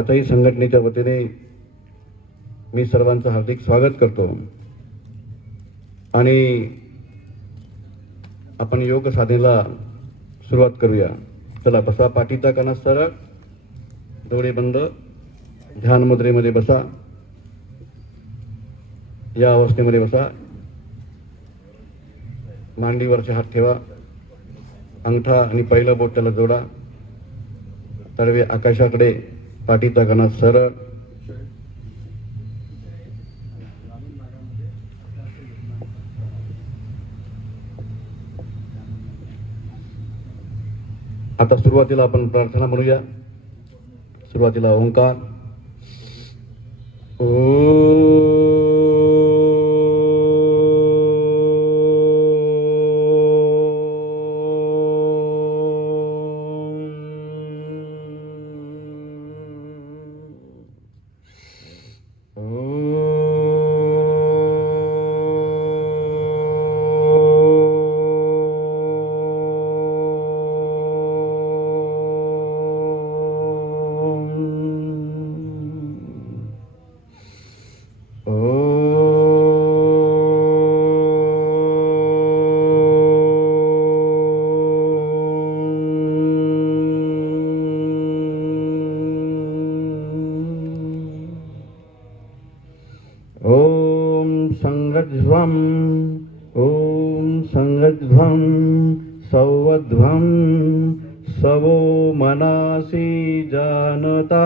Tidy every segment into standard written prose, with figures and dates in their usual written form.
पाचही संघटनेच्या वतीने मी सर्वांचं हार्दिक स्वागत करतो आणि आपण योग साधनेला सुरुवात करूया. चला बसा, पाठीचा कणा सरळ, डोळे बंद, ध्यान मुद्रेमध्ये बसा. या अवस्थेमध्ये बसा. मांडीवरचे हात ठेवा, अंगठा आणि पहिलं बोट त्याला जोडा, तळवे आकाशाकडे, पाठीचा कणा सरळ. आता सुरुवातीला आपण प्रार्थना म्हणूया. सुरुवातीला ओंकार. संगध्वं ओम संगध्वं सौवध्वं सवो मनासि जानता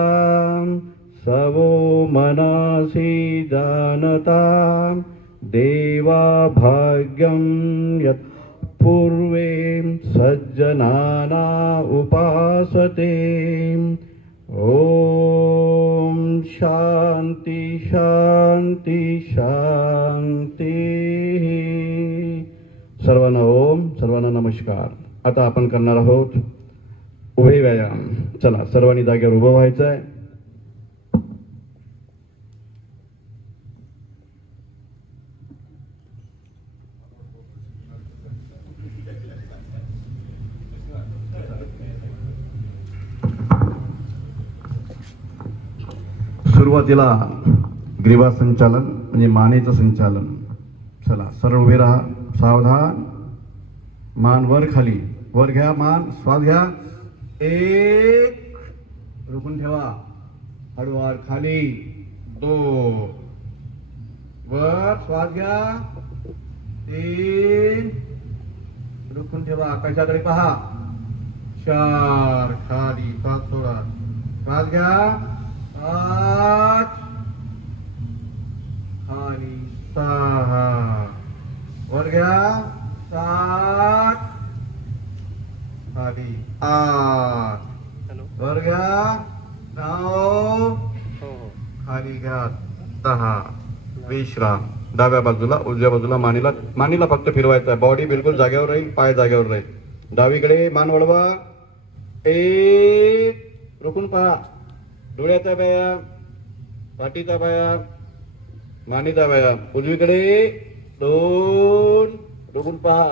सवो मनासि जानता देवा भाग्यं यत् पूर्वे सज्जनाना उपासते. ओम शांति शांति शांति. सर्वांना ओम, सर्वांना नमस्कार. आता आपण करणार आहोत उभे व्यायाम. चला सर्वांनी जागेवर उभं व्हायचं आहे. सुरुवातीला ग्रीवा संचालन म्हणजे मानेचं संचालन. चला सरळ उभे राहा, सावधान. मान वर खाली, वर घ्या, मान श्वास घ्या. एक, रोखून ठेवा, हळूवार खाली. दोन, वर श्वास घ्या. तीन, रोखून ठेवा, आकाशाकडे पहा. चार, खाली, श्वास सोडा, श्वास घ्या. 8, खाली 6, वर घ्या. 7, खाली 8, वर घ्या. 9, खाली घ्या. 10. विश्राम. डाव्या बाजूला, उजव्या बाजूला मानेला फक्त फिरवायचा आहे. बॉडी बिलकुल जागेवर राहील, पाय जागेवर राहील. डावीकडे मान वळवा. 1, रोखून पहा. डोळ्याचा व्यायाम, पाठीचा व्यायाम, मानेचा व्यायाम. उजवीकडे 2, डोकून पहा.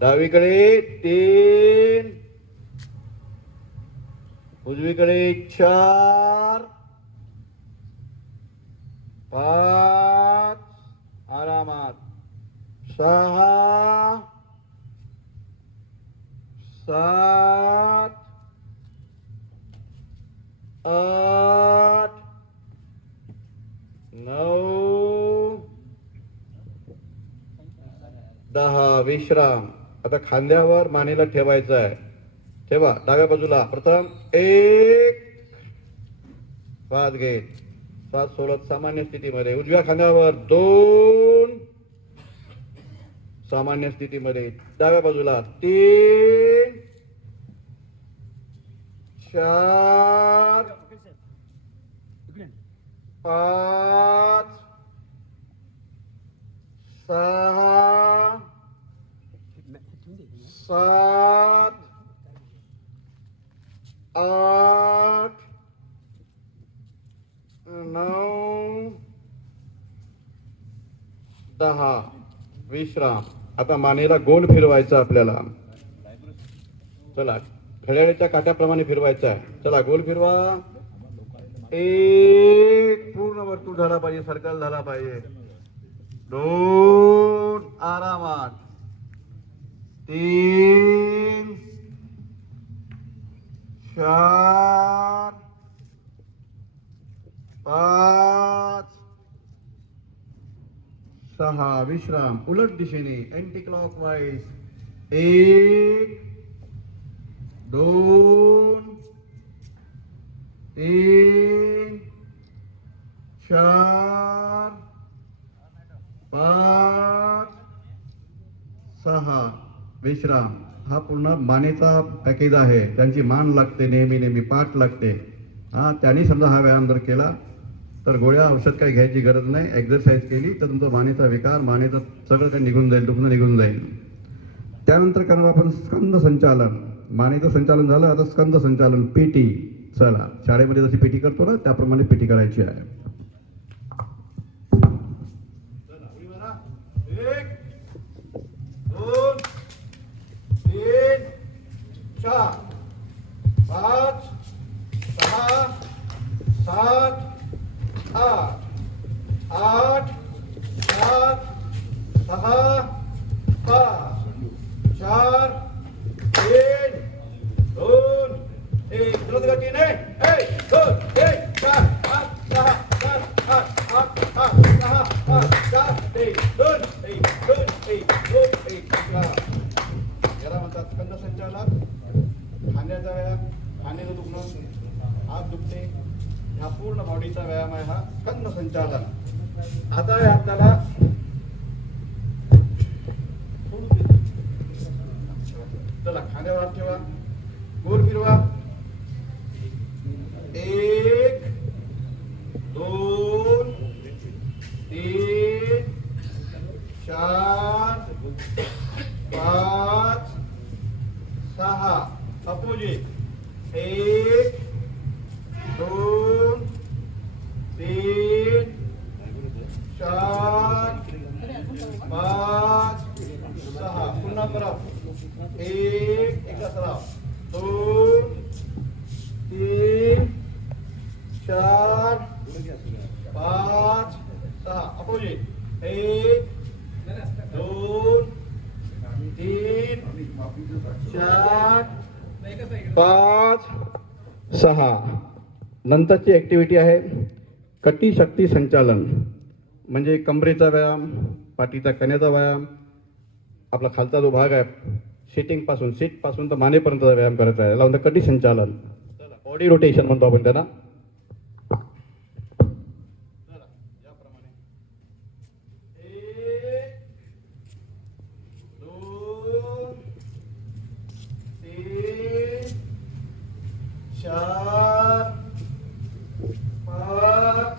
डावीकडे 3, उजवीकडे 4, 5, आरामात. 6, 7, 8, 9, 10. विश्राम. आता खांद्यावर मानेला ठेवायचं आहे. ठेवा. डाव्या बाजूला प्रथम 1, श्वास घेत, श्वास सोडत सामान्य स्थितीमध्ये. उजव्या खांद्यावर 2, सामान्य स्थितीमध्ये. डाव्या बाजूला 3, 4, 5, 6, 7, 8, 9, 10. विश्राम. आता मानेला गोल फिरवायचा आपल्याला. चला घड्याळाच्या काट्याप्रमाणे फिरवायचा आहे. चला गोल फिरवा. एक पूर्ण वर्तुळ झाला पाहिजे, सर्कल झाला पाहिजे. 2 आरामात. 3 4 5 6 विश्राम. उलट दिशेने अँटी क्लॉकवाईज. 1 2 3 4 5 6 विश्राम. हा पूर्ण मानेचा पॅकेज आहे. त्यांची मान लागते, नेहमी पाठ लागते. त्यांनी समजा हा व्यायाम जर केला तर गोळ्या औषध काही घ्यायची गरज नाही. एक्झरसाइज केली तर तुमचा मानेचा विकार, मानेचं सगळं काही निघून जाईल, दुखणं निघून जाईल. त्यानंतर करणार आपण स्कंद संचालन. मानेचं संचालन झालं, आता स्कंद संचालन, पीटी. चला, शाळेमध्ये जशी पीटी करतो ना त्याप्रमाणे पीटी करायची आहे. 1 2 3 4 5 6 7 8 8 7 6 5 4 3 2 1. जलद गतीने 1 2 3 4 5 6 7 8 8 8 6 5 4 1 2 1 2 1 2 1. याला म्हणतात स्कंद संचालन. खाण्याचा व्यायाम, खाण्याचं दुखणं, हात दुखते, हा पूर्ण बॉडीचा व्यायाम आहे हा स्कंद संचालन. आता आहे आपल्याला चला खांद्यावर हात ठेवा, गोल फिरवा. 1 2 3 4 5 6 अपोजिट. 1 2 3 4 5 6. पुन्हा परत 1 एकदा सराव. 2 3 4 5 6 अपोजिट. 1 2 3 4 5 6. नंतरची ऍक्टिव्हिटी आहे कटी शक्ती संचालन. म्हणजे कमरेचा व्यायाम, पाठीचा कण्याचा व्यायाम, आपला खालचा जो भाग आहे सीट पासून तर मानेपर्यंतचा व्यायाम करायचा आहे. याला म्हणतात कटी संचालन. बॉडी रोटेशन म्हणतो आपण त्यांना. याप्रमाणे 1 2 3 4 5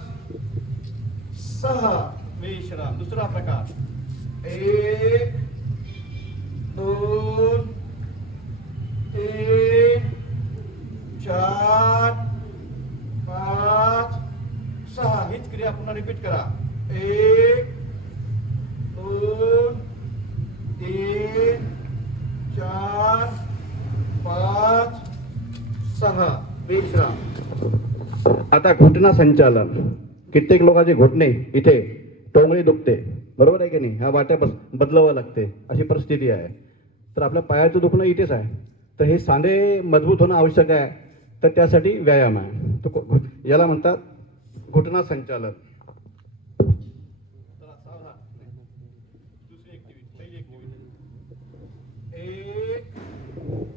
6 विश्राम. दुसरा प्रकार 1 2 3 4 5 6. हीच क्रिया पुन्हा रिपीट करा. 1 2 3 4 5 6 विश्राम. आता घुटना संचालन. कित्येक लोकांचे घुटणे इथे टोंगळी दुखते, बरोबर आहे की नाही. ह्या वाट्या बदलावं लागते, अशी परिस्थिती आहे. तर आपल्या पायाचं दुखणं इथेच आहे. तर हे सांधे मजबूत होणं आवश्यक आहे. तर त्यासाठी व्यायाम आहे. तो याला म्हणतात घुटना संचालन. दुसरी ऍक्टिव्हिटी, पहिली ऍक्टिव्हिटी. 1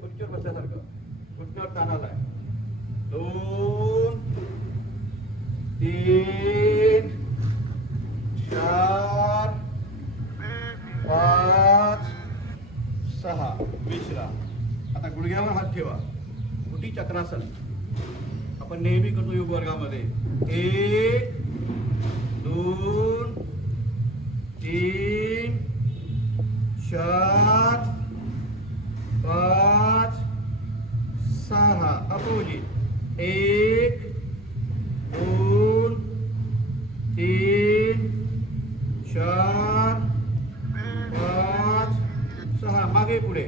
खुर्चीवर बसल्यासारखं घुटण्यावर ताण आलाय. 2 3 4 5 6 विश्राम. आता गुडघ्यावर हात ठेवा. गुटी चक्रासन आपण नेहमी करतो योग वर्गामध्ये. 1 2 3 4 5 6 अपोजिट. 1 2 3 4 5 6 मागे पुढे.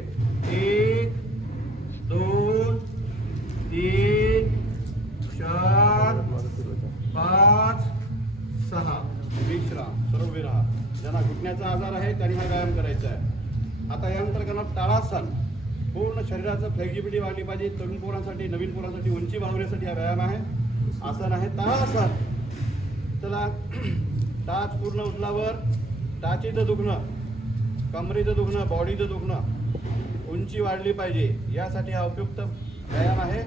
1 2 3 4 5 6 विश्राम. सर्व उभे राहा. ज्यांना घुटण्याचा आजार आहे त्यांनी हा व्यायाम करायचा आहे. आता यानंतर करणार ताडासन. पूर्ण शरीराचं फ्लेक्झिबिलिटी वाढली पाहिजे. तरुण पोरांसाठी, नवीन पोरांसाठी, उंची वाढवण्यासाठी हा व्यायाम आहे. आसन आहे ताडासन. चला, टाच पूर्ण उचलावर. टाचीचं दुखणं, कमरेचं दुखणं, बॉडीचं दुखणं, उंची वाढली पाहिजे यासाठी हा उपयुक्त व्यायाम आहे.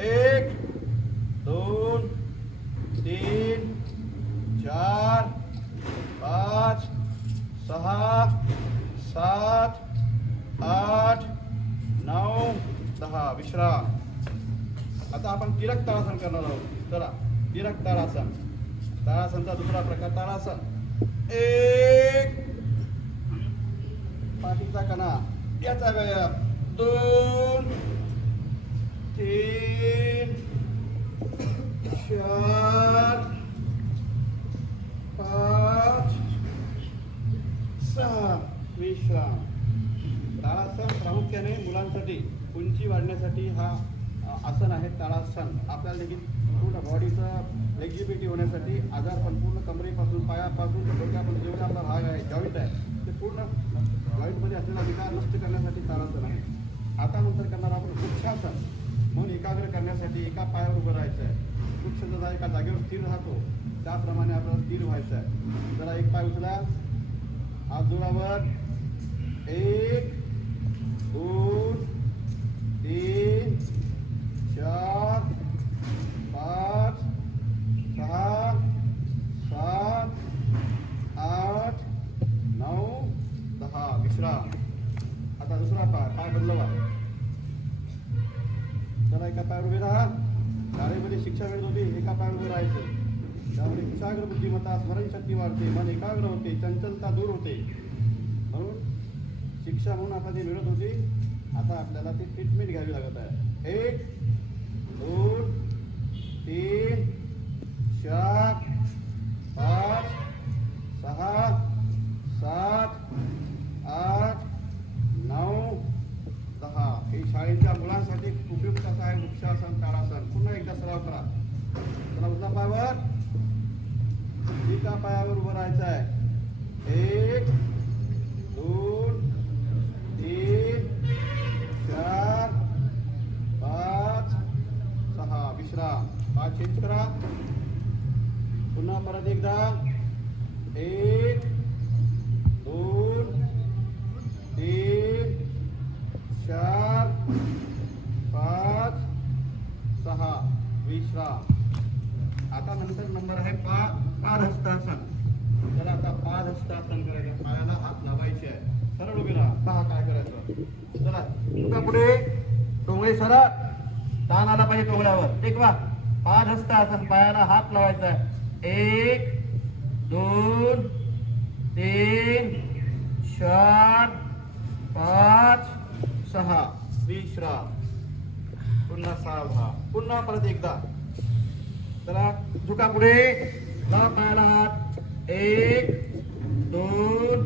1 2 3 4 5 6 7 8 9 10 विश्राम. आता आपण तिरक ताडासन करणार आहोत. चला, तिरक ताडासन. ताडासनचा दुसरा प्रकार ताडासन. 1 पाठीचा कणा याचा व्यायाम. 2 3 4 5 6 विश्राम. ताडासन प्रामुख्याने मुलांसाठी उंची वाढण्यासाठी हा आसन आहे ताडासन. आपल्याला देखील पूर्ण बॉडीचं फ्लेक्झिबिलिटी होण्यासाठी, आजार पण पूर्ण कमरेपासून, पायापासून ते डोक्यापासून जेवढा आपला भाग आहे, जॉईंट आहे, ते पूर्ण जॉईंटमध्ये असलेला विकार नष्ट करण्यासाठी ताडासन आहे. आता नंतर करणार आपण वृक्षासन. मन एकाग्र करण्यासाठी एका पायावर उभं राहायचं आहे. वृक्ष जसा एका जागेवर स्थिर राहतो त्याप्रमाणे आपल्याला स्थिर व्हायचं आहे. जरा एक पाय उचला, हात जोडावर. 1 2 3 4 5 6 7 8 9 10 विश्राम. आता दुसरा पाय बदलवा. जरा एका पायावर उभे राहा. शाळेमध्ये शिक्षा मिळत होती, एका पायावर उभे राहायचं. त्यामुळे एकाग्र बुद्धिमत्ता, स्मरणशक्ती वाढते, मन एकाग्र होते, चंचलता दूर होते. म्हणून शिक्षा म्हणून आता जी मिळत होती, आता आपल्याला ती ट्रीटमेंट घ्यावी लागत आहे. 1 2 3 4 5 6 7 8 9 10 हे शाळेच्या मुलांसाठी उपयुक्त असं आहे वृक्षासन, ताडासन. पुन्हा एकदा सराव करा. चला, उजव्या पायावर, एका पायावर उभं राहायचं आहे. 1 2 3 4 5 6 विश्राम. पाय चेंज करा. पुन्हा परत एकदा. 1 2 3 4 5 6 विश्राम. आता नंतर नंबर आहे पादहस्तासन. त्याला आता पादहस्तासन करायचं. पायाला हात लावायचे आहे. सरळ उभे राहा. पहा काय करायचं. चला, तुका पुढे टोंगळे सरळ, ताण आला पाहिजे टोंगळ्यावर. टेकवा. पादहस्तासन. पायाला हात लावायचा आहे. 1 2 3 4 5 6 विश्राम. पुन्हा सावधा. पुन्हा परत एकदा. चला, झुका पुढे, लावा पायाला हात. 1 2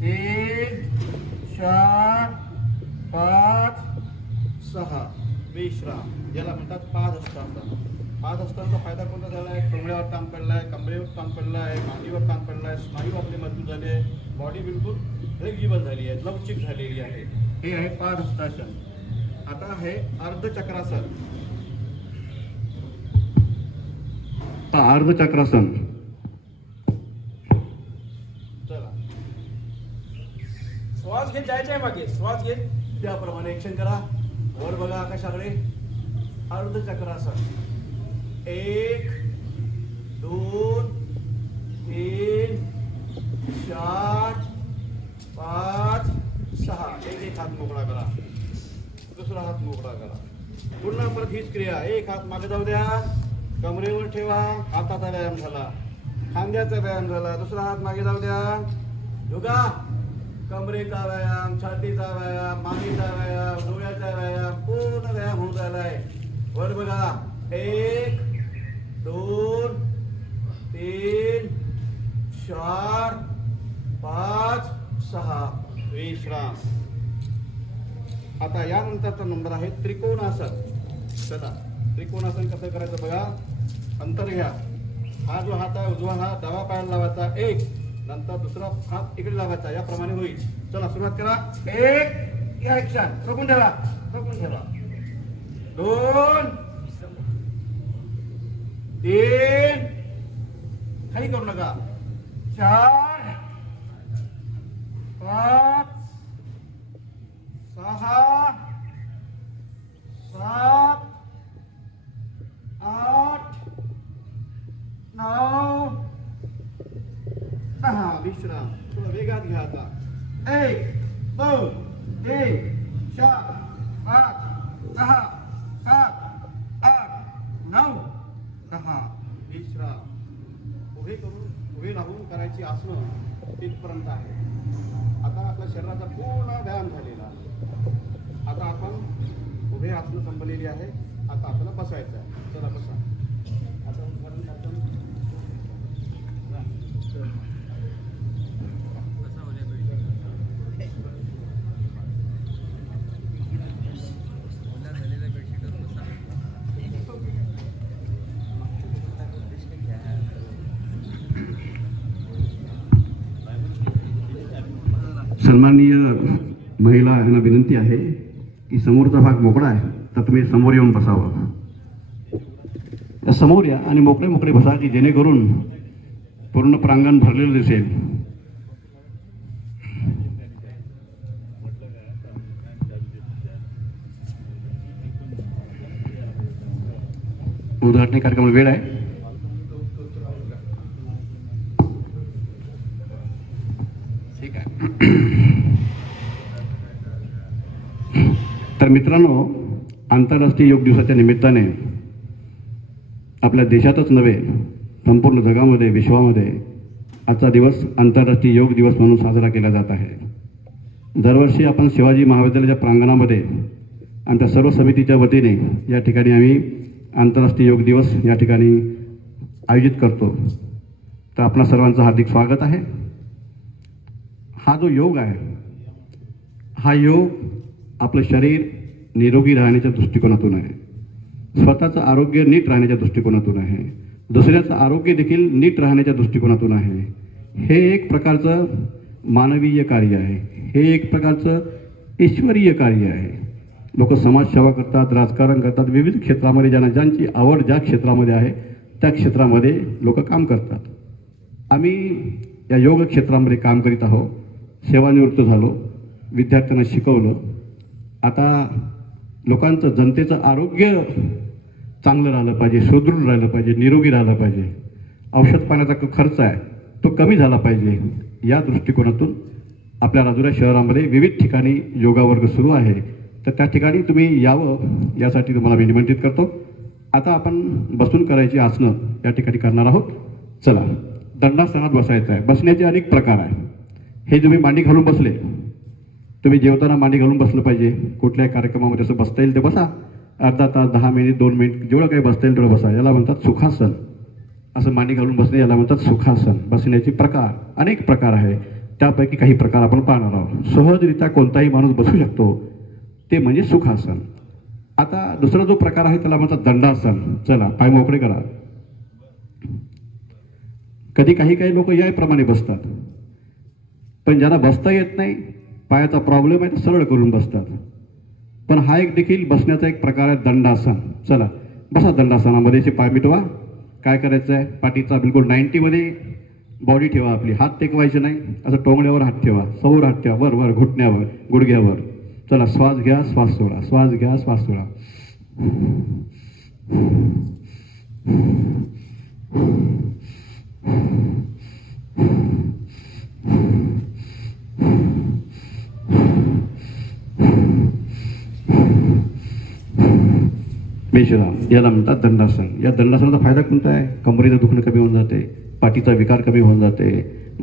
3 4 5 6 विश्राम. ज्याला म्हणतात पादहस्तासन. पादहस्ताचा फायदा कोणता झाला आहे? टोंगळ्यावर काम पडला आहे, कमरेवर काम पडलं आहे, मांडीवर काम पडलं आहे, स्नायू आपले मजबूत झाले आहे, बॉडी बिलकुल फ्लेक्झिबल झाली आहे, लवचिक झालेली आहे. हे आहे पादहस्तासन. आता आहे अर्धचक्रासन. अर्धचक्रासन. चला, श्वास घेत जायचं आहे मागे. श्वास घेत त्याप्रमाणे एक्शन करा. वर बघा आकाशाकडे. अर्धचक्रासन. 1 2 3 4 5 6 एक हात मोकळा करा. दुसरा हात मोकळा करा. पुन्हा परत हीच क्रिया. एक हात मागे जाऊ द्या, कमरेवर ठेवा. हाताचा व्यायाम झाला. खांद्याचा व्यायाम झाला. दुसरा हात मागे जाऊ द्या. योगा. कमरेचा व्यायाम, छातीचा व्यायाम, मानेचा व्यायाम, डोळ्याचा व्यायाम, पूर्ण व्यायाम होत आलाय. वर बघा. 1 2 3 4 5 6 विश्राम. आता यानंतरचा नंबर आहे त्रिकोणासन. चला, त्रिकोणासन कसं करायचं बघा. अंतर घ्या. हा जो हात आहे उजवा हात डावा पायाला लावायचा 1, नंतर दुसरा हात इकडे लावायचा, याप्रमाणे होईल. चला सुरुवात करा. 1, या ऍक्शन, रोखून ठेवा, रोखून ठेवा. 2, 3, काही करू नका. 4, 5, 6, 7, 8, 9, 10. विश्राम. थोडं वेगात घ्या आता. 1, 2, 3, 4, 5, 6, 7, 8, 9, 10. विश्राम. उभे राहून करायची आसनं तिथपर्यंत आहे. आता आपल्या शरीराचा पूर्ण व्यायाम झालेला आहे. आता आपण उभे आसनं संपलेली आहे. आता आपल्याला बसायचं आहे. चला बसा. आता उदाहरण आपण सन्माननीय महिला यांना विनंती आहे की समोरचा भाग मोकळा आहे तर तुम्ही समोर येऊन बसावं. समोर या आणि मोकळे मोकळे बसा की जेणेकरून पूर्ण प्रांगण भरलेलं दिसेल. उद्घाटन कार्यक्रमाला वेळ आहे. ठीक आहे. तर मित्रांनो, आंतरराष्ट्रीय योग दिवसाच्या निमित्ताने आपल्या देशातच नव्हे संपूर्ण जगामध्ये विश्वामध्ये आजचा दिवस आंतरराष्ट्रीय योग दिवस म्हणून साजरा केला जात आहे. दरवर्षी आपण शिवाजी महाविद्यालयाच्या प्रांगणामध्ये आमच्या सर्व समितीच्या वतीने या ठिकाणी आम्ही आंतरराष्ट्रीय योग दिवस या ठिकाणी आयोजित करतो. तर आपणा सर्वांचं हार्दिक स्वागत आहे. हा जो योग आहे, हा योग आपलं शरीर निरोगी राहण्याच्या दृष्टिकोनातून आहे, स्वतःचं आरोग्य नीट राहण्याच्या दृष्टिकोनातून आहे, दुसऱ्याचं आरोग्य देखील नीट राहण्याच्या दृष्टिकोनातून आहे. हे एक प्रकारचं मानवीय कार्य आहे, हे एक प्रकारचं ईश्वरीय कार्य आहे. लोक समाजसेवा करतात, राजकारण करतात, विविध क्षेत्रामध्ये ज्यांची आवड ज्या क्षेत्रामध्ये आहे त्या क्षेत्रामध्ये लोक काम करतात. आम्ही या योग क्षेत्रामध्ये काम करीत आहोत. सेवानिवृत्त झालो, विद्यार्थ्यांना शिकवलं. आता लोकांचं जनतेचं आरोग्य चांगलं राहिलं पाहिजे, सुदृढ राहिलं पाहिजे, निरोगी राहिलं पाहिजे. औषध पाण्याचा खर्च आहे तो कमी झाला पाहिजे. या दृष्टिकोनातून आपल्या राजुरा शहरामध्ये विविध ठिकाणी योगा वर्ग सुरू आहे. तर त्या ठिकाणी तुम्ही यावं यासाठी तुम्हाला मी निमंत्रित करतो. आता आपण बसून करायची आसनं या ठिकाणी करणार आहोत. चला, दंडासनात बसायचं आहे. बसण्याचे अनेक प्रकार आहे. हे तुम्ही मांडी घालून बसले, तुम्ही जेवताना मांडी घालून बसलं पाहिजे. कुठल्याही कार्यक्रमामध्ये असं बसता येईल ते बसा. अर्धा तास, 10 मिनिट, 2 मिनिट, जेवढं काही बसता येईल तेवढं बसा. याला म्हणतात सुखासन. असं मांडी घालून बसणे याला म्हणतात सुखासन. बसण्याचे प्रकार अनेक प्रकार आहे. त्यापैकी काही प्रकार आपण पाहणार आहोत. सहजरित्या कोणताही माणूस बसू शकतो, ते म्हणजे सुखासन. आता दुसरा जो प्रकार आहे त्याला म्हणतात दंडासन. चला, पाय मोकळे करा. कधी काही लोक याप्रमाणे बसतात, पण ज्यांना बसता येत नाही, पायाचा प्रॉब्लेम आहे, तर सरळ करून बसतात. पण हा एक देखील बसण्याचा एक प्रकार आहे दंडासन. चला बसा. दंडासनामध्ये पाय मिटवा. काय करायचं आहे, पाठीचा बिलकुल 90मध्ये बॉडी ठेवा. आपली हात टेकवायचे नाही, असं टोंगण्यावर हात ठेवा, समोर हात ठेवा, वर घुटण्यावर, गुडघ्यावर. चला, श्वास घ्या, श्वास सोडा, श्वास घ्या, श्वास सोडा. विश्राम. याला म्हणतात दंडासन. या दंडासनाचा फायदा कोणता आहे? कमरेचं दुखणं कमी होऊन जाते, पाठीचा विकार कमी होऊन जाते,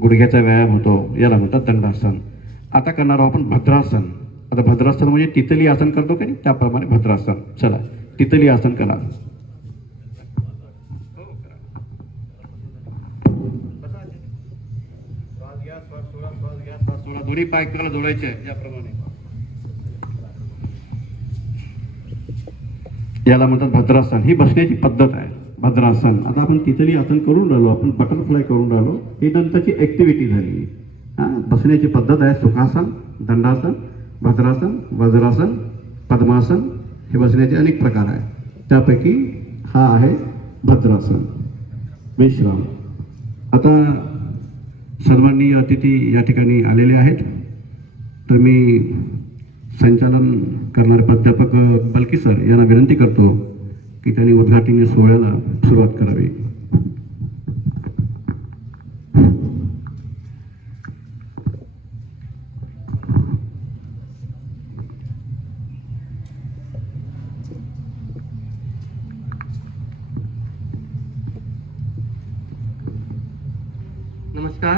गुडघ्याचा व्यायाम होतो. याला म्हणतात दंडासन. आता करणार आहोत आपण भद्रासन. आता भद्रासन म्हणजे तितली आसन करतो की नाही, त्याप्रमाणे भद्रासन. चला, तितली आसन करा. दोन्ही पाय एकमेकाला जोडायचे याप्रमाणे. याला म्हणतात भद्रासन. ही बसण्याची पद्धत आहे. भद्रासन. आता आपण तिथली आसन करून राहिलो, आपण बटरफ्लाय करून राहिलो. ही नंतरची ॲक्टिव्हिटी झाली. बसण्याची पद्धत आहे सुखासन, दंडासन, भद्रासन, वज्रासन, पद्मासन. हे बसण्याचे अनेक प्रकार आहेत. त्यापैकी हा आहे भद्रासन, विश्राम. आता सर्वांनी अतिथी या ठिकाणी आलेले आहेत, तर मी संचालन करणारे प्राध्यापक बलकी सर यांना विनंती करतो की त्यांनी उद्घाटनीय सोहळ्याला सुरुवात करावी. नमस्कार.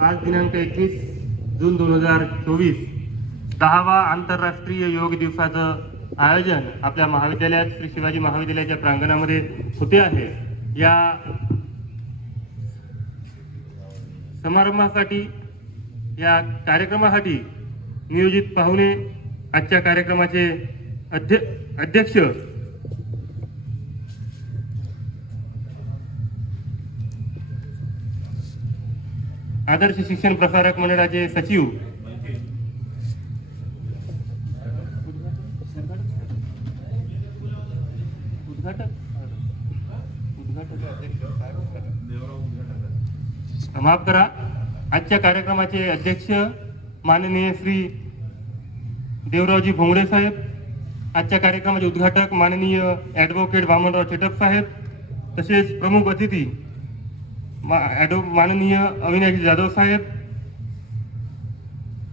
आज दिनांक 21 जून 2024 10वा आंतरराष्ट्रीय योग दिवसाचं आयोजन आपल्या महाविद्यालयात श्री शिवाजी महाविद्यालयाच्या प्रांगणामध्ये होते आहे. या समारंभासाठी, या कार्यक्रमासाठी नियोजित पाहुणे, आजच्या कार्यक्रमाचे अध्यक्ष आदर्श शिक्षण प्रसारक मंडळाचे सचिव माफ करा, आजच्या कार्यक्रमाचे अध्यक्ष माननीय श्री देवरावजी भोंगडे साहेब, आजच्या कार्यक्रमाचे उद्घाटक माननीय ॲडव्होकेट वामनराव चेटक साहेब, तसेच प्रमुख अतिथी माननीय अविनाश जाधव साहेब,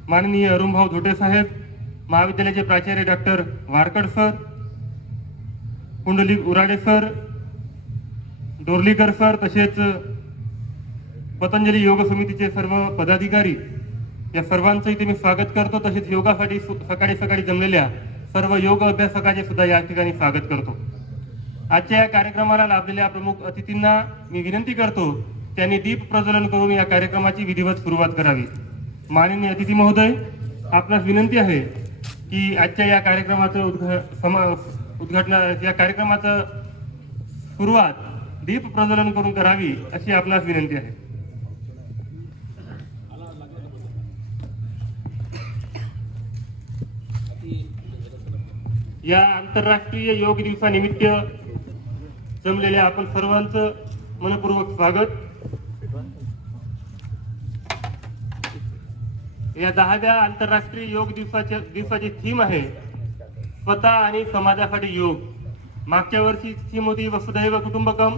माननीय अरुणभाऊ धोटे साहेब, महाविद्यालयाचे प्राचार्य doctor Warkad sir, Pundlik Urade sir, Dorlikar sir, तसेच पतंजली योग समितीचे सर्व पदाधिकारी, या सर्वांचं इथे मी स्वागत करतो. तसेच योगासाठी सकाळी सकाळी जमलेल्या सर्व योग अभ्यासकाचे सुद्धा या ठिकाणी स्वागत करतो. आजच्या या कार्यक्रमाला लाभलेल्या प्रमुख अतिथींना मी विनंती करतो त्यांनी दीप प्रज्वलन करून या कार्यक्रमाची विधिवत सुरुवात करावी. माननीय अतिथी महोदय, आपणास विनंती आहे की आजच्या या कार्यक्रमाचं या कार्यक्रमाचं सुरुवात दीप प्रज्वलन करून करावी अशी आपणास विनंती आहे. या आंतरराष्ट्रीय योग दिवसानिमित्त जमलेल्या आपण सर्वांचं मनपूर्वक स्वागत. या 10व्या आंतरराष्ट्रीय योग दिवसाची थीम आहे स्वतः आणि समाजासाठी योग. मागच्या वर्षी थीम होती वसुधैव कुटुंबकम.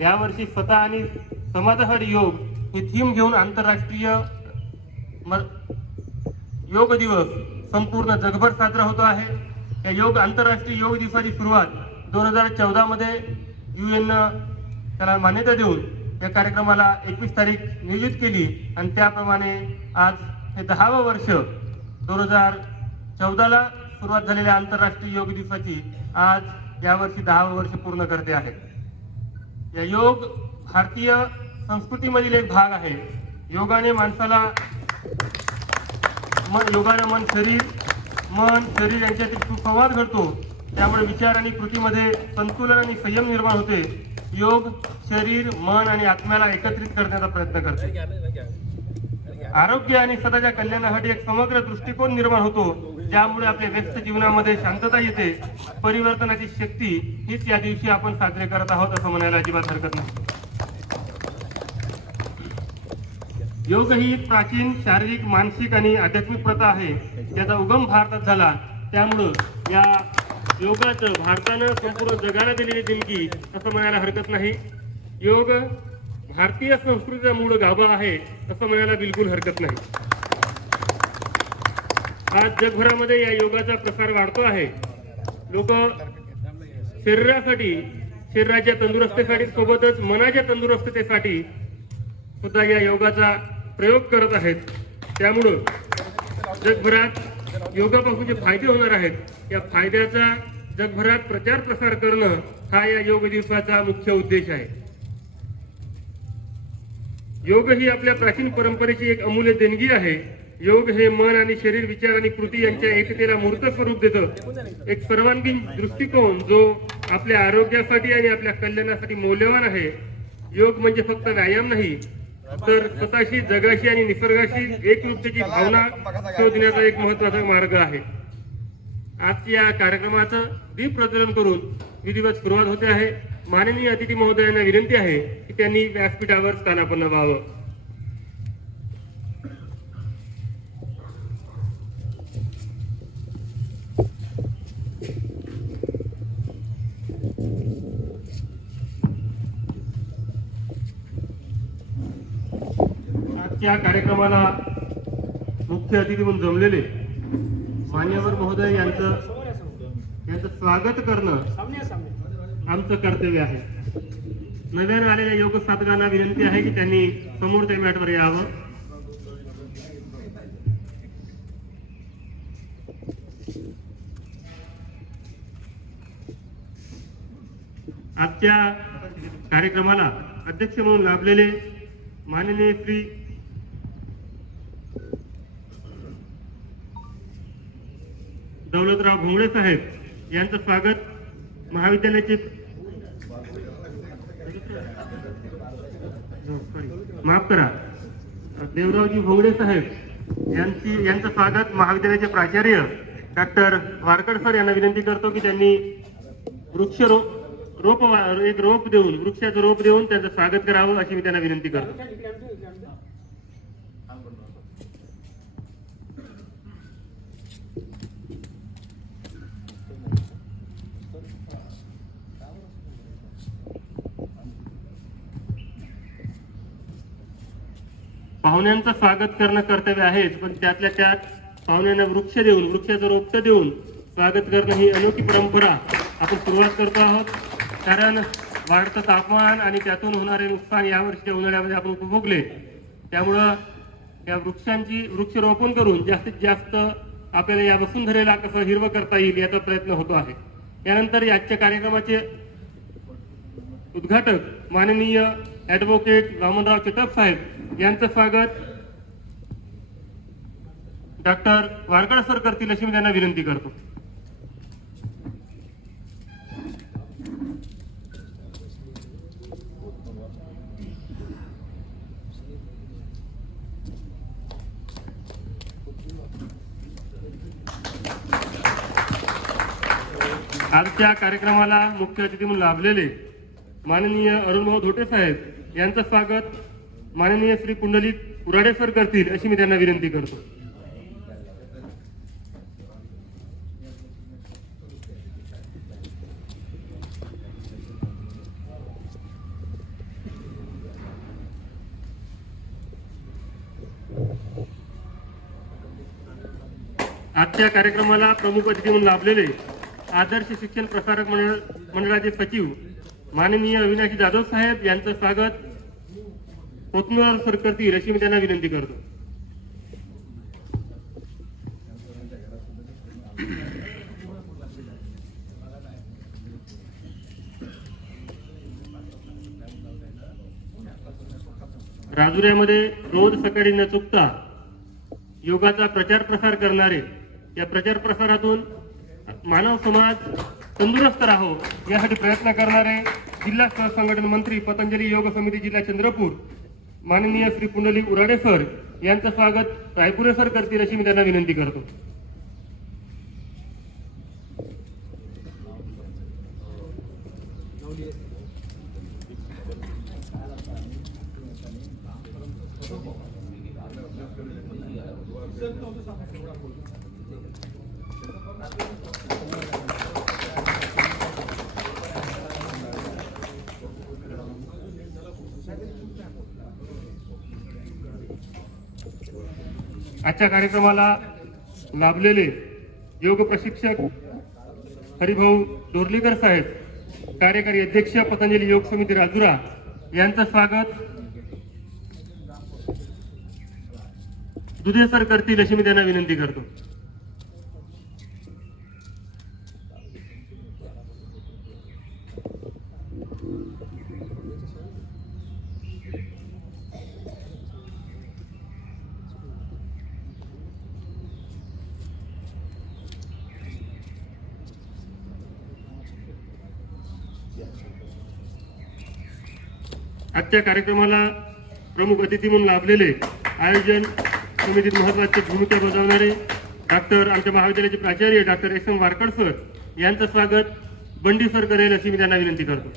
यावर्षी स्वतः आणि समाजासाठी योग ही थीम घेऊन आंतरराष्ट्रीय योग दिवस संपूर्ण जगभर साजरा होतो आहे. या आंतरराष्ट्रीय योग दिवसाची सुरुवात 2014 मध्ये UN त्याला मान्यता देऊन या कार्यक्रमाला 21 तारीख नियोजित केली आणि त्याप्रमाणे आज हे 10वं वर्ष 2014ला सुरुवात झालेल्या आंतरराष्ट्रीय योग दिवसाची आज यावर्षी 10वं वर्ष पूर्ण करते आहे. या योग भारतीय संस्कृतीमधील एक भाग आहे. योगाने माणसाला मन शरीर यांच्यातील सुसंवाद घडतो. त्यामुळे विचार आणि कृतीमध्ये संतुलन आणि संयम निर्माण होते. योग शरीर, मन आणि आत्म्याला एकत्रित करण्याचा प्रयत्न करते. आरोग्य आणि स्वतःच्या कल्याणासाठी एक समग्र दृष्टिकोन निर्माण होतो, ज्यामुळे आपल्या व्यस्त जीवनामध्ये शांतता येते. परिवर्तनाची शक्ती हीच या दिवशी आपण साजरे करत आहोत असं म्हणायला अजिबात हरकत नाही. योग ही प्राचीन शारीरिक, मानसिक आणि आध्यात्मिक प्रथा आहे. त्याचा उगम भारतात झाला. त्यामुळं या योगाचं भारतानं संपूर्ण जगाला दिलेली देणगी असं म्हणायला हरकत नाही. योग भारतीय संस्कृतीचा मूळ गाभा आहे असं म्हणायला बिलकुल हरकत नाही. आज जगभरामध्ये या योगाचा प्रसार वाढतो आहे. लोक शरीराच्या तंदुरुस्तीसाठी सोबतच मनाच्या तंदुरुस्तीसाठी सुद्धा या योगाचा प्रयोग करत आहेत. त्यामुळं जगभरात योगापासून जे फायदे होणार आहेत, या फायद्याचा जगभरात प्रचार प्रसार करणं हा या योग दिवसाचा मुख्य उद्देश आहे. योग ही आपल्या प्राचीन परंपरेची एक अमूल्य देणगी आहे. योग हे मन आणि शरीर, विचार आणि कृती यांच्या एकतेला मूर्त स्वरूप देतं. एक सर्वांगीण दृष्टिकोन जो आपल्या आरोग्यासाठी आणि आपल्या कल्याणासाठी मौल्यवान आहे. योग म्हणजे फक्त व्यायाम नाही, तर स्वतःशी, जगाशी आणि निसर्गाशी एकरूपतेची भावना शोधण्याचा एक महत्वाचा मार्ग आहे. आजच्या या कार्यक्रमाचं दीप प्रज्वलन करून विधिवत सुरुवात होते आहे. माननीय अतिथी महोदयांना विनंती आहे की त्यांनी व्यासपीठावर स्थानापन्न व्हावं. आजच्या कार्यक्रमाला मुख्य अतिथी म्हणून जमलेले मान्यवर महोदय यांचं स्वागत करणं आमचं कर्तव्य आहे. नव्यानं आलेल्या योग साधकांना विनंती आहे की त्यांनी समोरच्या मॅटवर यावं. आजच्या कार्यक्रमाला अध्यक्ष म्हणून लाभलेले माननीय श्री दौलतराव भोंगळे साहेब यांचं स्वागत महाविद्यालयाचे देवरावजी भोंगळे साहेब यांचं स्वागत महाविद्यालयाचे प्राचार्य डॉक्टर वारकड सर यांना विनंती करतो की त्यांनी वृक्षाचं रोप देऊन त्यांचं स्वागत करावं अशी मी त्यांना विनंती करतो. पाहुण्यांचं स्वागत करणं कर्तव्य आहेच, पण त्यातल्या त्यात पाहुण्यांना वृक्षाचं रोपटं देऊन स्वागत करणं ही अनोखी परंपरा आपण सुरुवात करतो आहोत. कारण वाढतं तापमान आणि त्यातून होणारे नुकसान यावर्षीच्या उन्हाळ्यामध्ये आपण उपभोगले. त्यामुळं या वृक्षारोपण करून जास्तीत जास्त आपल्याला या वसुंधरेला कसं हिरवं करता येईल याचा प्रयत्न होतो आहे. यानंतर आजच्या कार्यक्रमाचे उद्घाटक माननीय ॲडव्होकेट वामनराव चटप साहेब यांचं स्वागत डॉक्टर वारकड सर करतील अशी मी त्यांना विनंती करतो. आजच्या कार्यक्रमाला मुख्य अतिथी म्हणून लाभलेले माननीय अरुणभाऊ धोटे साहेब यांचं स्वागत माननीय श्री पुंडलिक उराडे सर करतील अशी मी त्यांना विनंती करतो. आजच्या कार्यक्रमाला प्रमुख अतिथी म्हणून लाभलेले आदर्श शिक्षण प्रसारक मंडळाचे सचिव माननीय अविनाशी जाधव साहेब यांचं स्वागत कोथमीर सर करतील अशी मी त्यांना विनंती करतो. राजुऱ्यामध्ये रोज सकाळी न चुकता योगाचा प्रचार प्रसार करणारे, या प्रचार प्रसारातून मानव समाज तंदुरुस्त राहो यासाठी प्रयत्न करणारे जिल्हा सहसंघटन मंत्री पतंजली योग समिती जिल्हा चंद्रपूर माननीय श्री पुंडलिक उराडे सर यांचं स्वागत रायपुरे सर करतील अशी मी त्यांना विनंती करतो. आजच्या कार्यक्रमाला लाभलेले योग प्रशिक्षक हरिभाऊ डोरलीकर साहेब, कार्यकारी अध्यक्ष पतंजली योग समिती राजुरा यांचं स्वागत दुधे सर करतील अशी मी त्यांना विनंती करतो. आजच्या कार्यक्रमाला प्रमुख अतिथी म्हणून लाभलेले आयोजन समितीत महत्त्वाची भूमिका बजावणारे डॉक्टर आमच्या महाविद्यालयाचे प्राचार्य डॉक्टर एस एम वारकड सर यांचं स्वागत बंडी सर करेल अशी मी त्यांना विनंती करतो.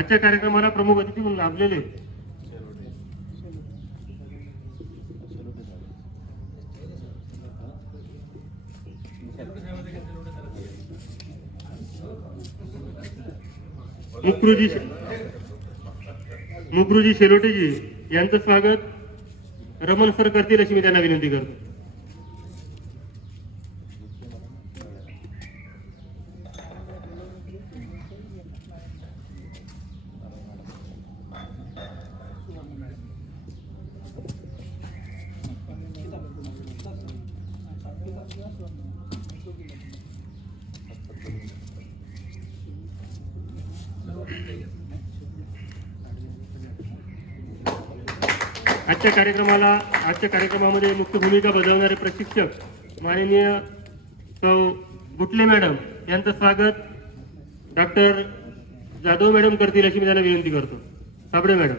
आजच्या कार्यक्रमाला प्रमुख अतिथी म्हणून लाभलेले मुकरूजी शेलोटेजी यांचं स्वागत रमण सर करतील अशी मी त्यांना विनंती करतो. आजच्या कार्यक्रमामध्ये मुख्य भूमिका बजावणारे प्रशिक्षक माननीय सौ गुटले मॅडम यांचं स्वागत डॉक्टर जाधव मॅडम करतील अशी मी त्यांना विनंती करतो. साबळे मॅडम.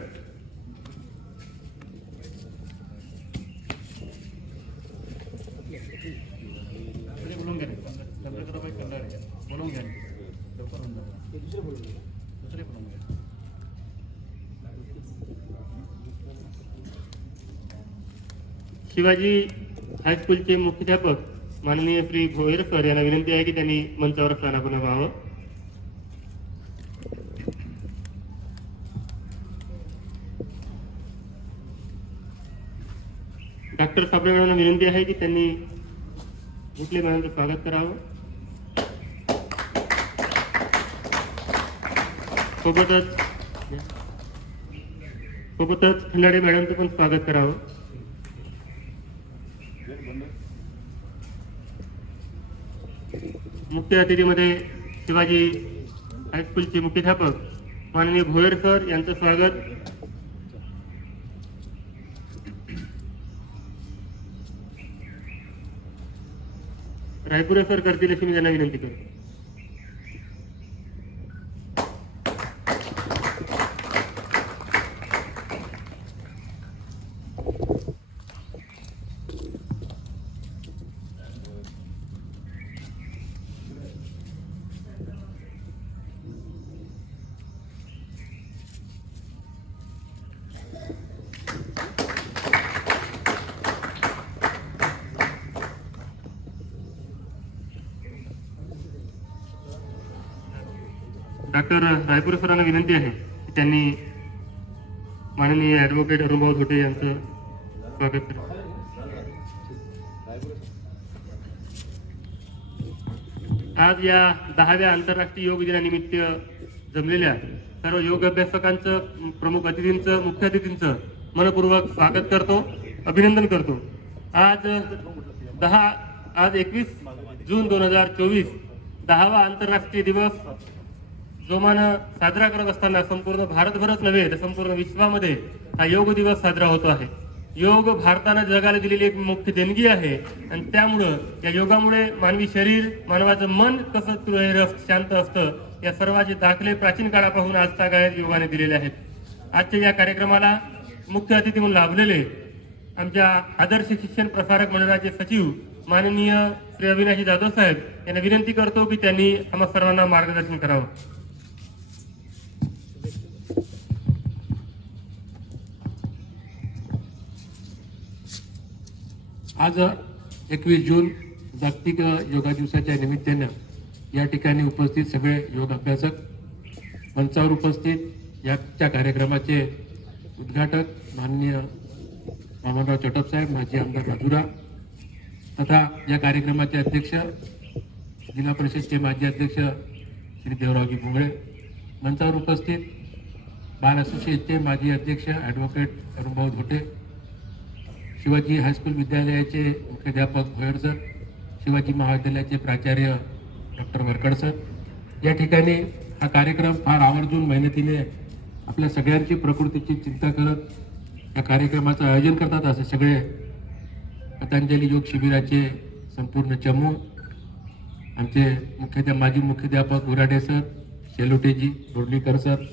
शिवाजी हायस्कूलचे मुख्याध्यापक माननीय श्री भोयर सर यांना विनंती आहे की त्यांनी मंचावर स्थानापन्न व्हावं. डॉक्टर साबळे मॅडमना विनंती आहे की त्यांनी गुटले मॅडमचं स्वागत करावं. सोबतच खंडाडे मॅडमचं पण स्वागत करावं. मुख्य अतिथीमध्ये शिवाजी हायस्कूलचे मुख्याध्यापक माननीय भोयर सर यांचं स्वागत. रायपुरे सर करतील अशी मी त्यांना विनंती करतो. डॉक्टर रायपुरे सरांना विनंती आहे की त्यांनी माननीय ॲडव्होकेट अरुणभाऊ धोटे यांचं स्वागत करा. आज या 10व्या आंतरराष्ट्रीय योग दिनानिमित्त जमलेल्या सर्व योग अभ्यासकांचं, प्रमुख अतिथींचं, मुख्य अतिथींचं मनपूर्वक स्वागत करतो, अभिनंदन करतो. आज 21 जून 2024 10वा आंतरराष्ट्रीय दिवस जोमानं साजरा करत असताना संपूर्ण भारतभरच नव्हे तर संपूर्ण विश्वामध्ये हा योग दिवस साजरा होतो आहे. योग भारतानं जगाला दिलेली एक मुख्य देणगी आहे आणि त्यामुळं या योगामुळे मानवी शरीर, मानवाचं मन कसं शांत असतं या सर्वाचे दाखले प्राचीन काळापासून आजच्या काळात योगाने दिलेले आहेत. आजच्या या कार्यक्रमाला मुख्य अतिथी म्हणून लाभलेले आमच्या आदर्श शिक्षण प्रसारक मंडळाचे सचिव माननीय श्री अविनाशी जाधव साहेब यांना विनंती करतो की त्यांनी आम्हा सर्वांना मार्गदर्शन करावं. आज 21 जून जागतिक योगा दिवसाच्या निमित्तानं या ठिकाणी उपस्थित सगळे योग अभ्यासक, मंचावर उपस्थित याच्या कार्यक्रमाचे उद्घाटक माननीय वामनराव चटप साहेब, माजी आमदार राजुरा, तथा या कार्यक्रमाचे अध्यक्ष जिल्हा परिषदचे माजी अध्यक्ष श्री देवरावजी भोंगळे, मंचावर उपस्थित बार असोसिएशनचे माजी अध्यक्ष ॲडव्होकेट अरुणभाऊ धोटे, शिवाजी हायस्कूल विद्यालयाचे मुख्याध्यापक भोयर सर, शिवाजी महाविद्यालयाचे प्राचार्य डॉक्टर वरकड सर, या ठिकाणी हा कार्यक्रम फार आवर्जून मेहनतीने आपल्या सगळ्यांची प्रकृतीची चिंता करत या कार्यक्रमाचं आयोजन करतात असे सगळे पतंजली योग शिबिराचे संपूर्ण चमू, आमचे माजी मुख्याध्यापक उराडे सर, शेलोटेजी, डोर्लीकर सर,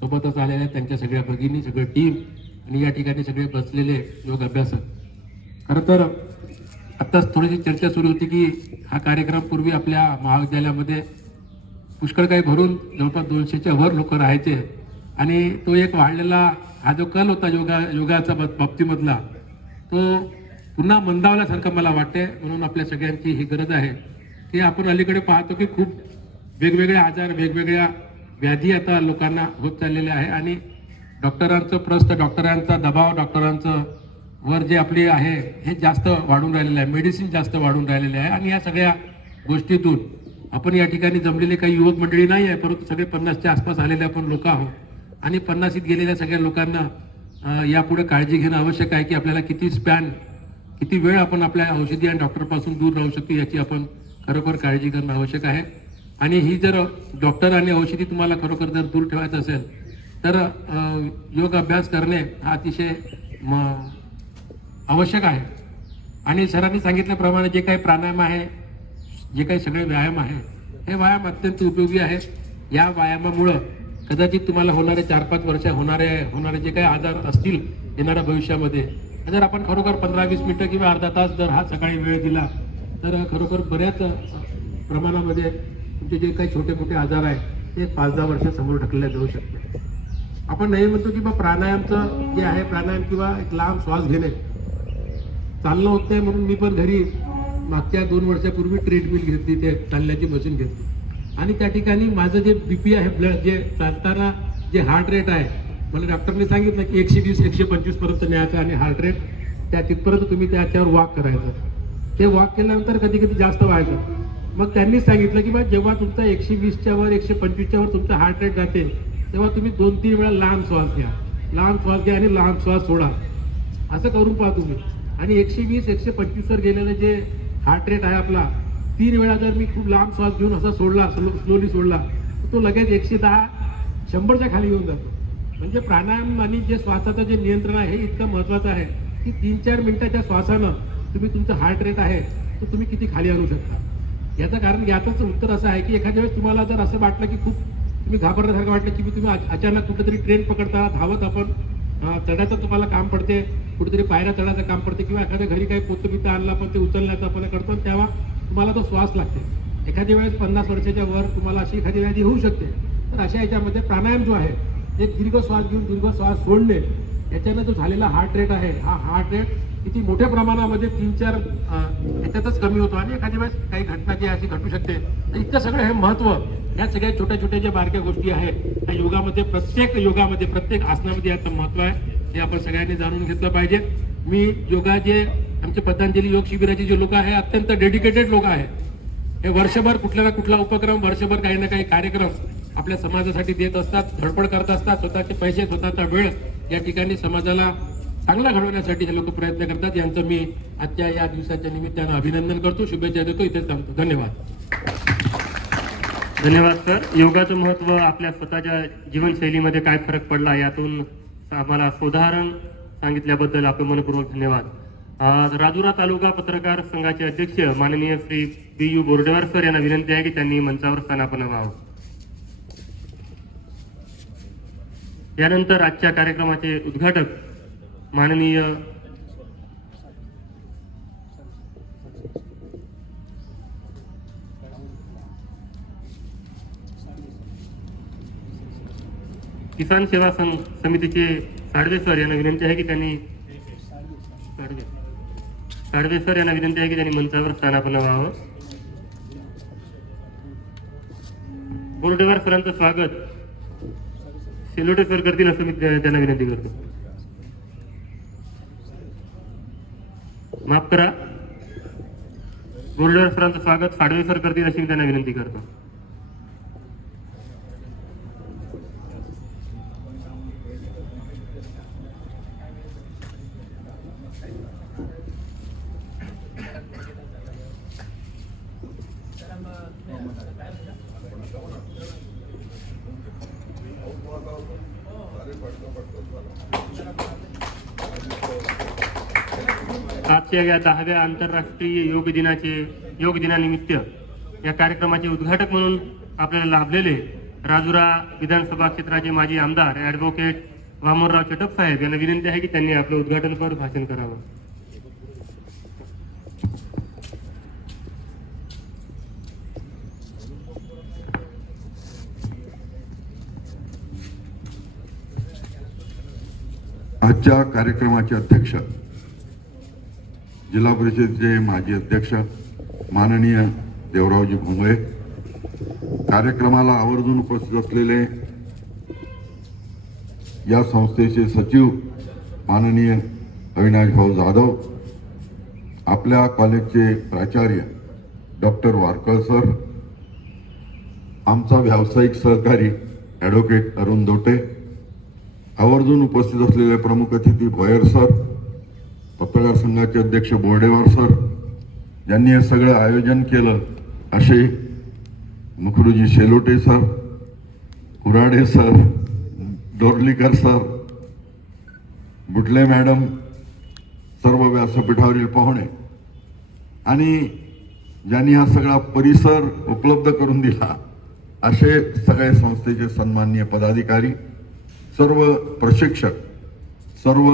सोबतच आलेल्या त्यांच्या सगळ्या भगिनी, सगळं टीम आणि या ठिकाणी सगळे बसलेले योग अभ्यासक. खरं तर आत्ताच थोडीशी चर्चा सुरू होती की हा कार्यक्रम पूर्वी आपल्या महाविद्यालयामध्ये पुष्कळ काही भरून जवळपास 200च्या वर लोक राहायचे आणि तो एक वाढलेला हा जो कल होता योगाचा बाबतीमधला तो पुन्हा मंदावल्यासारखं मला वाटते. म्हणून आपल्या सगळ्यांची ही गरज आहे की आपण अलीकडे पाहतो की खूप वेगवेगळे आजार, वेगवेगळ्या व्याधी आता लोकांना होत चाललेल्या आहे आणि डॉक्टरांचं प्रस्त, डॉक्टरांचा दबाव, डॉक्टरांचं वर जे आपली आहे हे जास्त वाढून राहिलेलं आहे, मेडिसिन जास्त वाढून राहिलेले आहे. आणि या सगळ्या गोष्टीतून आपण या ठिकाणी जमलेले काही युवक मंडळी नाही आहे, परंतु सगळे 50च्या आसपास आलेले आपण लोक आहोत आणि 50शीत गेलेल्या सगळ्या लोकांना यापुढे काळजी घेणं आवश्यक आहे की आपल्याला किती वेळ आपण आपल्या औषधी आणि डॉक्टरपासून दूर राहू शकतो याची आपण खरोखर काळजी करणं आवश्यक आहे. आणि ही जर डॉक्टर आणि औषधी तुम्हाला खरोखर जर दूर ठेवायचं असेल तर योग अभ्यास करणे हा अतिशय आवश्यक आहे. आणि सरांनी सांगितल्याप्रमाणे जे काही प्राणायाम आहे, जे काही सगळे व्यायाम आहे, हे व्यायाम अत्यंत उपयोगी आहेत. या व्यायामामुळं कदाचित तुम्हाला होणारे 4-5 वर्ष होणारे जे काही आजार असतील येणाऱ्या भविष्यामध्ये, जर आपण खरोखर 15-20 मिनिटं किंवा अर्धा तास जर हा सकाळी वेळ दिला तर खरोखर बऱ्याच प्रमाणामध्ये तुमचे जे काही छोटे मोठे आजार आहे ते 5-10 वर्ष समोर ढकलले जाऊ शकते. आपण नाही म्हणतो की बा प्राणायामचं जे आहे, प्राणायाम किंवा एक लांब श्वास घेणे चालणं होत नाही म्हणून मी पण घरी मागच्या 2 वर्षापूर्वी ट्रेडमिल घेतली, ते चालण्याची मशीन घेतली आणि त्या ठिकाणी माझं जे BP आहे, ब्लड जे चालताना जे हार्ट रेट आहे, मला डॉक्टरने सांगितलं की 120-125 पर्यंत न्यायचं आणि हार्ट रेट त्या तिथपर्यंत तुम्ही त्याच्यावर वॉक करायचं. ते वॉक केल्यानंतर कधी कधी जास्त व्हायचं. मग त्यांनीच सांगितलं की बा जेव्हा तुमचा 120च्या वर 125च्या वर तुमचा हार्ट रेट जाते तेव्हा तुम्ही 2-3 वेळा लांब श्वास घ्या आणि लांब श्वास सोडा, असं करून पहा तुम्ही. आणि 120-125 वर गेलेलं जे हार्ट रेट आहे आपला, 3 वेळा जर मी खूप लांब श्वास घेऊन असा सोडला, स्लोली सोडला, तर तो लगेच 110-100च्या खाली येऊन जातो. म्हणजे प्राणायाम आणि जे श्वासाचं जे नियंत्रण आहे हे इतकं महत्त्वाचं आहे की 3-4 मिनिटाच्या श्वासानं तुम्ही तुमचं हार्ट रेट आहे तो तुम्ही किती खाली आणू शकता. याचं कारण याचंच उत्तर असं आहे की एखाद्या वेळेस तुम्हाला जर असं वाटलं की खूप तुम्ही घाबरण्यासारखं वाटलं की तुम्ही अचानक कुठेतरी ट्रेन पकडता, धावत आपण चढायचं तुम्हाला काम पडते, कुठेतरी पायऱ्या चढायचं काम पडते किंवा एखाद्या घरी काही पोतं आणलं पण ते उचलण्याचं आपण करतो, तेव्हा तुम्हाला तो श्वास लागते. एखाद्या वेळेस 50 वर्षाच्या वर तुम्हाला अशी एखादी व्याधी होऊ शकते. तर अशा याच्यामध्ये प्राणायाम जो आहे एक दीर्घ श्वास घेऊन दीर्घ श्वास सोडणे, याच्यानं जो झालेला हार्ट रेट आहे हा हार्ट रेट किती मोठ्या प्रमाणामध्ये 3-4 याच्यातच कमी होतो आणि एखाद्या वेळेस काही घटना जी अशी घटू शकते. तर इतकं सगळं हे महत्त्व या सगळ्या छोट्या छोट्या ज्या बारक्या गोष्टी आहेत त्या योगामध्ये, प्रत्येक आसनामध्ये याचं महत्त्व आहे, हे आपण सगळ्यांनी जाणून घेतलं पाहिजे. मी योगा जे आमचे पतंजली योग शिबिराचे जे लोक आहे अत्यंत डेडिकेटेड लोक आहे. हे वर्षभर कुठला ना कुठला उपक्रम, वर्षभर काही ना काही कार्यक्रम आपल्या समाजासाठी देत असतात, धडपड करत असतात, स्वतःचे पैसे, स्वतःचा वेळ या ठिकाणी समाजाला चांगला घडवण्यासाठी हे लोक प्रयत्न करतात. यांचं मी आजच्या या दिवसाच्या निमित्तानं अभिनंदन करतो, शुभेच्छा देतो. इथेच थांबतो. धन्यवाद सर. योगाचं महत्त्व आपल्या स्वतःच्या जीवनशैलीमध्ये काय फरक पडला यातून आम्हाला उदाहरण सांगितल्याबद्दल आपलं मनपूर्वक धन्यवाद. राजुरा तालुका पत्रकार संघाचे अध्यक्ष माननीय श्री BU बोर्डेवार सर यांना विनंती आहे की त्यांनी मंचावर स्थानापन्न व्हावं. यानंतर आजच्या कार्यक्रमाचे उद्घाटक माननीय किसान सेवा समितीचे साडवे सर यांना विनंती आहे की त्यांनी मंचावर स्थानापन्न व्हावं. बोर्डेवार सरांचं स्वागत शेलोटे सर करतील असं मी त्यांना विनंती करतो. माफ करा, बोर्डर सरांचं स्वागत फाडवे सर करतील अशी मी त्यांना विनंती करतो. आजच्या या 10व्या आंतरराष्ट्रीय योग दिनानिमित्त या कार्यक्रमाचे उद्घाटक म्हणून आपल्याला लाभलेले राजुरा विधानसभा क्षेत्राचे माजी आमदार ॲडव्होकेट वामनराव चटप साहेब यांना विनंती आहे की त्यांनी आपलं उद्घाटनपर भाषण करावं. आजच्या कार्यक्रमाचे अध्यक्ष, जिल्हा परिषदेचे माजी अध्यक्ष माननीय देवरावजी भोंगळे, कार्यक्रमाला आवर्जून उपस्थित असलेले या संस्थेचे सचिव माननीय अविनाश भाऊ जाधव, आपल्या कॉलेजचे प्राचार्य डॉक्टर वारकर सर, आमचा व्यावसायिक सहकारी ॲडव्होकेट अरुण दोटे, आवर्जून उपस्थित असलेले प्रमुख अतिथी भोयर सर, पत्रकार संघाचे अध्यक्ष बोर्डेवार सर, ज्यांनी हे सगळं आयोजन केलं असे मुखरुजी शेलोटे sir, Kurade sir, Dorlikar sir, बुटले madam, सर्व व्यासपीठावरील पाहुणे आणि ज्यांनी हा सगळा परिसर उपलब्ध करून दिला असे सगळे संस्थेचे सन्माननीय पदाधिकारी, सर्व प्रशिक्षक, सर्व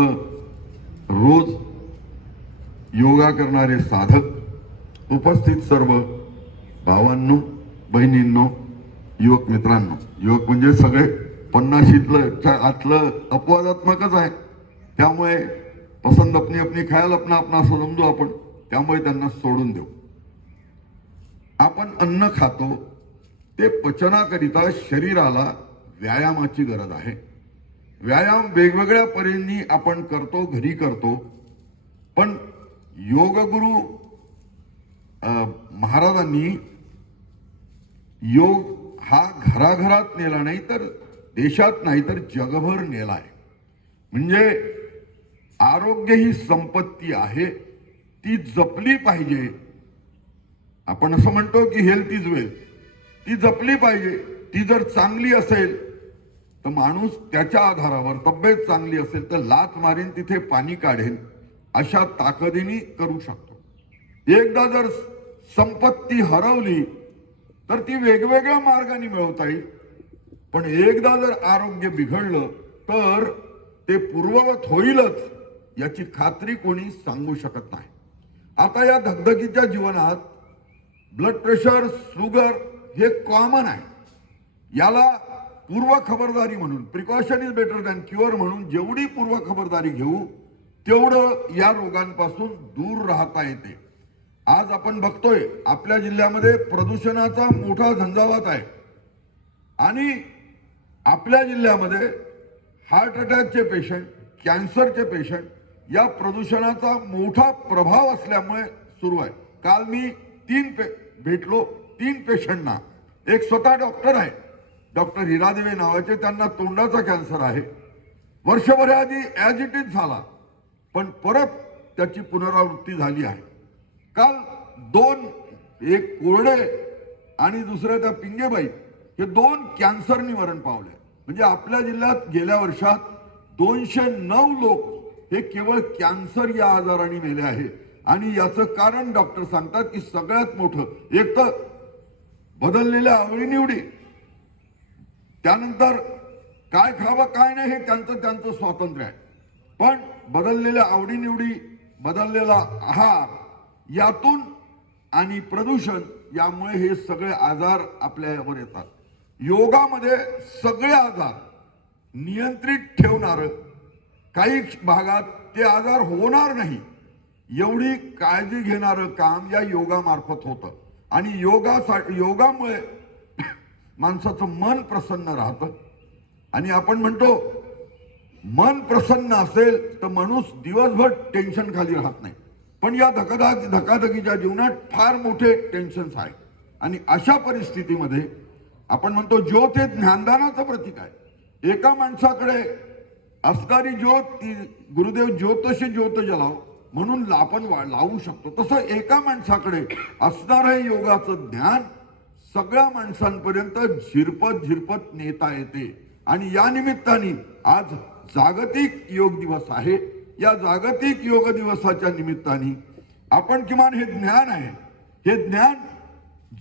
रोज योगा करणारे साधक, उपस्थित सर्व भावांनो, बहिणींनो, युवक मित्रांनो. युवक म्हणजे सगळे 50च्या आतलं अपवादात्मकच आहे, त्यामुळे पसंत अपनी अपनी ख्याल अपना अपना असं समजू आपण, त्यामुळे त्यांना सोडून देऊ. आपण अन्न खातो ते पचनाकरिता शरीराला व्यायामाची गरज आहे. व्यायाम वेगवेगळ्या परींनी आपण करतो, घरी करतो, पण योगगुरु महाराजांनी योग हा घराघरात नेला नाही तर देशात नाही तर जगभर नेला आहे. म्हणजे आरोग्य ही संपत्ती आहे, ती जपली पाहिजे. आपण असं म्हणतो की हेल्थ इज वेल्थ, ती जपली पाहिजे. ती जर चांगली असेल तर माणूस त्याच्या आधारावर, तब्येत चांगली असेल तर लाथ मारेन तिथे पाणी काढेल अशा ताकदीने करू शकतो. एकदा जर संपत्ती हरवली तर ती वेगवेगळ्या मार्गाने मिळवता येईल, पण एकदा जर आरोग्य बिघडलं तर ते पूर्ववत होईलच याची खात्री कोणी सांगू शकत नाही. आता या धगधगीच्या जीवनात ब्लड प्रेशर, शुगर हे कॉमन आहे. याला पूर्व खबरदारी म्हणून, precaution is better than cure म्हणून जेवढी पूर्व खबरदारी घेऊ तेवढं या रोगांपासून दूर राहता येते. आज आपण बघतोय आपल्या जिल्ह्यामध्ये प्रदूषणाचा मोठा झंझावात आहे आणि आपल्या जिल्ह्यामध्ये हार्ट अटॅकचे पेशंट, कॅन्सरचे पेशंट या प्रदूषणाचा मोठा प्रभाव असल्यामुळे सुरू आहे. काल मी भेटलो 3 पेशंटना. एक स्वतः डॉक्टर आहे, डॉक्टर हिरादेवे नावाचे, त्यांना तोंडाचा कॅन्सर आहे. वर्षभराआधी ॲज इट इज झाला, पण परत त्याची पुनरावृत्ती झाली आहे. काल 2, एक कोरडे आणि दुसरे त्या पिंगेबाई, हे 2 कॅन्सरनी मरण पावले. म्हणजे आपल्या जिल्ह्यात गेल्या वर्षात 209 लोक हे केवळ कॅन्सर या आजाराने मेले आहे. आणि याचं कारण डॉक्टर सांगतात की सगळ्यात मोठं एक तर बदललेल्या आवडीनिवडी, त्यानंतर काय खावं काय नाही हे त्यांचं स्वातंत्र्य आहे, पण बदललेल्या आवडीनिवडी, बदललेला आहार यातून आणि प्रदूषण यामुळे हे सगळे आजार आपल्यावर येतात. योगामध्ये सगळे आजार नियंत्रित ठेवणारं, काही भागात ते आजार होणार नाही एवढी काळजी घेणारं काम या योगामार्फत होतं. आणि योगामुळे माणसाचं मन प्रसन्न राहतं. आणि आपण म्हणतो मन प्रसन्न असेल तर माणूस दिवसभर टेन्शन खाली राहत नाही, पण या धकाधकीच्या जीवनात फार मोठे टेन्शन्स आहेत. आणि अशा परिस्थितीमध्ये आपण म्हणतो ज्योत हे ज्ञानदानाचं प्रतीक आहे. एका माणसाकडे असणारी ज्योत ती गुरुदेव ज्योतशी ज्योत जलाव म्हणून आपण लावू शकतो. तसं एका माणसाकडे असणारं योगाचं ज्ञान सगळ्या माणसांपर्यंत झिरपत नेता येते. आणि या निमित्ताने आज जागतिक योग दिवस आहे. या जागतिक योग दिवसाच्या निमित्ताने आपण किमान हे ज्ञान आहे, हे ज्ञान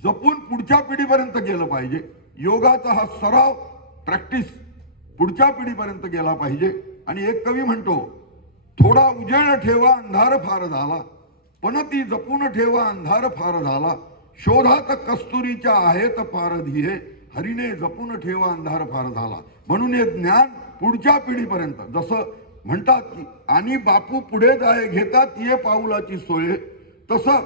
जपून पुढच्या पिढीपर्यंत गेलं पाहिजे. योगाचा हा सराव प्रॅक्टिस पुढच्या पिढीपर्यंत गेला पाहिजे. आणि एक कवी म्हणतो, थोडा उजेड ठेवा अंधार फार झाला, पण ती जपून ठेवा अंधार फार झाला, शोधात कस्तुरीच्या आहेत पारधिये, हरीने जपून ठेवा अंधार फार झाला. म्हणून हे ज्ञान पुढच्या पिढीपर्यंत, जसं म्हणतात की आणि बापू पुढे जाय घेतात ये पाऊलाची सोय, तसं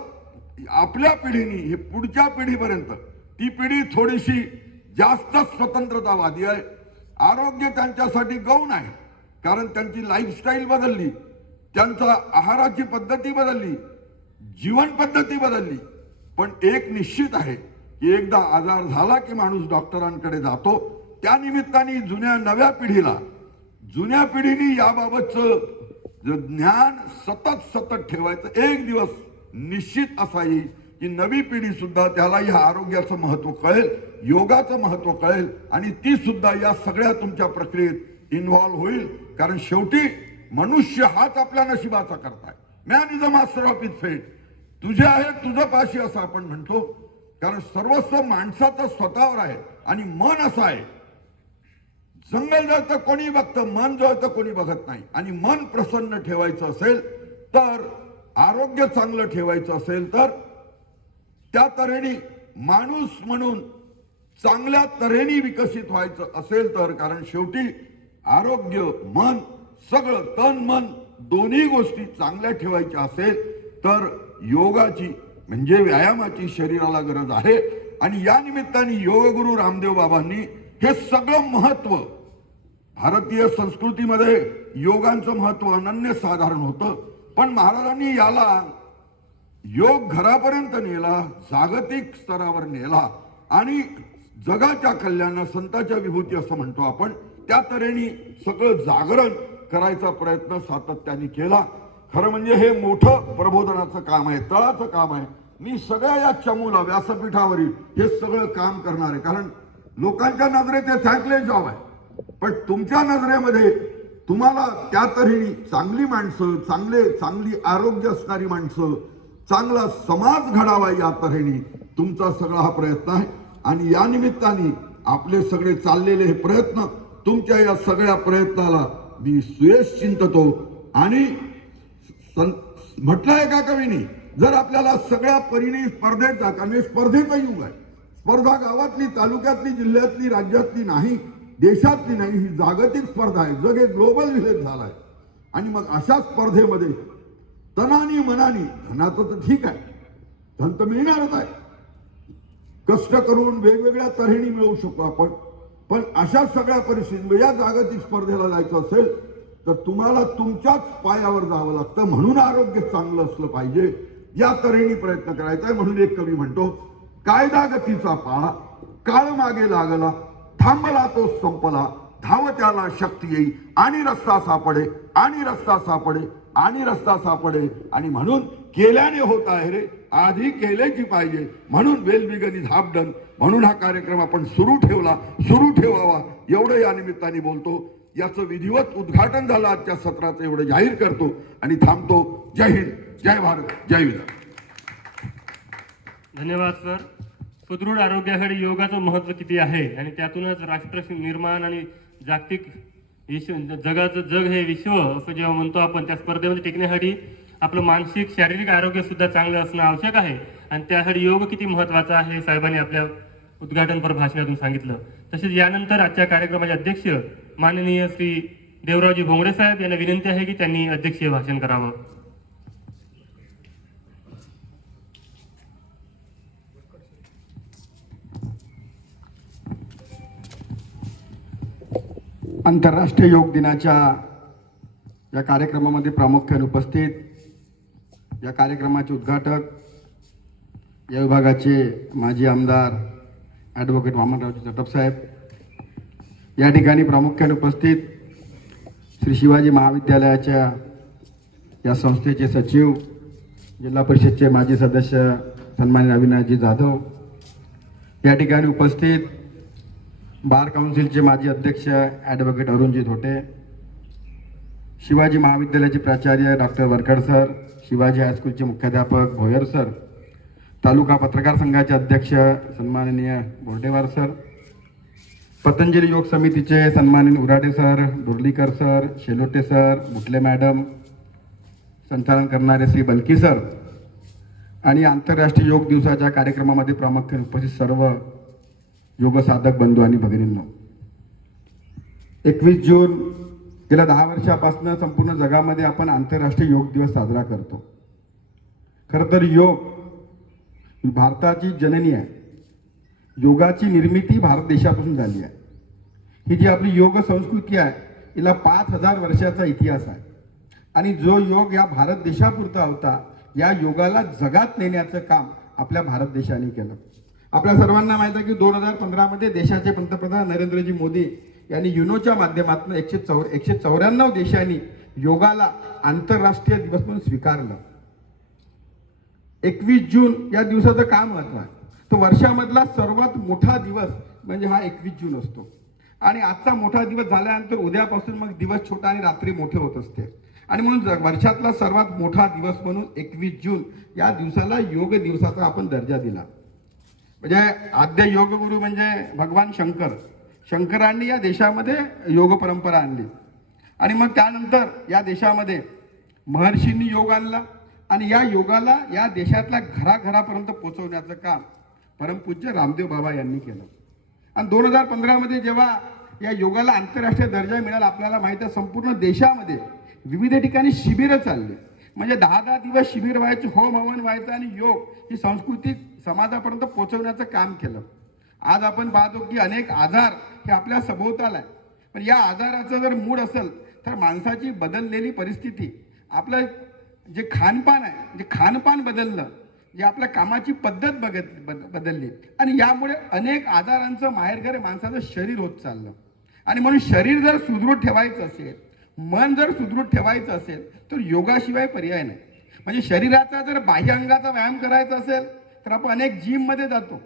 आपल्या पिढीने हे पुढच्या पिढीपर्यंत, ती पिढी थोडीशी जास्त स्वतंत्रतावादी आहे. आरोग्य त्यांच्यासाठी गौण आहे, कारण त्यांची लाईफस्टाईल बदलली, त्यांचा आहाराची पद्धती बदलली, जीवन पद्धती बदलली. पण एक निश्चित आहे की एकदा आजार झाला की माणूस डॉक्टरांकडे जातो. त्या निमित्ताने नव्या पिढीने याबाबतचं ज्ञान सतत ठेवायचं. एक दिवस निश्चित असा येईल की नवी पिढी सुद्धा त्याला या आरोग्याचं महत्व कळेल, योगाचं महत्व कळेल आणि ती सुद्धा या सगळ्या तुमच्या प्रक्रियेत इन्व्हॉल्व्ह होईल. कारण शेवटी मनुष्य हाच आपल्या नशिबाचा करताय. Man is a master of is फेट. तुझे आहे तुझं पाशी असं आपण म्हणतो, कारण सर्वस्व माणसाचं स्वतःवर आहे. आणि मन असं आहे, जंगल जळतं कोणी बघतं, मन जळतं कोणी बघत नाही. आणि मन प्रसन्न ठेवायचं असेल तर, आरोग्य चांगलं ठेवायचं असेल तर, त्या तऱ्हेने माणूस म्हणून चांगल्या तऱ्हेने विकसित व्हायचं असेल तर, कारण शेवटी आरोग्य, मन, सगळं तन मन दोन्ही गोष्टी चांगल्या ठेवायच्या असेल तर योगाची म्हणजे व्यायामाची शरीराला गरज आहे. आणि या निमित्ताने योगगुरु रामदेव बाबांनी हे सगळं महत्व, भारतीय संस्कृतीमध्ये योगांचं महत्व अनन्यसाधारण होतं. पण महाराजांनी याला योग घरापर्यंत नेला, जागतिक स्तरावर नेला आणि जगाच्या कल्याण, संतांच्या विभूती असं म्हणतो आपण, त्या तऱ्हेने सगळं जागरण करायचा प्रयत्न सातत्याने केला. खरं म्हणजे हे मोठं प्रबोधनाचं काम आहे, तळाचं काम आहे. मी सगळ्या या चमूला व्यासपीठावरील हे सगळं काम करणार आहे, कारण लोकांच्या नजरेत हे थँकलेस जॉब आहे. पण तुमच्या नजरेमध्ये तुम्हाला त्या तऱ्हेने चांगली माणसं, चांगली आरोग्य असणारी माणसं, चांगला समाज घडावा या तऱ्हेने तुमचा सगळा हा प्रयत्न आहे. आणि या निमित्ताने आपले सगळे चाललेले हे प्रयत्न, तुमच्या या सगळ्या प्रयत्नाला मी सुयश चिंततो. आणि म्हटलंय का कवीनी, जर आपल्याला सगळ्या परीने स्पर्धेचा, कारण स्पर्धेचा युग आहे, स्पर्धा गावातली, तालुक्यातली, जिल्ह्यातली, राज्यातली नाही, देशातली नाही, ही जागतिक स्पर्धा आहे. जग एक ग्लोबल विलेज झालाय. आणि मग अशा स्पर्धेमध्ये तनानी मनानी, धनाचं तर ठीक आहे, धन तर मिळणारच आहे, कष्ट करून वेगवेगळ्या तऱ्हेने मिळवू शकतो आपण. पण अशा सगळ्या परिस्थितीमध्ये या जागतिक स्पर्धेला जायचं असेल तर तुम्हाला तुमच्याच पायावर जावं लागतं. म्हणून आरोग्य चांगलं असलं पाहिजे, या तऱ्हेने प्रयत्न करायचा आहे. म्हणून एक कवी म्हणतो, कायदा गतीचा पाळा, काळ मागे लागला, थांबला तो संपला, धाव त्याला शक्ती येई, आणि रस्ता सापडे, आणि रस्ता सापडे, आणि रस्ता सापडे. आणि म्हणून केल्याने होत आहे रे, आधी केल्याची पाहिजे. म्हणून वेलबिगनी धापडन, म्हणून हा कार्यक्रम आपण सुरू ठेवावा, एवढं या निमित्ताने बोलतो. याचं विधिवत उद्घाटन झालं आजच्या सत्राचं, एवढं जाहीर करतो आणि थांबतो. जय हिंद, जय भारत, जय विधान. धन्यवाद सर. सुदृढ आरोग्यासाठी योगाचं महत्त्व किती आहे आणि त्यातूनच राष्ट्र निर्माण आणि जागतिक जगाचं जग हे विश्व असं जेव्हा म्हणतो आपण, त्या स्पर्धेमध्ये टिकण्यासाठी आपलं मानसिक शारीरिक आरोग्य सुद्धा चांगलं असणं आवश्यक आहे. आणि त्यासाठी योग किती महत्त्वाचा आहे साहेबांनी आपल्या उद्घाटनपर भाषणातून सांगितलं. तसेच यानंतर आजच्या कार्यक्रमाचे अध्यक्ष माननीय श्री देवरावजी भोंगडे साहेब यांना विनंती आहे की त्यांनी अध्यक्षीय भाषण करावं. आंतरराष्ट्रीय योग दिनाच्या या कार्यक्रमामध्ये प्रामुख्याने उपस्थित या कार्यक्रमाचे उद्घाटक या विभागाचे माजी आमदार ॲडव्होकेट वामनरावजी जटप साहेब, या ठिकाणी प्रामुख्याने उपस्थित श्री शिवाजी महाविद्यालयाच्या या संस्थेचे सचिव, जिल्हा परिषदचे माजी सदस्य सन्माननीय अविनाशजी जाधव, या ठिकाणी उपस्थित बार काउन्सिलचे माजी अध्यक्ष ॲडव्होकेट अरुणजी धोटे, शिवाजी महाविद्यालयाचे प्राचार्य डॉक्टर वरकड सर, शिवाजी हायस्कूलचे मुख्याध्यापक भोयर सर, तालुका पत्रकार संघाचे अध्यक्ष सन्माननीय बोर्डेवार सर, पतंजली योग समितीचे सन्माननीय Urade sir, Dorlikar sir, Shelote sir, Mutle madam, संचालन करणारे श्री बलकी सर आणि आंतरराष्ट्रीय योग दिवसाच्या कार्यक्रमामध्ये प्रामुख्याने उपस्थित सर्व योग साधक बंधू आणि भगिनींनो, 21 जून गेल्या 10 वर्षापासून संपूर्ण जगामध्ये आपण आंतरराष्ट्रीय योग दिवस साजरा करतो. खरं तर योग भारताची जननी आहे. योगाची निर्मिती भारत देशापासून झाली आहे. ही जी आपली योग संस्कृती आहे हिला 5000 वर्षाचा इतिहास आहे आणि जो योग या भारत देशापुरता होता, या योगाला जगात नेण्याचं काम आपल्या भारत देशाने केलं. आपल्या सर्वांना माहिती आहे की 2015 मध्ये देशाचे पंतप्रधान नरेंद्रजी मोदी यांनी युनोच्या माध्यमातून 194 देशांनी योगाला आंतरराष्ट्रीय दिवस म्हणून स्वीकारलं. 21 जून या दिवसाचं काय महत्त्व आहे? तो वर्षामधला सर्वात मोठा दिवस म्हणजे हा 21 जून असतो आणि आजचा मोठा दिवस झाल्यानंतर उद्यापासून मग दिवस छोटा आणि रात्री मोठे होत असते आणि म्हणून वर्षातला सर्वात मोठा दिवस म्हणून 21 जून या दिवसाला योग दिवसाचा आपण दर्जा दिला. म्हणजे आद्य योगगुरू म्हणजे भगवान शंकरांनी या देशामध्ये योग परंपरा आणली आणि मग त्यानंतर या देशामध्ये महर्षींनी योग आणला आणि या योगाला या देशातल्या घराघरापर्यंत पोहोचवण्याचं काम परमपूज्य रामदेव बाबा यांनी केलं. आणि 2015 मध्ये जेव्हा या योगाला आंतरराष्ट्रीय दर्जा मिळाला, आपल्याला माहिती आहे संपूर्ण देशामध्ये विविध ठिकाणी शिबिरं चालली. म्हणजे 10 दिवस शिबिर व्हायचे, होम हवन व्हायचं आणि योग ही संस्कृती समाजापर्यंत पोहोचवण्याचं काम केलं. आज आपण पाहतो की अनेक आजार हे आपल्या सभोवताल आहे, पण या आजाराचं जर मूळ असेल तर माणसाची बदललेली परिस्थिती, आपलं जे खानपान आहे, जे खानपान बदललं, जे आपल्या कामाची पद्धत बदलली आणि यामुळे अनेक आजारांचं माहेरघर माणसाचं शरीर होत चाललं. आणि म्हणून शरीर जर सुदृढ ठेवायचं असेल, मन जर सुदृढ ठेवायचं असेल तर योगाशिवाय पर्याय नाही. म्हणजे शरीराचा जर बाह्य अंगाचा व्यायाम करायचा असेल तर आपण अनेक जिममध्ये जातो,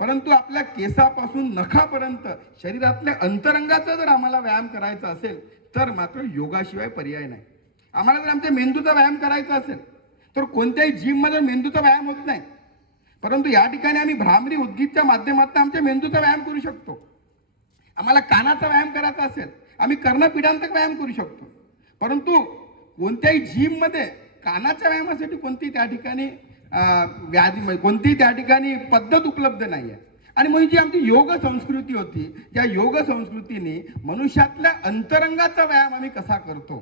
परंतु आपल्या केसापासून नखापर्यंत शरीरातल्या अंतरंगाचा जर आम्हाला व्यायाम करायचा असेल तर मात्र योगाशिवाय पर्याय नाही. आम्हाला जर आमच्या मेंदूचा व्यायाम करायचा असेल तर कोणत्याही जिममध्ये मेंदूचा व्यायाम होत नाही, परंतु या ठिकाणी आम्ही भ्रामरी उद्गीतच्या माध्यमातून आमच्या मेंदूचा व्यायाम करू शकतो. आम्हाला कानाचा व्यायाम करायचा असेल आम्ही कर्णपिडांतक व्यायाम करू शकतो, परंतु कोणत्याही जिममध्ये कानाच्या व्यायामासाठी कोणती त्या ठिकाणी कोणती त्या ठिकाणी पद्धत उपलब्ध नाही आहे. आणि म्हणजे जी आमची योग संस्कृती होती, त्या योग संस्कृतीने मनुष्यातल्या अंतरंगाचा व्यायाम आम्ही कसा करतो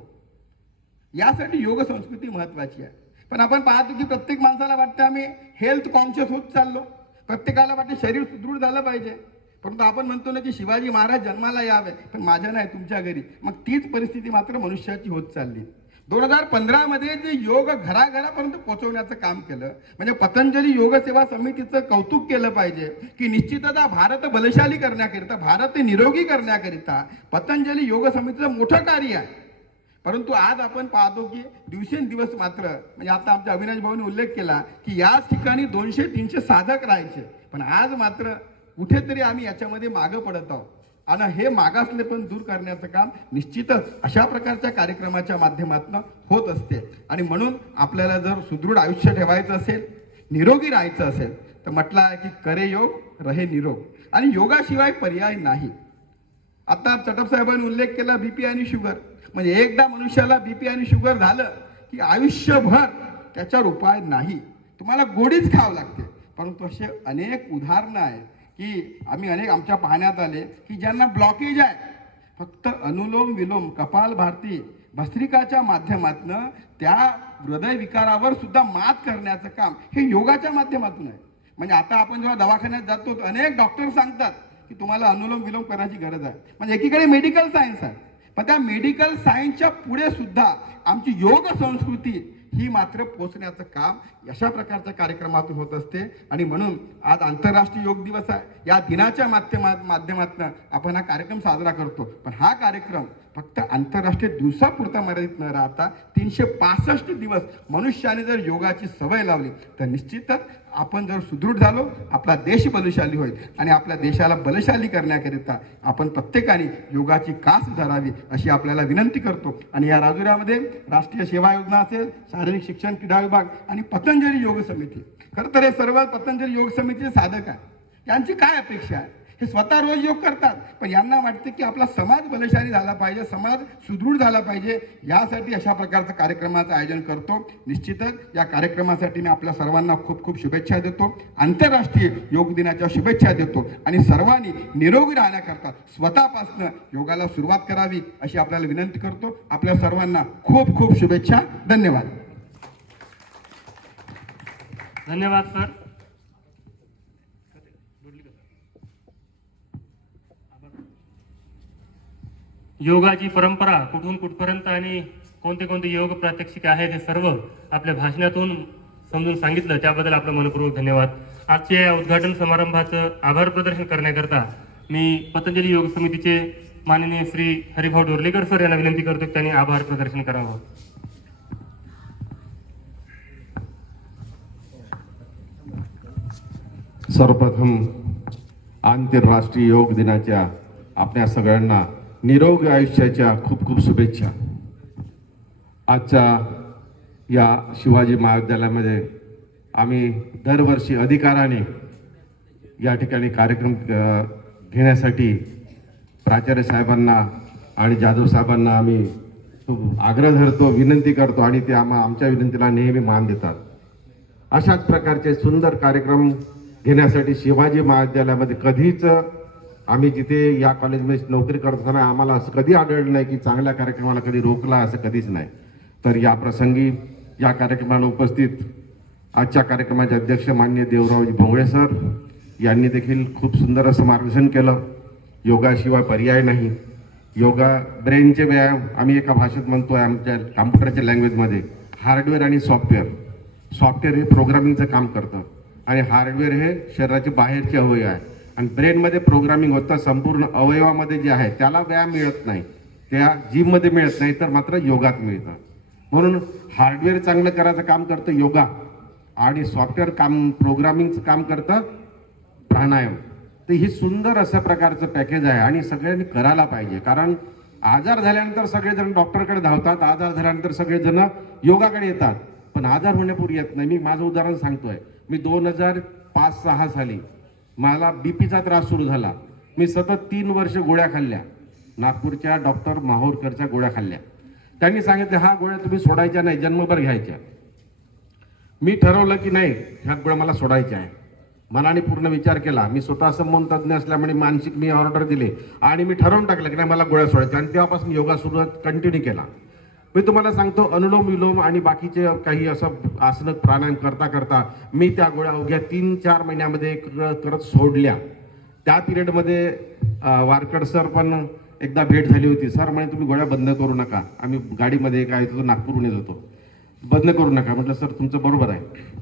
यासाठी योग संस्कृती महत्त्वाची आहे. पण आपण पाहतो की प्रत्येक माणसाला वाटतं आम्ही हेल्थ कॉन्शियस होत चाललो, प्रत्येकाला वाटतं शरीर सुदृढ झालं पाहिजे, परंतु आपण म्हणतो ना की शिवाजी महाराज जन्माला यावे पण माझ्या नाही तुमच्या घरी. मग तीच परिस्थिती मात्र मनुष्याची होत चालली. 2015 मध्ये जे योग घराघरापर्यंत पोहोचवण्याचं काम केलं, म्हणजे पतंजली योग सेवा समितीचं कौतुक केलं पाहिजे की निश्चितच भारत बलशाली करण्याकरिता, भारत निरोगी करण्याकरिता पतंजली योग समितीचं मोठं कार्य आहे. परंतु आज आपण पाहतो की दिवसेंदिवस मात्र, म्हणजे आता आमच्या अविनाश भाऊने उल्लेख केला की याच ठिकाणी 200-300 साधक राहायचे, पण आज मात्र कुठेतरी आम्ही याच्यामध्ये मागं पडत आहोत आणि हे मागासले पण दूर करण्याचं काम निश्चितच अशा प्रकारच्या कार्यक्रमाच्या माध्यमातून होत असते. आणि म्हणून आपल्याला जर सुदृढ आयुष्य ठेवायचं असेल, निरोगी राहायचं असेल तर म्हटलं आहे की करे योग रहे निरोग आणि योगाशिवाय पर्याय नाही. आता चटप साहेबांनी उल्लेख केला बीपी आणि शुगर, म्हणजे एकदा मनुष्याला बीपी आणि शुगर झालं की आयुष्यभर त्याच्यावर उपाय नाही, तुम्हाला गोडीच खावं लागते. परंतु असे अनेक उदाहरणं आहेत की आम्ही अनेक आमच्या पाहण्यात आले की ज्यांना ब्लॉकेज आहे, फक्त अनुलोम विलोम कपालभाती भस्त्रिकाच्या माध्यमातून त्या हृदय विकारावर सुद्धा मात करण्याचं काम हे योगाच्या माध्यमातून आहे. म्हणजे आता आपण जेव्हा दवाखान्यात जातो तर अनेक डॉक्टर सांगतात की तुम्हाला अनुलोम विलोम करण्याची गरज आहे. म्हणजे एकीकडे मेडिकल सायन्स आहे, पण त्या मेडिकल सायन्सच्या पुढे सुद्धा आमची योग संस्कृती ही मात्र पोचण्याचं काम अशा प्रकारच्या कार्यक्रमातून होत असते. आणि म्हणून आज आंतरराष्ट्रीय योग दिवस आहे. या दिनाच्या माध्यमातून आपण हा कार्यक्रम साजरा करतो. पण हा कार्यक्रम फक्त आंतरराष्ट्रीय दिवसापुरता मर्यादित न राहता 365 दिवस मनुष्याने जर योगाची सवय लावली तर निश्चितच आपण जर सुदृढ झालो, आपला देश बलशाली होईल. आणि आपल्या देशाला बलशाली करण्याकरिता आपण प्रत्येकाने योगाची कास धरावी अशी आपल्याला विनंती करतो. आणि या राजुऱ्यामध्ये राष्ट्रीय सेवा योजना असेल, शारीरिक शिक्षण क्रीडा विभाग आणि पतंजली योग समिती, खरं तर हे सर्व पतंजली योग समितीचे साधक आहे. यांची काय अपेक्षा आहे? हे स्वतः रोज योग करतात, पण यांना वाटते की आपला समाज बलशाली झाला पाहिजे, समाज सुदृढ झाला पाहिजे. यासाठी अशा प्रकारचं कार्यक्रमाचं आयोजन करतो. निश्चितच या कार्यक्रमासाठी मी आपल्या सर्वांना खूप खूप शुभेच्छा देतो. आंतरराष्ट्रीय योग दिनाच्या शुभेच्छा देतो. आणि सर्वांनी निरोगी राहण्याकरता स्वतःपासून योगाला सुरुवात करावी अशी आपल्याला विनंती करतो. आपल्या सर्वांना खूप खूप शुभेच्छा. धन्यवाद. धन्यवाद सर. योगाची परंपरा कुठून कुठपर्यंत आणि कोणते कोणते योग प्रात्यक्षिक आहेत हे सर्व आपल्या भाषणातून समजून सांगितलं, त्याबद्दल आपलं मनपूर्वक धन्यवाद. आजच्या या उद्घाटन समारंभाचं आभार प्रदर्शन करण्याकरता मी पतंजली योग समितीचे माननीय श्री हरिभाऊ डोर्लेकर सर यांना विनंती करतो की त्यांनी आभार प्रदर्शन करावं. सर्वप्रथम आंतरराष्ट्रीय योग दिनाच्या आपल्या सगळ्यांना निरोगी आयुष्याच्या खूप खूप शुभेच्छा. आजच्या या शिवाजी महाविद्यालयामध्ये आम्ही दरवर्षी अधिकाराने या ठिकाणी कार्यक्रम घेण्यासाठी प्राचार्य साहेबांना आणि जाधव साहेबांना आम्ही खूप आग्रह धरतो, विनंती करतो आणि ते आमच्या विनंतीला नेहमी मान देतात. अशाच प्रकारचे सुंदर कार्यक्रम घेण्यासाठी शिवाजी महाविद्यालयामध्ये कधीच आम्ही जिथे या कॉलेजमध्ये नोकरी करत असताना आम्हाला असं कधी आढळलं नाही की चांगल्या कार्यक्रमाला कधी रोखला, असं कधीच नाही. तर या प्रसंगी या कार्यक्रमाला उपस्थित आजच्या कार्यक्रमाचे अध्यक्ष माननीय देवरावजी भोंगळे सर यांनी देखील खूप सुंदर असं मार्गदर्शन केलं. योगाशिवाय पर्याय नाही. योगा ब्रेनचे व्यायाम आम्ही एका भाषेत म्हणतोय आमच्या कॉम्प्युटरच्या लँग्वेजमध्ये, हार्डवेअर आणि सॉफ्टवेअर. सॉफ्टवेअर हे प्रोग्रामिंगचं काम करतं आणि हार्डवेअर हे शरीराचे बाहेरचे अवयव आहे. आणि ब्रेनमध्ये प्रोग्रामिंग होतं. संपूर्ण अवयवामध्ये जे आहे त्याला व्यायाम मिळत नाही, त्या जिममध्ये मिळत नाही, तर मात्र योगात मिळतं. म्हणून हार्डवेअर चांगलं करायचं काम करतं योगा आणि सॉफ्टवेअर प्रोग्रामिंगचं काम करतं प्राणायाम. तर ही सुंदर अशा प्रकारचं पॅकेज आहे आणि सगळ्यांनी करायला पाहिजे. कारण आजार झाल्यानंतर सगळेजण डॉक्टरकडे धावतात, आजार झाल्यानंतर सगळेजण योगाकडे येतात, पण आजार होण्यापूर्वी येत नाही. मी माझं उदाहरण सांगतोय. मी 2005-06 साली मला बीपीचा त्रास सुरू झाला. मी सतत 3 वर्ष गोळ्या खाल्ल्या, नागपूरच्या डॉक्टर माहूरकरच्या गोळ्या खाल्ल्या. त्यांनी सांगितलं हा गोळ्या तुम्ही सोडायच्या नाही, जन्मभर घ्यायच्या. मी ठरवलं की नाही, ह्या गोळ्या मला सोडायच्या आहे. मनाने पूर्ण विचार केला. मी स्वतः संमोहन तज्ज्ञ असल्यामुळे मानसिक मी ऑर्डर दिले आणि मी ठरवून टाकलं की नाही मला गोळ्या सोडायच्या. आणि तेव्हापासून योगा सुरुवात कंटिन्यू केला. मी तुम्हाला सांगतो, अनुलोम विलोम आणि बाकीचे काही असं आसनं प्राणायाम करता करता मी त्या गोळ्या अवघ्या 3-4 महिन्यामध्ये करत सोडल्या. त्या पिरियडमध्ये वारकड सर पण एकदा भेट झाली होती. सर म्हणे तुम्ही गोळ्या बंद करू नका. आम्ही गाडीमध्ये काय होतो, नागपूरहून येत होतो. बंद करू नका. म्हटलं सर तुमचं बरोबर आहे,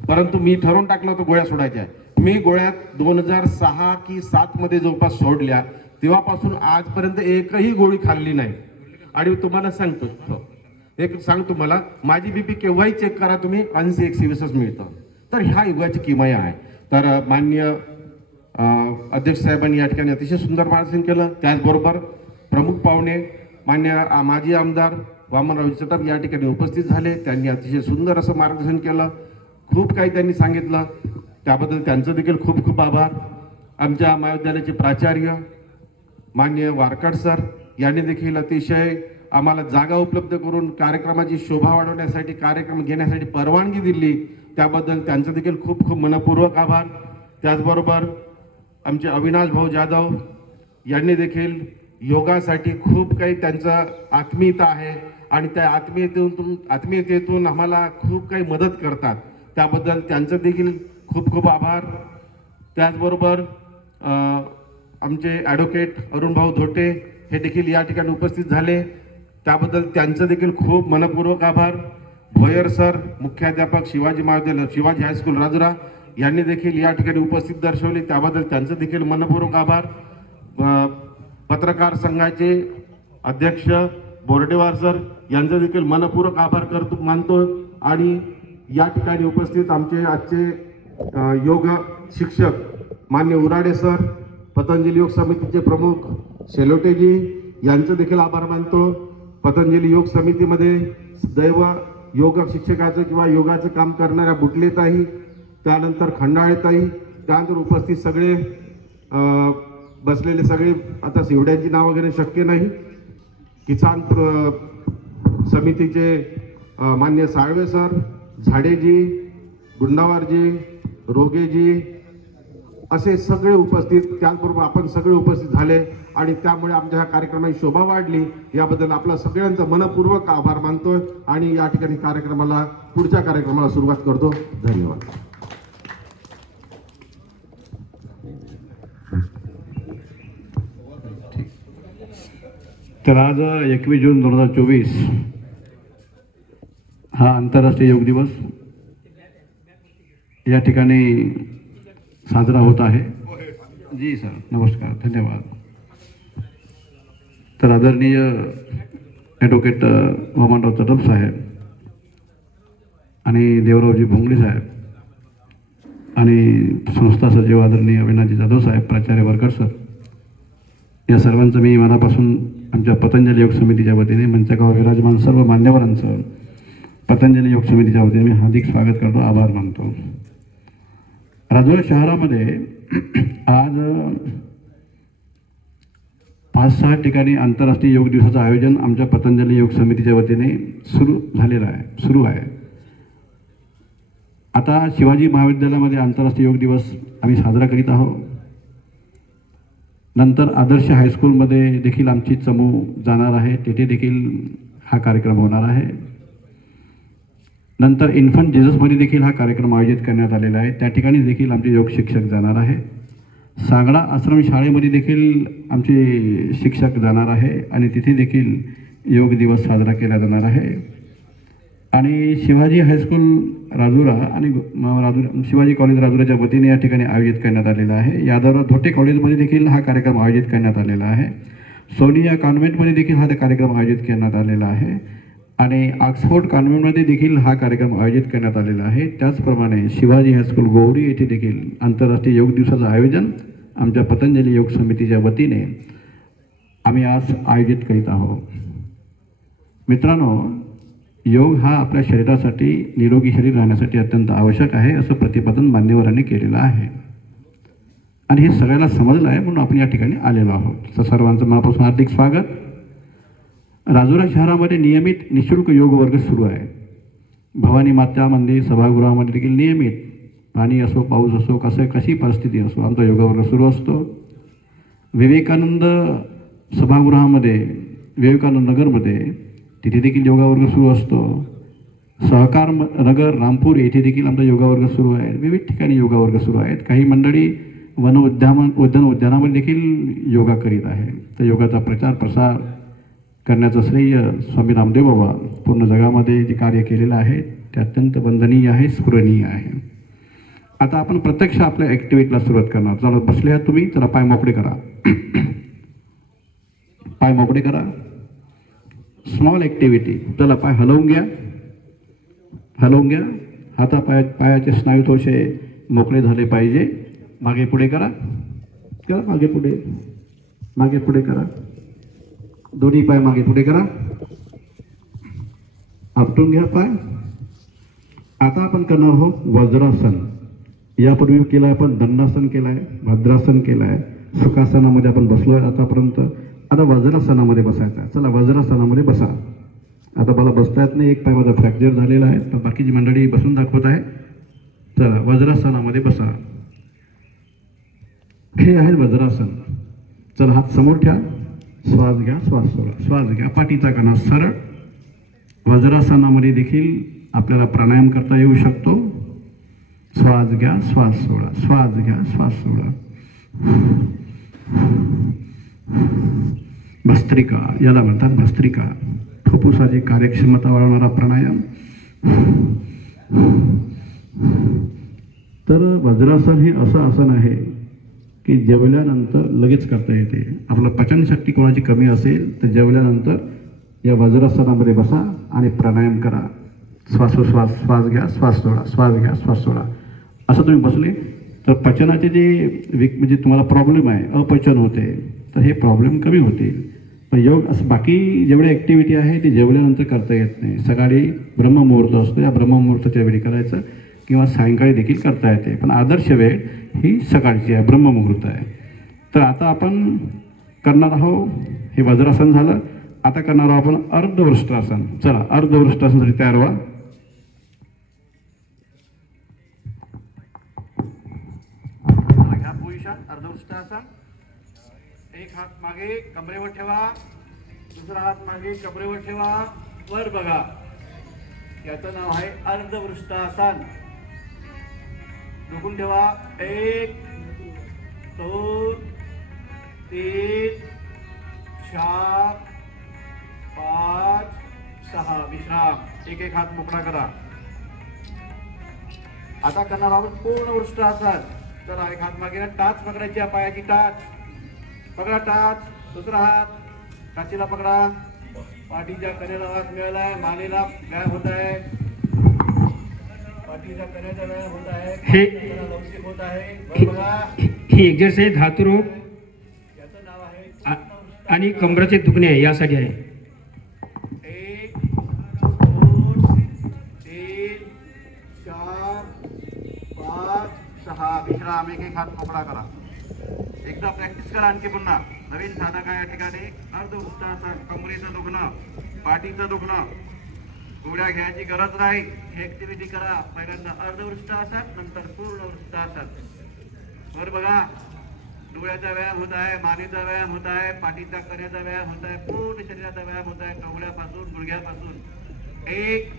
परंतु मी ठरवून टाकलं होतं गोळ्या सोडायच्या आहे. मी गोळ्या 2006 की 7 मध्ये जवळपास सोडल्या. तेव्हापासून आजपर्यंत एकही गोळी खाल्ली नाही. आणि तुम्हाला सांगतो मला माझी बीपी केव्हाही चेक करा तुम्ही, 80-120च मिळतं. तर ह्या युगाची किमया आहे. तर माननीय अध्यक्ष साहेबांनी या ठिकाणी अतिशय सुंदर मार्गदर्शन केलं. त्याचबरोबर प्रमुख पाहुणे मान्य माजी आमदार वामनराव चटप या ठिकाणी उपस्थित झाले. त्यांनी अतिशय सुंदर असं मार्गदर्शन केलं. खूप काही त्यांनी सांगितलं, त्याबद्दल त्यांचं देखील खूप खूप आभार. आमच्या महाविद्यालयाचे प्राचार्य माननीय वारकड सर यांनी देखील अतिशय आम्हाला जागा उपलब्ध करून कार्यक्रमाची शोभा वाढवण्यासाठी, कार्यक्रम घेण्यासाठी परवानगी दिली, त्याबद्दल त्यांचं देखील खूप खूप मनपूर्वक आभार. त्याचबरोबर आमचे अविनाश भाऊ जाधव यांनी देखील योगासाठी खूप काही त्यांचं आत्मीयता आहे आणि त्या आत्मीयतेतून आम्हाला खूप काही मदत करतात, त्याबद्दल त्यांचं देखील खूप खूप आभार. त्याचबरोबर आमचे ॲडव्होकेट अरुणभाऊ धोटे हे देखील या ठिकाणी उपस्थित झाले, त्याबद्दल त्यांचं देखील खूप मनपूर्वक आभार. भोयर सर, मुख्याध्यापक शिवाजी महाविद्यालय, शिवाजी हायस्कूल राजुरा यांनी देखील या ठिकाणी उपस्थित दर्शवले, त्याबद्दल त्यांचं देखील मनपूर्वक आभार. पत्रकार संघाचे अध्यक्ष बोर्डेवार सर यांचं देखील मनपूर्वक आभार मानतो. आणि या ठिकाणी उपस्थित आमचे आजचे योग शिक्षक मान्य उराडे सर, पतंजली योग समितीचे प्रमुख शेलोटेजी यांचं देखील आभार मानतो. पतंजली योग समितीमध्ये दैव योग शिक्षकाचं किंवा योगाचं काम करणाऱ्या बुटलेताई, त्यानंतर खंडाळेताई, त्यानंतर उपस्थित सगळे बसलेले सगळे, आता एवढ्यांची नाव वगैरे शक्य नाही. किसान समितीचे मान्य साळवे सर, झाडेजी, गुंडावारजी, रोगेजी, असे सगळे उपस्थित, त्याचबरोबर आपण सगळे उपस्थित झाले आणि त्यामुळे आमच्या ह्या कार्यक्रमाची शोभा वाढली. याबद्दल आपला सगळ्यांचा मनपूर्वक आभार मानतोय आणि या ठिकाणी पुढच्या कार्यक्रमाला सुरुवात करतो. धन्यवाद. तर आज 21 जून 2024 हा आंतरराष्ट्रीय योग दिवस या ठिकाणी साजरा होत आहे. जी सर, नमस्कार, धन्यवाद. तर आदरणीय ॲडव्होकेट वामनराव चटप साहेब आणि देवरावजी भोंगले साहेब आणि संस्था सचिव आदरणीय अविनाशजी जाधव साहेब, प्राचार्य वरकर सर, या सर्वांचं मी मनापासून आमच्या पतंजली योग समितीच्या वतीने मंचावर विराजमान सर्व मान्यवरांचं पतंजली योग समितीच्या वतीने मी हार्दिक स्वागत करतो, आभार मानतो. राजुरा शहरामध्ये आज 5-6 ठिकाणी आंतरराष्ट्रीय योग दिवसाचं आयोजन आमच्या पतंजली योग समितीच्या वतीने सुरू आहे. आता शिवाजी महाविद्यालयामध्ये आंतरराष्ट्रीय योग दिवस आम्ही साजरा करीत आहोत. नंतर आदर्श हायस्कूलमध्ये देखील आमची चमू जाणार आहे, तेथे देखील हा कार्यक्रम होणार आहे. नंतर इन्फंट जेजसमध्ये देखील हा कार्यक्रम आयोजित करण्यात आलेला आहे, त्या ठिकाणी देखील आमचे योग शिक्षक जाणार आहे. सांगडा आश्रम शाळेमध्ये देखील आमचे शिक्षक जाणार आहे आणि तिथे देखील योग दिवस साजरा केला जाणार आहे. आणि शिवाजी हायस्कूल राजुरा आणि शिवाजी कॉलेज राजुराच्या वतीने या ठिकाणी आयोजित करण्यात आलेला आहे. यादवराव धोटे कॉलेजमध्ये देखील हा कार्यक्रम आयोजित करण्यात आलेला आहे. सोनिया कॉन्व्हेंटमध्ये देखील हा कार्यक्रम आयोजित करण्यात आलेला आहे आणि ऑक्सफोर्ड कॉन्व्हेंटमध्ये देखील हा कार्यक्रम आयोजित करण्यात आलेला आहे. त्याचप्रमाणे शिवाजी हायस्कूल गोवडी येथे देखील आंतरराष्ट्रीय योग दिवसाचं आयोजन आमच्या पतंजली योग समितीच्या वतीने आम्ही आज आयोजित करीत आहोत. मित्रांनो, योग हा आपल्या शरीरासाठी, निरोगी शरीर राहण्यासाठी अत्यंत आवश्यक आहे असं प्रतिपादन मान्यवरांनी केलेलं आहे आणि हे सगळ्याला समजलं आहे, म्हणून आपण या ठिकाणी आलेलो आहोत. तर सर्वांचं मनापासून हार्दिक स्वागत. राजुरा शहरामध्ये नियमित निःशुल्क योग वर्ग सुरू आहे. भवानी माता मंदिर सभागृहामध्ये देखील नियमित, पाणी असो, पाऊस असो, कशी परिस्थिती असो, आमचा योग वर्ग सुरू असतो. विवेकानंद सभागृहामध्ये, विवेकानंद नगरमध्ये तिथे देखील योगा वर्ग सुरू असतो. सहकार नगर रामपूर येथे देखील आमचा योगा वर्ग सुरू आहे. विविध ठिकाणी योगा वर्ग सुरू आहेत. काही मंडळी उद्यानामध्ये देखील योगा करीत आहे. तर योगाचा प्रचार प्रसार करण्याचं श्रेय स्वामी रामदेव बाबा पूर्ण जगामध्ये जे कार्य केलेलं आहे ते अत्यंत वंदनीय आहे, स्मरणीय आहे. आता आपण प्रत्यक्ष आपल्या ॲक्टिव्हिटीला सुरुवात करणार. चला, बसले आहात तुम्ही, चला पाय मोकळे करा. पाय मोकळे करा. Small activity. चला, पाय हलवून घ्या, हलवून घ्या. पायाचे स्नायू थोडेसे मोकळे झाले पाहिजे. मागे पुढे करा, मागे पुढे करा. दोन्ही पाय मागे पुढे करा. आपटून घ्या पाय. आता आपण करणार आहोत वज्रासन. यापूर्वी केलं आहे आपण, दंडासन केलं आहे, भद्रासन केलं आहे, सुखासनामध्ये आपण बसलो आहे आतापर्यंत. आता वज्रासनामध्ये बसायचं आहे. चला, वज्रासनामध्ये बसा. आता मला बसता येत नाही, एक पाय माझा फ्रॅक्चर झालेला आहे, तर बाकीची मंडळी बसून दाखवत आहे. चला, वज्रासनामध्ये बसा. हे आहे वज्रासन. चला, हात समोर ठेवा. श्वास घ्या, श्वास सोडा. श्वास घ्या, पाठीचा कणा सरळ. वज्रासनामध्ये देखील आपल्याला प्राणायाम करता येऊ शकतो. श्वास घ्या, श्वास सोडा. श्वास घ्या, श्वास सोडा. भस्त्रिका, याला म्हणतात भस्त्रिका. फुफ्फुसाची कार्यक्षमता वाढवणारा प्राणायाम. तर वज्रासन हे असं आसन आहे की जेवल्यानंतर लगेच करता येते. आपलं पचनशक्ती कोणाची कमी असेल तर जेवल्यानंतर या वज्रासनामध्ये बसा आणि प्राणायाम करा. श्वासोश्वास, श्वास घ्या, श्वास सोडा, श्वास घ्या, श्वास सोडा. असं तुम्ही बसले तर पचनाचे जे म्हणजे तुम्हाला प्रॉब्लेम आहे, अपचन होते, तर हे प्रॉब्लेम कमी होतील. पण योग असं बाकी जेवढे ॲक्टिव्हिटी आहे ते जेवल्यानंतर करता येत नाही. सकाळी ब्रह्ममुहूर्त असतो, या ब्रह्ममुहूर्ताच्या वेळी करायचं किंवा सायंकाळी देखील करता येते. पण आदर्श वेळ ही सकाळची आहे, ब्रह्ममुहूर्त आहे. तर आता आपण करणार आहोत, हे वज्रासन झालं. आता करणार आहोत आपण अर्धवृष्टासन. चला, अर्धवृष्टासनासाठी तयार व्हा. घ्या पोझिशन अर्धवृष्टासन. एक हात मागे कमरेवर ठेवा, दुसरा हात मागे कमरेवर ठेवा, वर बघा. याचं नाव आहे अर्धवृष्टासन. डोकून ठेवा. 1 2 3 4 5 6. विश्राम. एक एक हात मोकळा करा. आता करणार आहोत पूर्ण वृष्टासन. चला, एक हात मागे टाच पकडायची, पायाची टाच पकडा. टाच. दुसरा हात टाचीला पकडा. पाठीच्या कण्याला हात मिळालाय, मानेला व्यायाम होत आहे, पाठीच्या कण्याचा व्यायाम होत आहे, पाठीला लवचिक होत आहे. वर बघा. ही एक्झरसाइज धातुरोग याचं नाव आहे आणि कमरेचे दुखणे आहे यासाठी आहे. 1 2 3 4 5 6. विश्राम. एक एक हात मोकळा करा. एकदा प्रॅक्टिस करा आणखी पुन्हा. नवीन साधक आहे या ठिकाणी. अर्धवृष्टासन. कमरेचं दुखणं, पाठीचं दुखणं, गोळ्या घ्यायची गरज नाही. हे ऍक्टिव्हिटी करा. पहिल्यांदा अर्धवृष्टासन, नंतर पूर्ण वृष्टासन. वर बघा. डोळ्याचा व्यायाम होत आहे, मानेचा व्यायाम होत आहे, पाठीचा कण्याचा व्यायाम होत आहे, पूर्ण शरीराचा व्यायाम होत आहे, कवड्यापासून गुडघ्यापासून. 1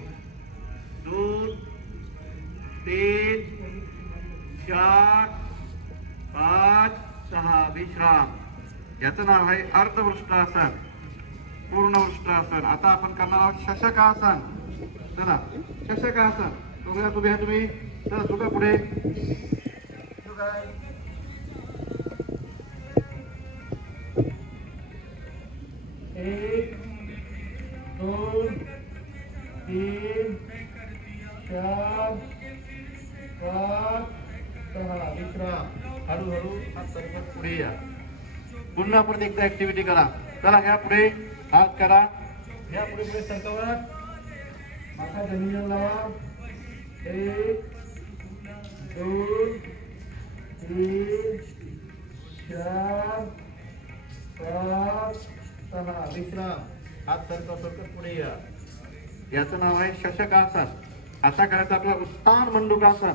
2 3 4 5 6. विश्राम. याचं नाव आहे अर्धवृष्टासन. पूर्ण वृष्टासन. आता आपण करणार आहोत शशकासन. चला, शशकासन. तुम्ही तुम्ही चला, झुका पुढे. झुका. 1 2 3 4 5 6. विश्राम. हळूहळू हात सरकत पुढे या. पुन्हा परत एकदा ऍक्टिव्हिटी करा. चला, घ्या पुढे, हात करा. घ्या पुढे पुढे सरकवा. माथा जमिनीवर लावा. 1 2 3 4 5 6. विश्राम. हात सरकत सरकत पुढे या. याचं नाव आहे शशकासन. आता करायचं आपला उत्तान मंडूकासन.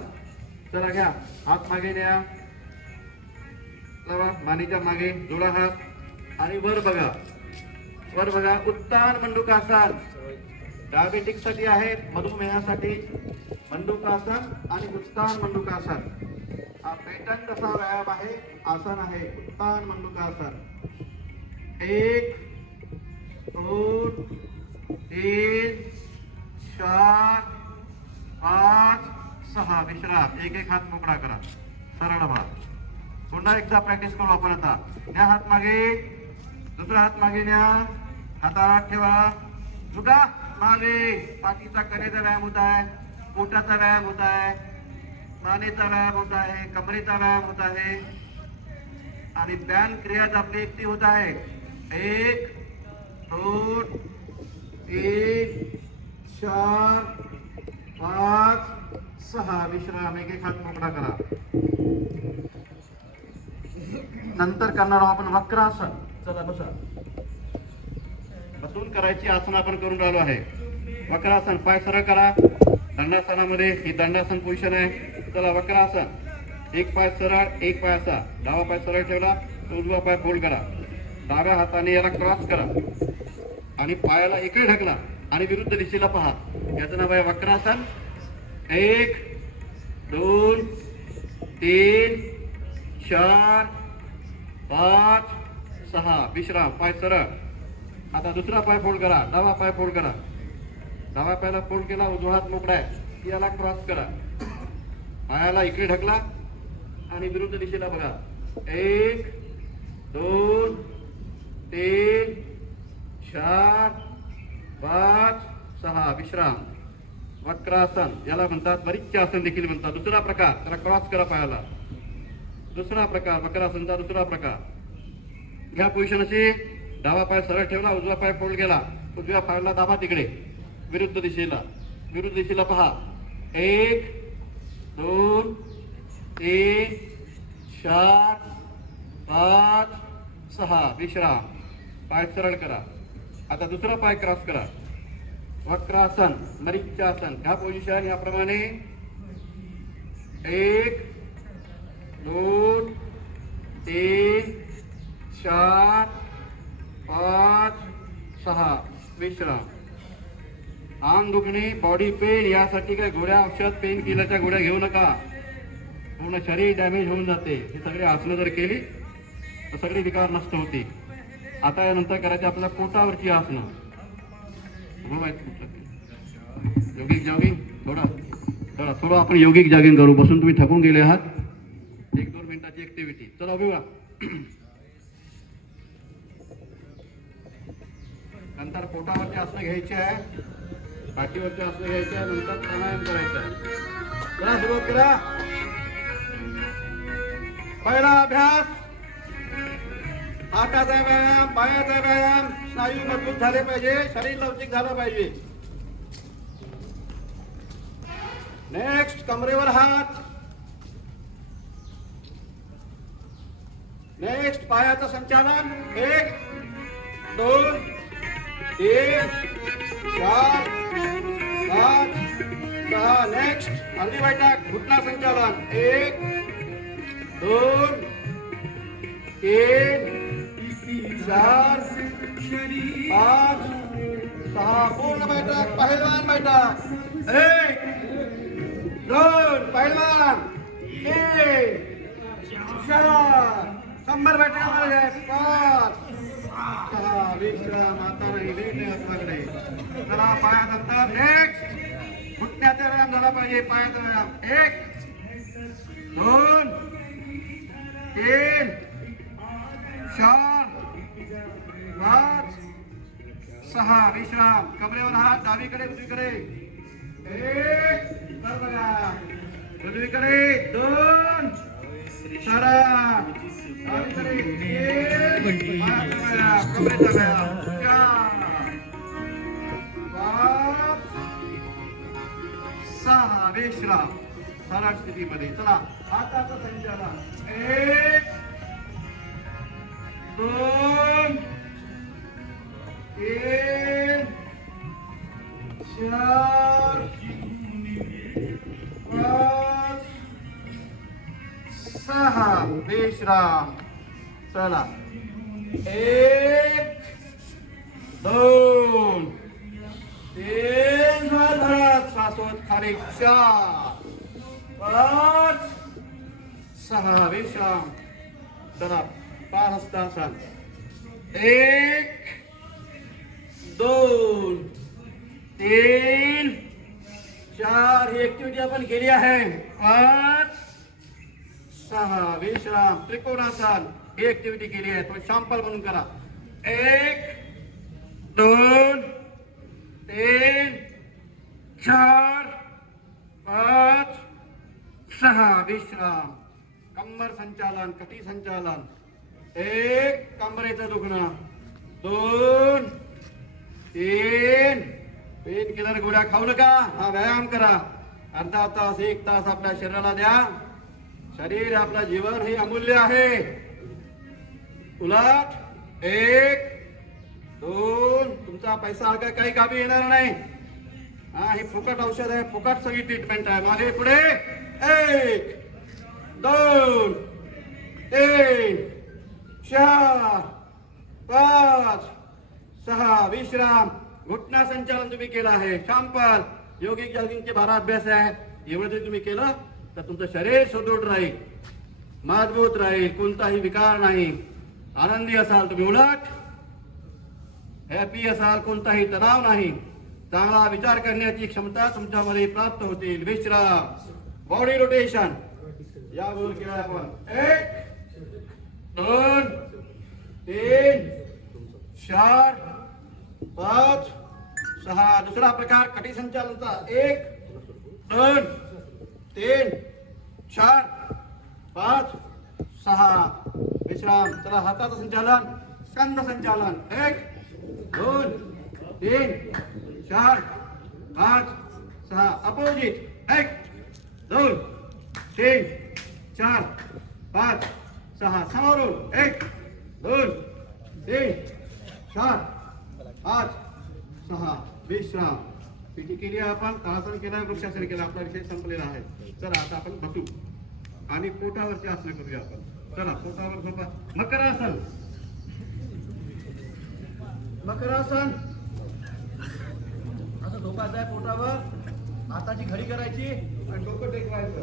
चला, घ्या, हात मागे न्या, लावा मानेच्या मागे, जोडा हात आणि वर बघा. वर बघा. उत्तान मंडूकासन डायबेटिक साठी आहे, मधुमेहासाठी मंडूकासन आणि उत्तान मंडूकासन. हा पेटंट असा व्यायाम आहे, आसन आहे उत्तान मंडूकासन. 1 2 3 4 5 6. विश्राम. एक एक हात मोकळा करा. सरळ व्हा. पुन्हा एकदा प्रॅक्टिस करू आपण. आता न्या हात मागे, दुसरा हात मागे न्या, हातात ठेवा, झुका मागे. पाठीचा कण्याचा व्यायाम होत आहे, पोटाचा व्यायाम होत आहे, मानेचा व्यायाम होत आहे, कमरेचा व्यायाम होत आहे आणि पॅन क्रियाच आपली एकटी होत आहे. 1 2 3 4 5 6. विश्राम. एक एक हात मोकळा करा. नंतर करणार आहोत आपण वक्रासन. चला, बसा. बसून करायची आसन आपण करून राहिलो आहे. वक्रासन. पाय सरळ करा. दंडासनामध्ये ही दंडासन पोझिशन आहे. चला, वक्रासन. एक पाय सरळ, एक पाय असा. डावा पाय सरळ ठेवला, उजवा पाय फोल्ड करा. डाव्या हाताने याला क्रॉस करा आणि पायाला इकडे ढकला आणि विरुद्ध दिशेला पहा. याचं नाव आहे वक्रासन. 1 2 3 4 5 6. विश्राम. पाय सरळ. आता दुसरा पाय फोल्ड करा, डावा पाय फोल्ड करा. डावा पायाला फोल्ड केला, उजवा हात मोकळा आहे, याला क्रॉस करा, पायाला इकडे ढकला आणि विरुद्ध दिशेला बघा. 1 2 3 4 5 6 विश्राम. वक्रासन याला म्हणतात, बरीचचे आसन देखील म्हणतात. दुसरा प्रकार, त्याला क्रॉस करा पायाला. दुसरा प्रकार वक्रासनचा दुसरा प्रकार. ह्या पोझिशन अशी, डावा पाय सरळ ठेवला, उजवा पाय फोल्ड केला, उजव्या पायाला दाबा तिकडे विरुद्ध दिशेला पहा. 1 2 3 4 5 6 विश्राम. पाय सरळ करा. आता दुसरा पाय क्रॉस करा, वक्रासन मरीचासन. ह्या पोझिशन याप्रमाणे 1 2 3 4 5 6 विश्राम. अंग दुखणे, बॉडी पेन यासाठी काय गोळ्या, औषध, पेन किलरच्या गोळ्या घेऊ नका. पूर्ण शरीर डॅमेज होऊन जाते. हे सगळे आसनं जर केली तर सगळे विकार नष्ट होते. आता यानंतर करायचे आपल्या पोटावरची आसनं. योगिक जॉगिंग, थोडं आपण योगिक जॉगिंग करू. बसून तुम्ही थकून गेले आहात. 1-2 मिनिटाची ऍक्टिव्हिटी. चला उभी व्हा. नंतर पोटावरची आसनं घ्यायची आहे, पाठीवरची आसनं घ्यायची आहे, नंतर प्राणायाम करायचा आहे. चला सुरुवात करा. पहिला अभ्यास हाताचा व्यायाम, पायाचा व्यायाम. स्नायू मजबूत झाले पाहिजे, शरीर लवचिक झालं पाहिजे. नेक्स्ट कमरेवर हात. नेक्स्ट पायाचं संचालन. 1 2 3 4 5 6. नेक्स्ट अर्धी बैठक, घुटना संचालन. 1 2 3 4 5 6. पूर्ण बैठक, पहिलवान बैठक. 1 2 पहिलवान, 3 4. कंबर बैठक 5 6 विश्राम. आता नाही, लेट आहे आपल्याकडे. चला पायानंतर नेक्स्ट घुटण्याचा व्यायाम झाला पाहिजे. पायाचा व्यायाम. 1 2 3 4 5 6 विश्राम. कमरेवर हात, डावीकडे उजवीकडे. 1 तर बघा, उजवीकडे 2 सरळ, डावीकडे 3 पायाचा व्यायाम, कमरेचा व्यायाम. 4 5 6 विश्राम. सरळ स्थितीमध्ये. चला हाताचं संचालन. 1 2 3 4 5 6 विश्राम. चला 1 2 3 धरत श्वासोत खाली. 4 5 6 विश्राम. चला पारहस्तासन. 1 2 3 4. ही ऍक्टिव्हिटी आपण केली आहे. 5 6 विश्राम. त्रिकोणासन ही ऍक्टिव्हिटी केली आहे. तो सॅम्पल म्हणून करा. 1 2 3 4 5 6 विश्राम. कंबर संचालन, कटी संचालन. 1 कमरेचं दुखणं. 2 3 पेन किलर गोळ्या खाऊ नका. हा व्यायाम करा. अर्धा तास 1 तास आपल्या शरीराला द्या. शरीर आपलं जीवन हे अमूल्य आहे. उलट 1 2 तुमचा पैसा काही कामी येणार नाही. हा, ही फुकट औषध आहे, फुकट सगळी ट्रीटमेंट आहे. मागे पुढे 1 2 3 4 5 6 विश्राम. घुटना संचालन तुम्ही केलं आहे. सॅम्पल योगिक जॉगिंगचे 12 अभ्यास आहे. एवढं जरी तुम्ही केलं तर तुमचं शरीर सुदृढ राहील, मजबूत राहील, कोणताही विकार नाही. आनंदी असाल तुम्ही, उलट हॅपी असाल, कोणताही तणाव नाही. चांगला विचार करण्याची क्षमता तुमच्यामध्ये प्राप्त होतील. विश्राम, बॉडी रोटेशन. यावर केला आपण 1 2 3 4 5 6. दुसरा प्रकार कटी संचालनाचा 1 2 3 4 5 6. विश्राम. चला हाताचं संचालन, स्कंद संचालन. 1 2 3 4 5 6. अपोजिट 1 2 3 4 5 6. समोरून 1 2 3 4 5 6. विश्राम. पीटी केली आपण, तासन केला, वृक्षासन केला. आपला विषय संपलेला आहे. चला आता आपण बसू आणि पोटावरचे आसन करूया आपण. चला पोटावर झोपा. मकरासन. मकरासन. असं झोपायचं आहे पोटावर. हाताची घडी करायची आणि डोकं टेकवायचं.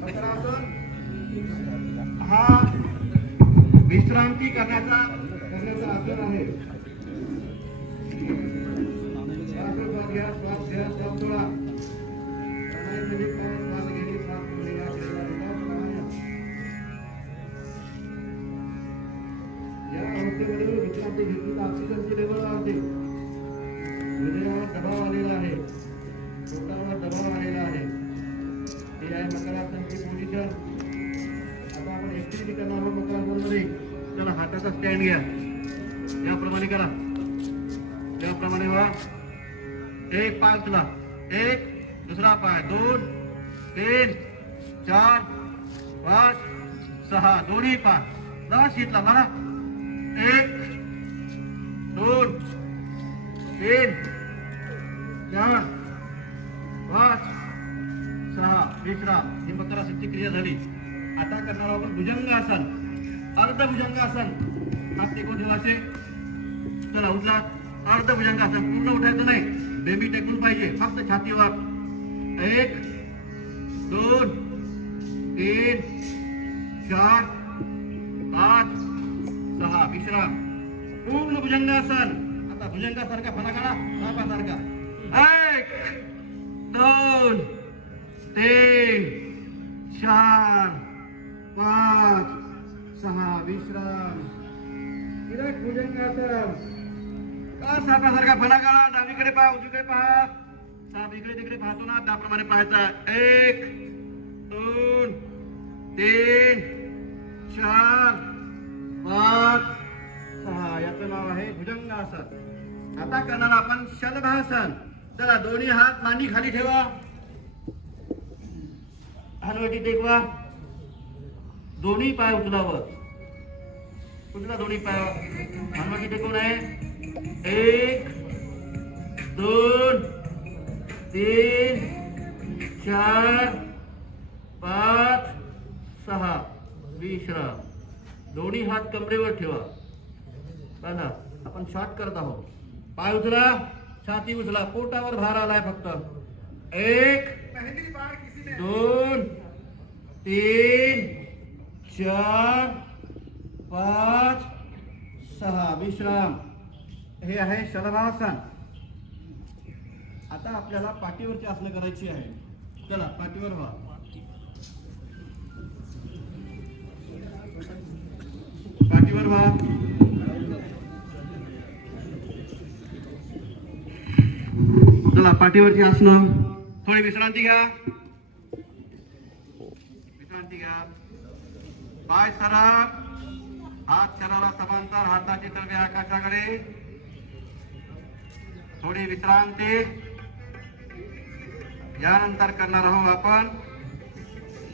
मकरासन हा विश्रांती करण्याचा आसन आहे. श्वास घ्या, श्वास घ्या, श्वास सोडा. श्वास घेणे, श्वास सोडणे या अवस्थेमध्ये विश्रांती घेतली तर ऑक्सिजनची लेवल वाढते. हृदयावर दबाव आलेला आहे, पोटावर दबाव आलेला आहे. हे आहे मकरासनची पोझिशन. आता आपण ऍक्टिव्हिटी करणार आहोत मकरासनमध्ये. चला हाताचा स्टँड घ्या, याप्रमाणे करा, याप्रमाणे व्हा. एक पाय उचला, 1 दुसरा पाय 2 3 4 5 6. दोन्ही पाय जरा शीतला मला. 1 2 3 4 5 6. विश्राम. ही मकरासनची क्रिया झाली. आता करणार आहोत भुजंगासन, अर्ध भुजंगासन. हात टेकून ठेवायचे. चला उचला. अर्ध भुजंगासन. पूर्ण उठायचं नाही, बेबी टेकून पाहिजे, फक्त छातीवर. 1 2 3 4 5 6. विश्राम. पूर्ण भुजंगासन. आता भुजंगासारखा फणा काढा, सापासारखा. 1 2 3 4 5 6. विश्राम. भुजंगासन. सापासारखा फणा काढा. डावीकडे पहा, उजवीकडे पहा. साप इकडे तिकडे पाहतो ना, त्याप्रमाणे पाहायचा. 1 2 3 4 5 6. याचं नाव आहे भुजंगासन. आता करणार आपण शलभासन. चला दोन्ही हात मांडी खाली ठेवा, हलवटी टेकवा, दोन्ही पाय उचलावर. उचला दोन्ही पाय, हलवटी टेकून आहे. 1 2 3 4 5 6. विश्राम. दोन्ही हात कमरेवर ठेवा. बघा आपण शॉर्ट करत आहोत. पाय उचला, छाती उचला, पोटावर भार आलाय फक्त. 1 2 3 4 5 6. विश्राम. हे आहे शलभासन. आता आपल्याला पाठीवरची आसनं करायची आहे. चला पाठीवर व्हा. पाठीवर व्हा. चला पाठीवरची आसनं. थोडी विश्रांती घ्या, विश्रांती घ्या. पाय सरळ, हात शरीराला समांतर, हाताची तळवे आकाशाकडे. थोडी विश्रांती. यानंतर करणार आहोत आपण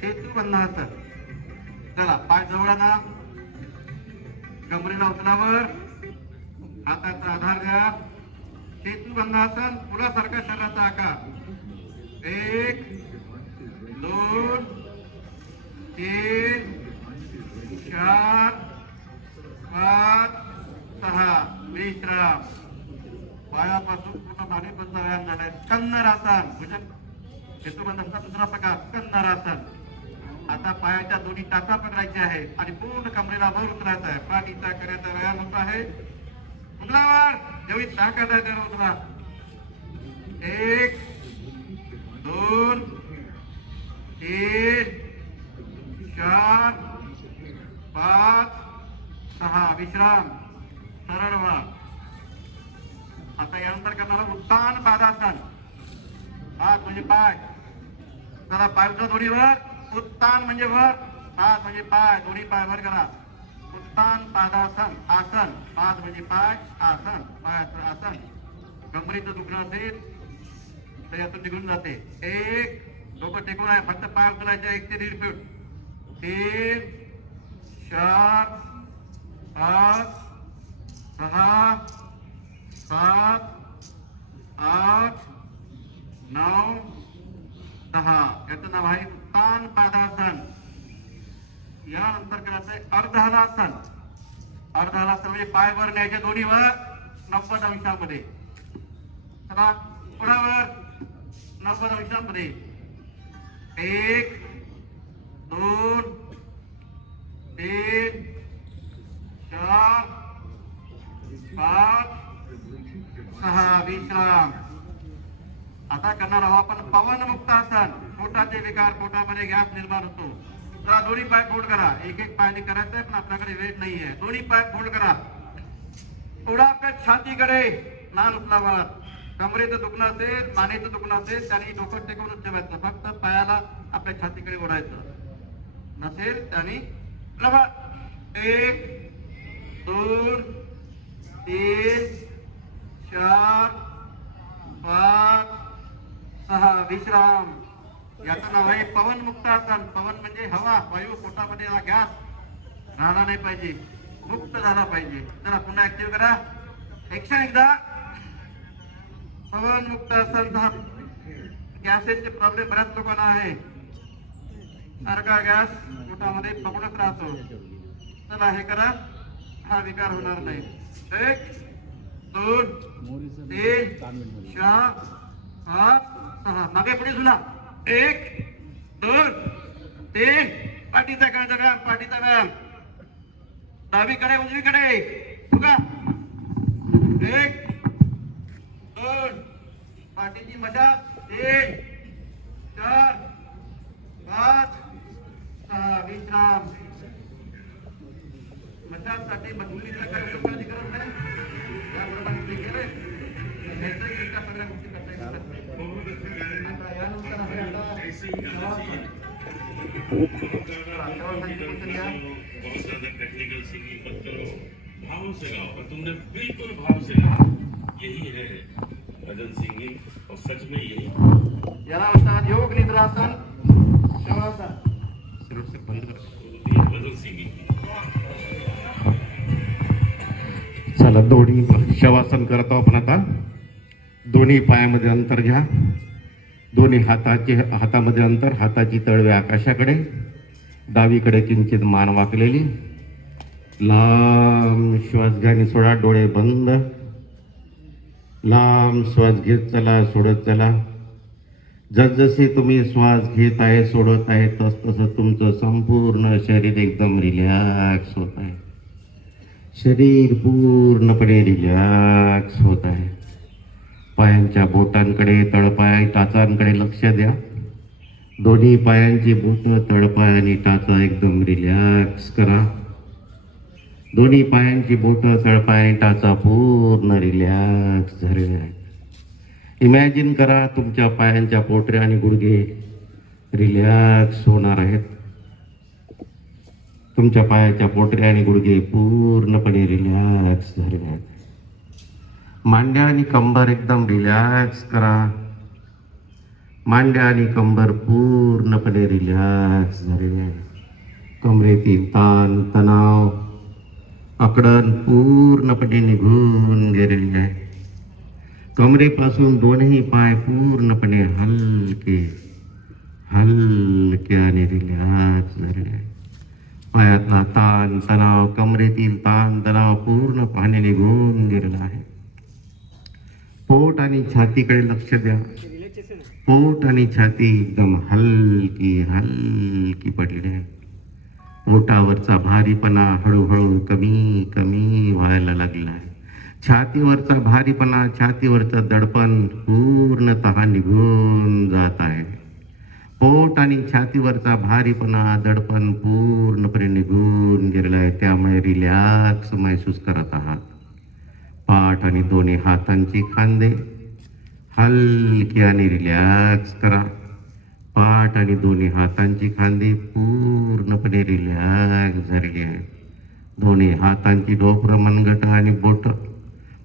सेतुबंधासन. चला पाय जवळ आणा, कमरेला उचलावर, हाताचा आधार घ्या. सेतुबंधासन. फुलासारखा शरीराचा आकार. 1 2 3 4 5 6. विश्राम. पायापासून पूर्ण नाडी बंद व्यायाम झालाय. स्कंदरासन. भुजंग सेतुबंधाचा दुसरा प्रकार स्कंदरासन. आता पायाच्या दोन्ही टाचा पकडायच्या आहे आणि पूर्ण कमरेला वर उतरायचं आहे. पाठीचा करण्याचा व्यायाम होत आहे. उचलावर, जेवढी ताकद आहे त्याला उचला. 1 2 3 4 5 6 विश्राम सरळ व्हा. आता यानंतर करणारा उत्तान पादासन. हात म्हणजे पाय, चला पाय उचला दोन्ही वर. उत्तान म्हणजे वर, हात म्हणजे पाय, दोन्ही पाय वर करा. उत्तान पादासन आसन. पाद म्हणजे पाय, आसन पायाचं आसन. कमरेचं दुखणं असेल तर यातून निघून जाते. 1 डोकं टेकून आहे, फक्त पाय उचलायचे 1 ते 1.5 फूट. 3 4 5 6 7 8 9 10. याचं नाव आहे उत्तान पादासन. यानंतर करायचंय अर्धहलासन. अर्धहलासन म्हणजे पाय वर न्यायचे दोन्ही वर 90 अंशामध्ये. चला पुढावर 90 अंशामध्ये. 1 2 3 4 5 6 विश्राम. आता करणार आहोत आपण पवन मुक्तासन. पोटाचे विकार, पोटामध्ये गॅस निर्माण होतो. जरा दोन्ही पाय फोल्ड करा. एक एक पायाने करायचंय पण आपल्याकडे वेळ नाहीये. दोन्ही पाय फोल्ड करा. उडाकत छातीकडे, मान उचलावर. कमरेचं दुखणं असेल, मानेचं दुखणं असेल त्यांनी डोकं टेकवूनच ठेवायचं. फक्त पायाला आपल्या छातीकडे ओढायचं. नसेल त्यांनी 1 2 3 4 5 6 विश्राम. याचं नाव आहे पवन मुक्तासन. पवन म्हणजे हवा, वायू. पोटामध्ये गॅस राहणार नाही पाहिजे, मुक्त झाला पाहिजे. चला पुन्हा ऍक्टिव्ह करा. एक्शन एकदा. पवन मुक्तासन. गॅसेसचे प्रॉब्लेम बऱ्याच लोकांना आहे. सारखा गॅस पोटामध्ये पकडत राहतो. चला हे करा, हा विकार होणार नाही. 1 2 3 4 5 6 मागे पुढे सुना. 1 2 3 पाठीचा व्यायाम, पाठीचा व्यायाम. डावीकडे उजवीकडे बघा. 1 2 पाठीची मशाज. 3 4 5 6 विश्राम. मशाजसाठी मजबुरीला काही गरज नाही. याप्रमाणे ते केले नैसर्गिक सगळ्या गोष्टी करता येतात. आता यानंतर आहे आता शवासन. बहुत ज्यादा टेक्निकल सिंगिंग मत करो, भाव से गाओ. और तुमने बिल्कुल भाव से गाओ. यही है भजन सिंगिंग और सच में यही. याला म्हणतात योग निद्रासन, शवासन. भजन सिंगिंग. चला दोन्ही शवासन करतो आपण आता. दोन्ही पायामध्ये अंतर घ्या. दोन्ही हातामध्ये अंतर. हाताची तळवे आकाशाकडे, डावीकडे किंचित मान वाकलेली. लांब श्वास घ्या आणि सोडा. डोळे बंद. लांब श्वास घेत चला, सोडत चला. जसजसे तुम्ही श्वास घेत आहे, सोडत आहे, तसं तुमचं संपूर्ण शरीर एकदम रिलॅक्स होत आहे. शरीर पूर्णपणे रिलॅक्स होत आहे. पायांच्या बोटांकडे, तळपाय टाचांकडे लक्ष द्या. दोन्ही पायांची बोटं, तळपाय आणि टाचा एकदम रिलॅक्स करा. दोन्ही पायांची बोटं, तळपाय आणि टाचा पूर्ण रिलॅक्स झालेले आहेत. इमॅजिन करा तुमच्या पायांच्या पोटऱ्या आणि गुडघे रिलॅक्स होणार आहेत. तुमच्या पायाच्या पोटऱ्या आणि गुडघे पूर्णपणे रिलॅक्स झालेले आहेत. मांड्या आणि कंबर एकदम रिलॅक्स करा. मांड्या आणि कंबर पूर्णपणे रिलॅक्स झालेले आहे. कमरेतील ताण, तणाव, अकडण पूर्णपणे निघून गेलेली आहे. कमरेपासून दोन्ही पाय पूर्णपणे हलके हलके आणि रिलॅक्स झालेले आहे. पायातला ताण तणाव, कमरेतील ताण तणाव पूर्णपणे निघून गेलेला आहे. पोट आणि छातीकडे लक्ष द्या. पोट आणि छाती एकदम हलकी हलकी पडलेली आहे. पोटावरचा भारीपणा हळूहळू कमी कमी व्हायला लागला आहे. छातीवरचा भारीपणा, छातीवरचं दडपण पूर्णतः निघून जात आहे. पोट आणि छातीवरचा भारीपणा, दडपण पूर्णपणे निघून गेलेला आहे. त्यामुळे रिलॅक्स महसूस करत आहात. पाठ आणि दोन्ही हातांची खांदे हलकी आणि रिलॅक्स करा. पाठ आणि दोन्ही हातांची खांदे पूर्णपणे रिलॅक्स झालेली आहे. दोन्ही हातांची डोकं, मनगट आणि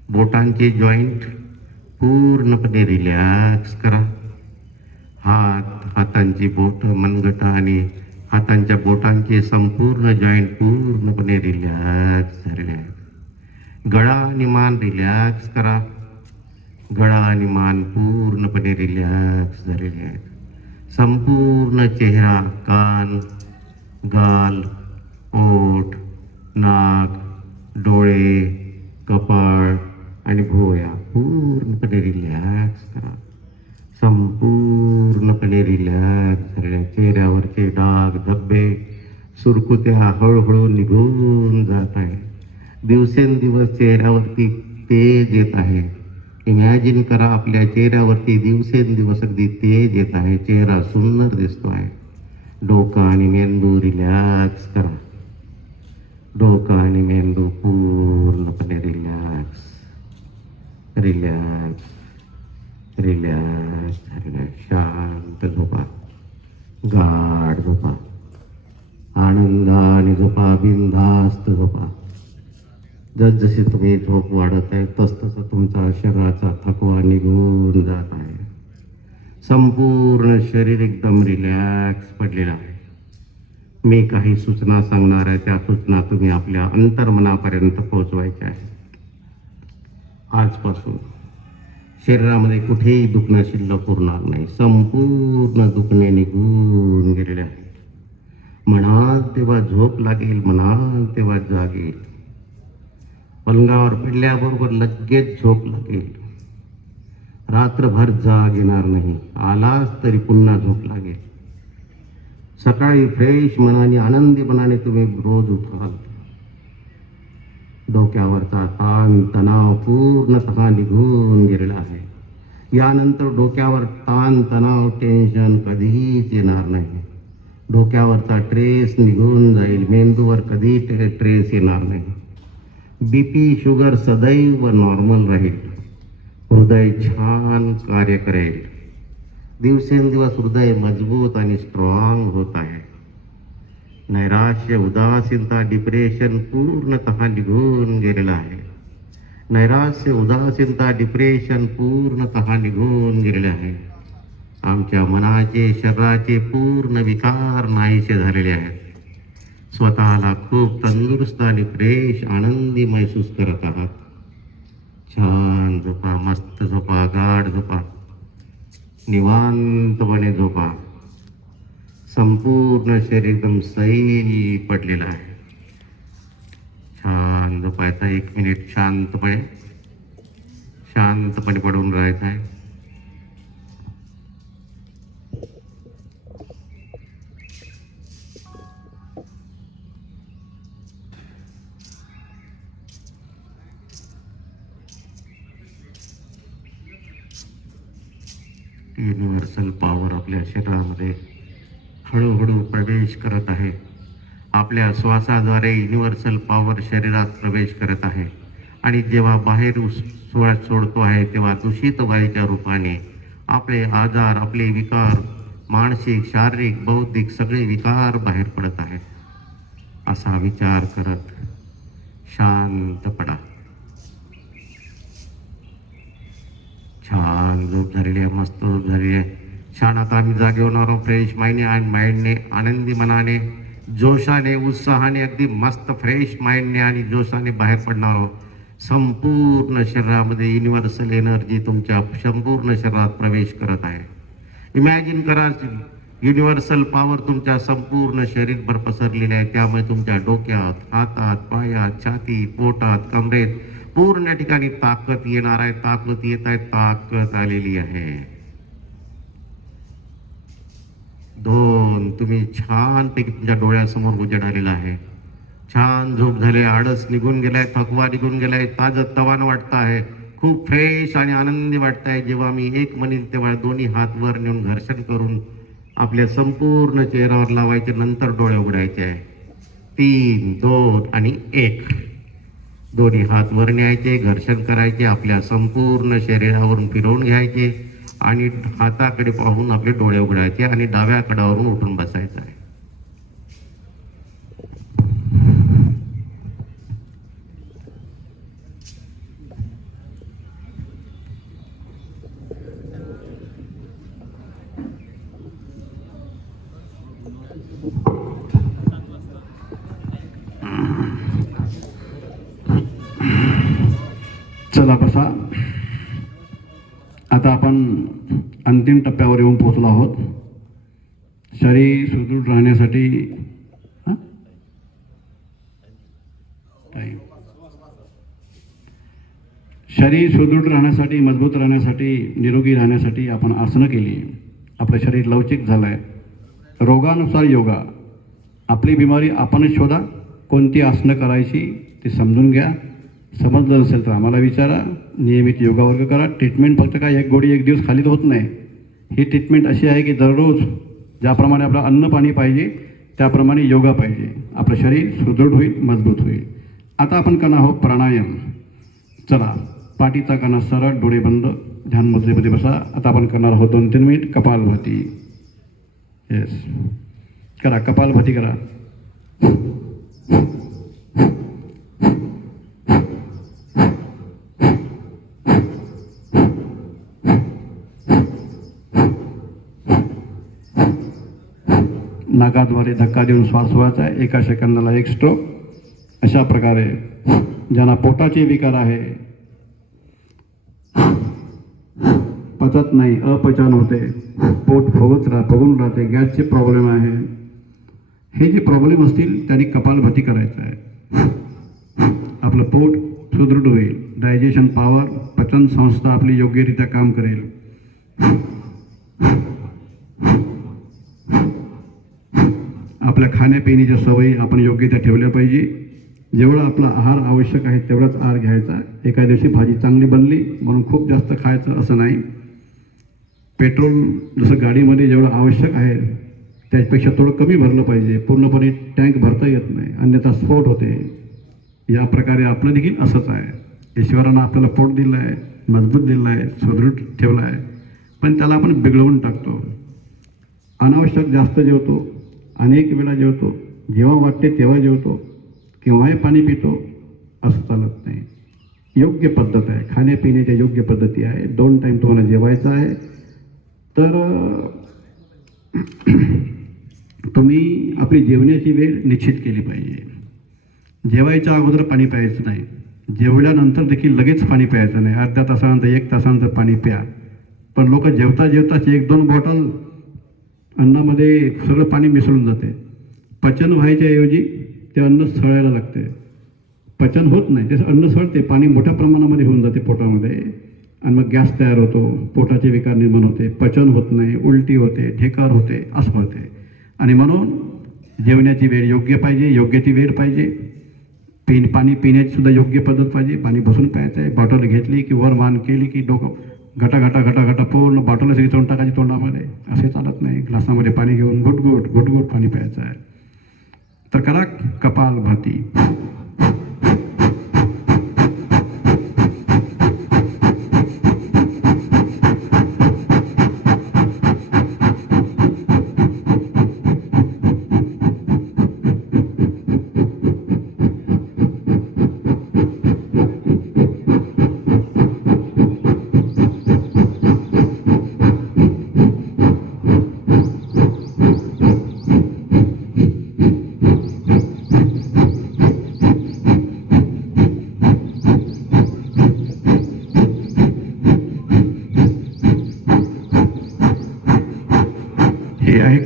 बोटांचे जॉईंट पूर्णपणे रिलॅक्स करा. हातांची बोट, मनगट आणि हातांच्या बोटांचे संपूर्ण जॉईंट पूर्णपणे रिलॅक्स झालेले आहेत. गळा आणि मान रिलॅक्स करा. गळा आणि मान पूर्णपणे रिलॅक्स झालेले आहेत. संपूर्ण चेहरा, कान, गाल, ओठ, नाक, डोळे, कपाळ आणि भुवया पूर्णपणे रिलॅक्स करा. संपूर्णपणे रिलॅक्स झालेल्या चेहऱ्यावरचे डाग, धब्बे, सुरकुत्या हळूहळू निघून जात आहे. दिवसेंदिवस चेहऱ्यावरती तेज येत आहे. इमॅजिन करा, आपल्या चेहऱ्यावरती दिवसेंदिवस अगदी तेज येत आहे. चेहरा सुंदर दिसतो आहे. डोकं आणि मेंदू रिलॅक्स करा. डोकं आणि मेंदू पूर्णपणे रिलॅक्स रिलॅक्स रिलॅक्स झालेला. शांत झोपा, गाढ झोपा, आनंदाने झोपा, बिनधास्त झोपा. जसजसे तुम्ही झोप वाढत आहे तसतसा तुमचा शरीराचा थकवा निघून जात आहे. संपूर्ण शरीर एकदम रिलॅक्स पडलेलं आहे. मी काही सूचना सांगणार आहे, त्या सूचना तुम्ही आपल्या अंतर्मनापर्यंत पोहोचवायच्या आहेत. आजपासून शरीरामध्ये कुठेही दुखणं शिल्लक उरणार नाही. संपूर्ण दुखणे निघून गेलेले आहे. म्हणाल तेव्हा झोप लागेल, म्हणाल तेव्हा जागेल. पलंगावर पडल्याबरोबर लगेच झोप लागेल. रात्रभर जाग येणार नाही. आलाच तरी पुन्हा झोप लागेल. सकाळी फ्रेश मनाने, आनंदी मनाने तुम्ही रोज उठाल. डोक्यावरचा ताण तणाव पूर्णतः निघून गेलेला आहे. यानंतर डोक्यावर ताण तणाव, टेन्शन कधीच येणार नाही. डोक्यावरचा ट्रेस निघून जाईल. मेंदूवर कधी ट्रेस येणार नाही. बीपी, शुगर सदैव नॉर्मल राहील. हृदय छान कार्य करेल. दिवसेंदिवस हृदय मजबूत आणि स्ट्रॉंग होत आहे. नैराश्य, उदासीनता, डिप्रेशन पूर्णतः निघून गेलेलं आहे. नैराश्य, उदासीनता, डिप्रेशन पूर्णतः निघून गेलेले आहे. आमच्या मनाचे, शरीराचे पूर्ण विकार नाहीसे झालेले आहेत. स्वतःला खूप तंदुरुस्त आणि फ्रेश, आनंदी महसूस करत आहात. छान झोपा, मस्त झोपा, गाढ झोपा, निवांतपणे झोपा. संपूर्ण शरीर एकदम सैल पडलेलं आहे. छान झोपायचा. 1 मिनिट शांतपणे पडून राहायचं आहे. युनिव्हर्सल पॉवर आपल्या शरीरामध्ये हळूहळू प्रवेश करत आहे. आपल्या श्वासाद्वारे युनिव्हर्सल पॉवर शरीरात प्रवेश करत आहे. आणि जेव्हा बाहेर श्वास सोडतो आहे तेव्हा दूषित वायूच्या रूपाने आपले आजार, आपले विकार, मानसिक, शारीरिक, बौद्धिक सगळे विकार बाहेर पडत आहेत. असा विचार करत शांत पडा. छान झोप झालेली आहे, मस्त झोप झालेली आहे. छान आता आम्ही जागे होणार आहोत. फ्रेश माइंडने, आनंदी मनाने, जोशाने, उत्साहाने, अगदी मस्त फ्रेश माइंडने आणि जोशाने बाहेर पडणार आहोत. संपूर्ण शरीरामध्ये युनिव्हर्सल एनर्जी तुमच्या संपूर्ण शरीरात प्रवेश करत आहे. इमॅजिन करा, युनिव्हर्सल पॉवर तुमच्या संपूर्ण शरीरभर पसरलेली आहे. त्यामुळे तुमच्या डोक्यात, हातात, पायात, छातीत, पोटात, कमरेत पूर्ण ठिकाणी ताकद येणार आहे. ताकद येत आहे, ताकद आलेली आहे. 2, तुम्ही छानपैकी तुमच्या डोळ्यासमोर उजेड आलेला आहे. छान झोप झाली, आळस निघून गेलाय, थकवा निघून गेलाय, ताजतवानं वाटतं आहे, खूप फ्रेश आणि आनंदी वाटत आहे. जेव्हा मी एक म्हणेन तेव्हा दोन्ही हात वर नेऊन घर्षण करून आपल्या संपूर्ण चेहऱ्यावर लावायचे, नंतर डोळे उघडायचे आहे. 3, 2 आणि 1. दोन्ही हात वर न्यायचे, घर्षण करायचे, आपल्या संपूर्ण शरीरावरून फिरवून घ्यायचे आणि हाताकडे पाहून आपले डोळे उघडायचे आणि डाव्या कडावरून उठून बसायचं आहे. चला बसा. आता आपण अंतिम टप्प्यावर येऊन पोहोचलो आहोत. शरीर सुदृढ राहण्यासाठी मजबूत राहण्यासाठी, निरोगी राहण्यासाठी आपण आसनं केली. आपलं शरीर लवचिक झालं आहे. रोगानुसार योगा. आपली बिमारी आपणच शोधा. कोणती आसनं करायची ते समजून घ्या. समजलं नसेल तर आम्हाला विचारा. नियमित योगा वर्ग करा. ट्रीटमेंट फक्त काय एक गोळी एक दिवस खाली होत नाही. ही ट्रीटमेंट अशी आहे की दररोज ज्याप्रमाणे आपलं अन्न पाणी पाहिजे त्याप्रमाणे योगा पाहिजे. आपलं शरीर सुदृढ होईल, मजबूत होईल. आता आपण करणार आहोत प्राणायाम. चला, पाठीचा कणा सरळ, डोळे बंद, ध्यान मुद्रेमध्ये बसा. आता आपण करणार आहोत 2-3 मिनिट कपालभाती. येस, करा कपालभाती करा. नाकाद्वारे धक्का देऊन श्वास सोडायचा आहे. 1 सेकंदाला 1 स्ट्रोक. अशा प्रकारे ज्यांना पोटाचे विकार आहे, पचत नाही, अपचन होते, पोट फुगून राहते, गॅसचे प्रॉब्लेम आहे, हे जे प्रॉब्लेम असतील त्यांनी कपालभाती करायचं आहे. आपलं पोट सुदृढ होईल. डायजेशन पॉवर, पचन संस्था आपली योग्यरित्या काम करेल. आपल्या खाण्यापिण्याच्या सवयी आपण योग्य त्या ठेवल्या पाहिजे. जेवढा आपला आहार आवश्यक आहे तेवढाच आहार घ्यायचा. एका दिवशी भाजी चांगली बनली म्हणून खूप जास्त खायचं असं नाही. पेट्रोल जसं गाडीमध्ये जेवढं आवश्यक आहे त्यापेक्षा थोडं कमी भरलं पाहिजे. पूर्णपणे टँक भरता येत नाही, अन्यथा स्फोट होते. या प्रकारे आपलं देखील असंच आहे. ईश्वरानं आपल्याला पोट दिलं आहे, मजबूत दिलं आहे, सुदृढ ठेवलं आहे, पण त्याला आपण बिघडवून टाकतो. अनावश्यक जास्त जेवतो, अनेक वेळा जेवतो, जेव्हा वाटते तेव्हा जेवतो, केव्हाही पाणी पितो. असं चालत नाही. योग्य पद्धत आहे, खाण्यापिण्याच्या योग्य पद्धती आहे. 2 टाईम तुम्हाला जेवायचं आहे. तर तुम्ही आपली जेवण्याची वेळ निश्चित केली पाहिजे. जेवायच्या अगोदर पाणी प्यायचं नाही. जेवल्यानंतर देखील लगेच पाणी प्यायचं नाही. अर्ध्या तासानंतर 1 तासानंतर पाणी प्या. पण लोक जेवताच 1-2 बॉटल अन्नामध्ये सगळं पाणी मिसळून जाते. पचन व्हायच्या ऐवजी ते अन्न सळायला लागते. पचन होत नाही, ते अन्न सळते, पाणी मोठ्या प्रमाणामध्ये होऊन जाते पोटामध्ये आणि मग गॅस तयार होतो, पोटाचे विकार निर्माण होते, पचन होत नाही, उलटी होते, ढेकर होते, असं होते. आणि म्हणून जेवण्याची वेळ योग्य पाहिजे, योग्य ती वेळ पाहिजे. पाणी पिण्याची सुद्धा योग्य पद्धत पाहिजे. पाणी बसून प्यायचं आहे. बॉटल घेतली की वर मान केली की डोकं घटा पूर्ण बॉटल सगळी तोंड टाकायची तोंडामध्ये. असे चालत नाही. ग्लासामध्ये पाणी घेऊन घुटघुट पाणी प्यायचं आहे. तर करा कपालभाती.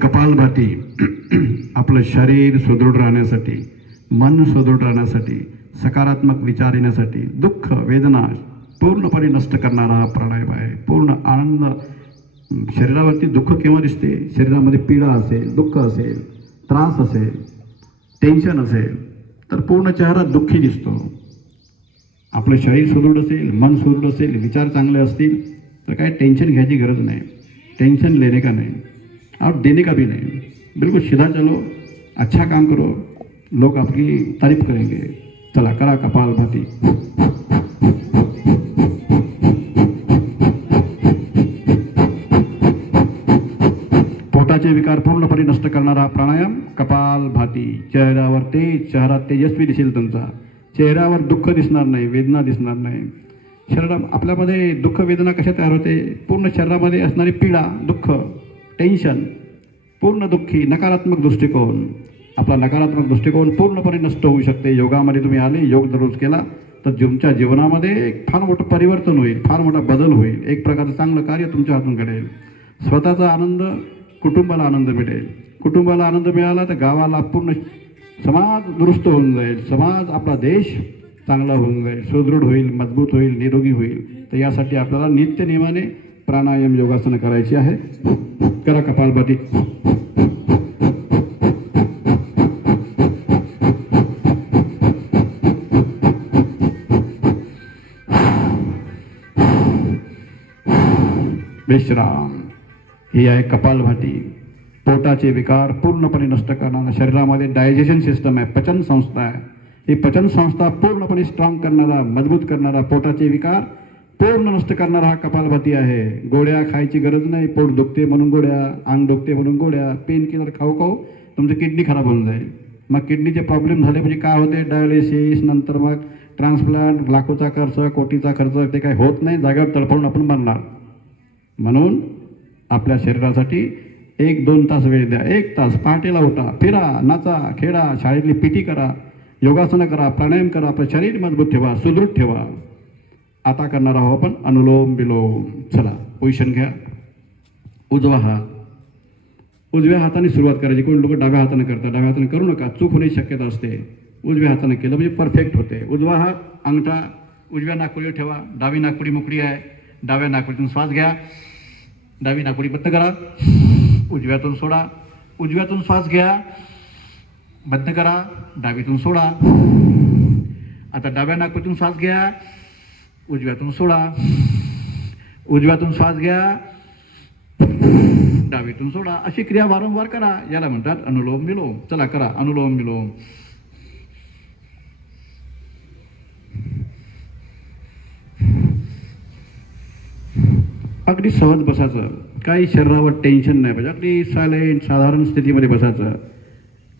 कपालभाती. आपलं शरीर सुदृढ राहण्यासाठी, मन सुदृढ राहण्यासाठी, सकारात्मक विचार येण्यासाठी, दुःख वेदना पूर्णपणे नष्ट करणारा हा प्राणायाम आहे. पूर्ण आनंद. शरीरावरती दुःख केव्हा दिसते? शरीरामध्ये पीडा असेल, दुःख असेल, त्रास असेल, टेन्शन असेल, तर पूर्ण चेहरा दुःखी दिसतो. आपलं शरीर सुदृढ असेल, मन सुदृढ असेल, विचार चांगले असतील तर काही टेन्शन घ्यायची गरज नाही. टेंशन लेने का नहीं और देने का भी नहीं. बिल्कुल सीधा चलो, अच्छा काम करो, लोग आपकी तारीफ करेंगे. चला करा कपालभाती. पोटाचे विकार पूर्णपणे नष्ट करणारा प्राणायाम कपालभाती. चेहऱ्यावर तेज, चेहरा तेजस्वी दिसेल तुमचा. चेहऱ्यावर दुःख दिसणार नाही, वेदना दिसणार नाही. शरीरात आपल्यामध्ये दुःख वेदना कशा तयार होते? पूर्ण शरीरामध्ये असणारी पीडा, दुःख, टेन्शन, पूर्ण दुःखी नकारात्मक दृष्टिकोन, आपला नकारात्मक दृष्टिकोन पूर्णपणे नष्ट होऊ शकते. योगामध्ये तुम्ही आले, योग दररोज केला तर तुमच्या जीवनामध्ये एक फार मोठं परिवर्तन होईल, फार मोठा बदल होईल. एक प्रकारचं चांगलं कार्य तुमच्या हातून घडेल. स्वतःचा आनंद, कुटुंबाला आनंद मिळेल. कुटुंबाला आनंद मिळाला तर गावाला, पूर्ण समाज दुरुस्त होऊन जाईल. समाज, आपला देश चांगला होऊन जाईल, सुदृढ होईल, मजबूत होईल, निरोगी होईल. तर यासाठी आपल्याला नित्य नियमाने प्राणायाम योगासनं करायची आहे. करा कपालभाती. विश्राम. ही आहे कपालभाती. पोटाचे विकार पूर्णपणे नष्ट करणारा, शरीरामध्ये डायजेशन सिस्टम आहे, पचन संस्था आहे. ही पचन संस्था पूर्णपणे स्ट्रॉंग करणारा, मजबूत करणारा, पोटाचे विकार पूर्ण नष्ट करणारा हा कपालभाती आहे. गोळ्या खायची गरज नाही. पोट दुखते म्हणून गोळ्या, अंग दुखते म्हणून गोळ्या, पेन किलर खाऊ खाऊ तुमची किडनी खराब होऊन जाईल. मग किडनीचे प्रॉब्लेम झाले म्हणजे काय होते? डायलिसिस, नंतर मग ट्रान्सप्लांट, लाखोचा खर्च, कोटीचा खर्च, ते काय होत नाही. जागेवर तडफडून आपण बनणार. म्हणून आपल्या शरीरासाठी 1-2 तास वेळ द्या. 1 तास पहाटेला उठा, फिरा, नाचा, खेळा, शाळेतली पीटी करा, योगासनं करा, प्राणायाम करा. आपलं शरीर मजबूत ठेवा, सुदृढ ठेवा. आता करणार आहोत आपण अनुलोम विलोम. चला पोझिशन घ्या. उजवा हात, उजव्या हाताने सुरुवात करायची. कोणी लोक डाव्या हाताने करतात. डाव्या हाताने करू नका, चूक होण्याची शक्यता असते. उजव्या हाताने केलं म्हणजे परफेक्ट होते. उजवा हात अंगठा उजव्या नाकपुडीवर ठेवा. डावी नाकपुडी मोकळी आहे. डाव्या नाकपुडीतून श्वास घ्या. डावी नाकपुडी बंद करा. उजव्यातून सोडा. उजव्यातून श्वास घ्या, बंद करा. डावीतून सोडा. आता डाव्या नाकपुडीतून श्वास घ्या, उजव्यातून सोडा. उजव्यातून श्वास घ्या, डावीतून सोडा. अशी क्रिया वारंवार करा. याला म्हणतात अनुलोम विलोम. चला करा अनुलोम विलोम. अगदी सहज बसायचं, काही शरीरावर टेन्शन नाही पाहिजे. अगदी सायलेंट, साधारण स्थितीमध्ये बसायचं.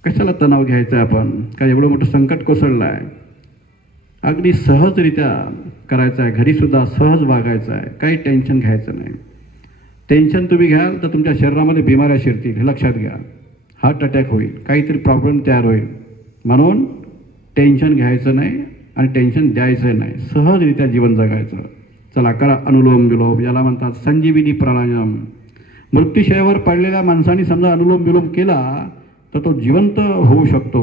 कशाला तणाव घ्यायचा आपण? काय एवढं मोठं संकट कोसळलं आहे? अगदी सहजरित्या करायचं आहे. घरीसुद्धा सहज वागायचं आहे. काही टेन्शन घ्यायचं नाही. टेन्शन तुम्ही घ्याल तर तुमच्या शरीरामध्ये बिमाऱ्या शिरतील, हे लक्षात घ्या. हार्ट अटॅक होईल, काहीतरी प्रॉब्लेम तयार होईल. म्हणून टेन्शन घ्यायचं नाही आणि टेन्शन द्यायचं नाही. सहजरित्या जीवन जगायचं. चला करा अनुलोम विलोम. याला म्हणतात संजीवनी प्राणायाम. मृत्यूशय्यावर पडलेल्या माणसाने समजा अनुलोम विलोम केला तर तो जिवंत होऊ शकतो,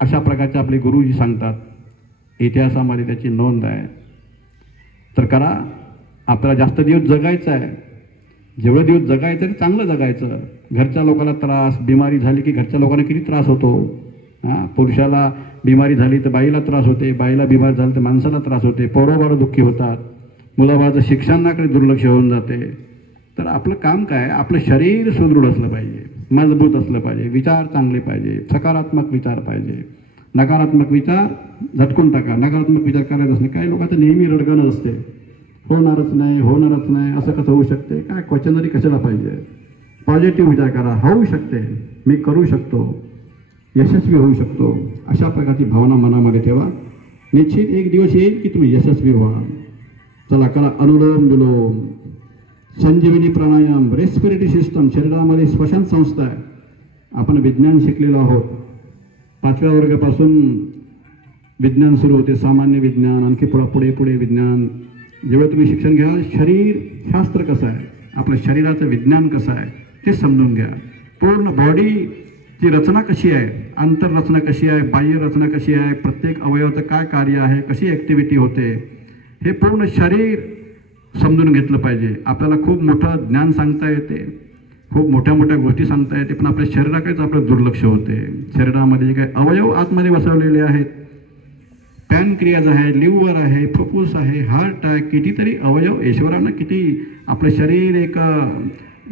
अशा प्रकारचे आपले गुरुजी सांगतात. इतिहासामध्ये त्याची नोंद आहे. तर करा. आपल्याला जास्त दिवस जगायचं आहे. जेवढे दिवस जगायचं आहे चांगलं जगायचं. घरच्या लोकांना त्रास, बिमारी झाली की घरच्या लोकांना किती त्रास होतो. पुरुषाला बिमारी झाली तर बाईला त्रास होते, बाईला बिमारी झाली तर माणसाला त्रास होते, पोरोबाळं दुःखी होतात, मुलाबाळाचं शिक्षणाकडे दुर्लक्ष होऊन जाते. तर आपलं काम काय? आपलं शरीर सुदृढ असलं पाहिजे, मजबूत असलं पाहिजे, विचार चांगले पाहिजे, सकारात्मक विचार पाहिजे. नकारात्मक विचार झटकून टाका. नकारात्मक विचार करायचं असणे. काही लोकांचं नेहमी रडगणं असते. होणारच नाही, होणारच नाही, असं कसं होऊ शकते? काय क्वेश्चनरी कशाला पाहिजे? पॉझिटिव्ह विचार करा. होऊ शकते, मी करू शकतो, यशस्वी होऊ शकतो, अशा प्रकारची भावना मनामध्ये ठेवा. निश्चित एक दिवस येईल की तुम्ही यशस्वी व्हा. चला करा अनुलोम विलोम. संजीवनी प्राणायाम. रेस्पिरेटरी सिस्टम, शरीरामध्ये श्वसन संस्था आहे. आपण विज्ञान शिकलेलो आहोत. 5व्या वर्गापासून विज्ञान सुरू होते. सामान्य विज्ञान, आणखी पुढे पुढे विज्ञान. जेव्हा तुम्ही शिक्षण घ्या, शरीर शास्त्र कसं आहे, आपल्या शरीराचं विज्ञान कसं आहे ते समजून घ्या. पूर्ण बॉडीची रचना कशी आहे, आंतररचना कशी आहे, बाह्य रचना कशी आहे, प्रत्येक अवयवाचं काय कार्य आहे, कशी ॲक्टिव्हिटी होते, हे पूर्ण शरीर समजून घेतलं पाहिजे. आपल्याला खूप मोठं ज्ञान सांगता येते. खूप मोठ्या मोठ्या गोष्टी सांगता येते, पण आपल्या शरीराकडेच आपलं दुर्लक्ष होते. शरीरामध्ये जे काही अवयव आतमध्ये बसवलेले आहेत, पॅनक्रियाज आहे, लिव्हर आहे, फुफ्फुस आहे, हार्ट आहे, कितीतरी अवयव ईश्वरानं किती आपलं शरीर एक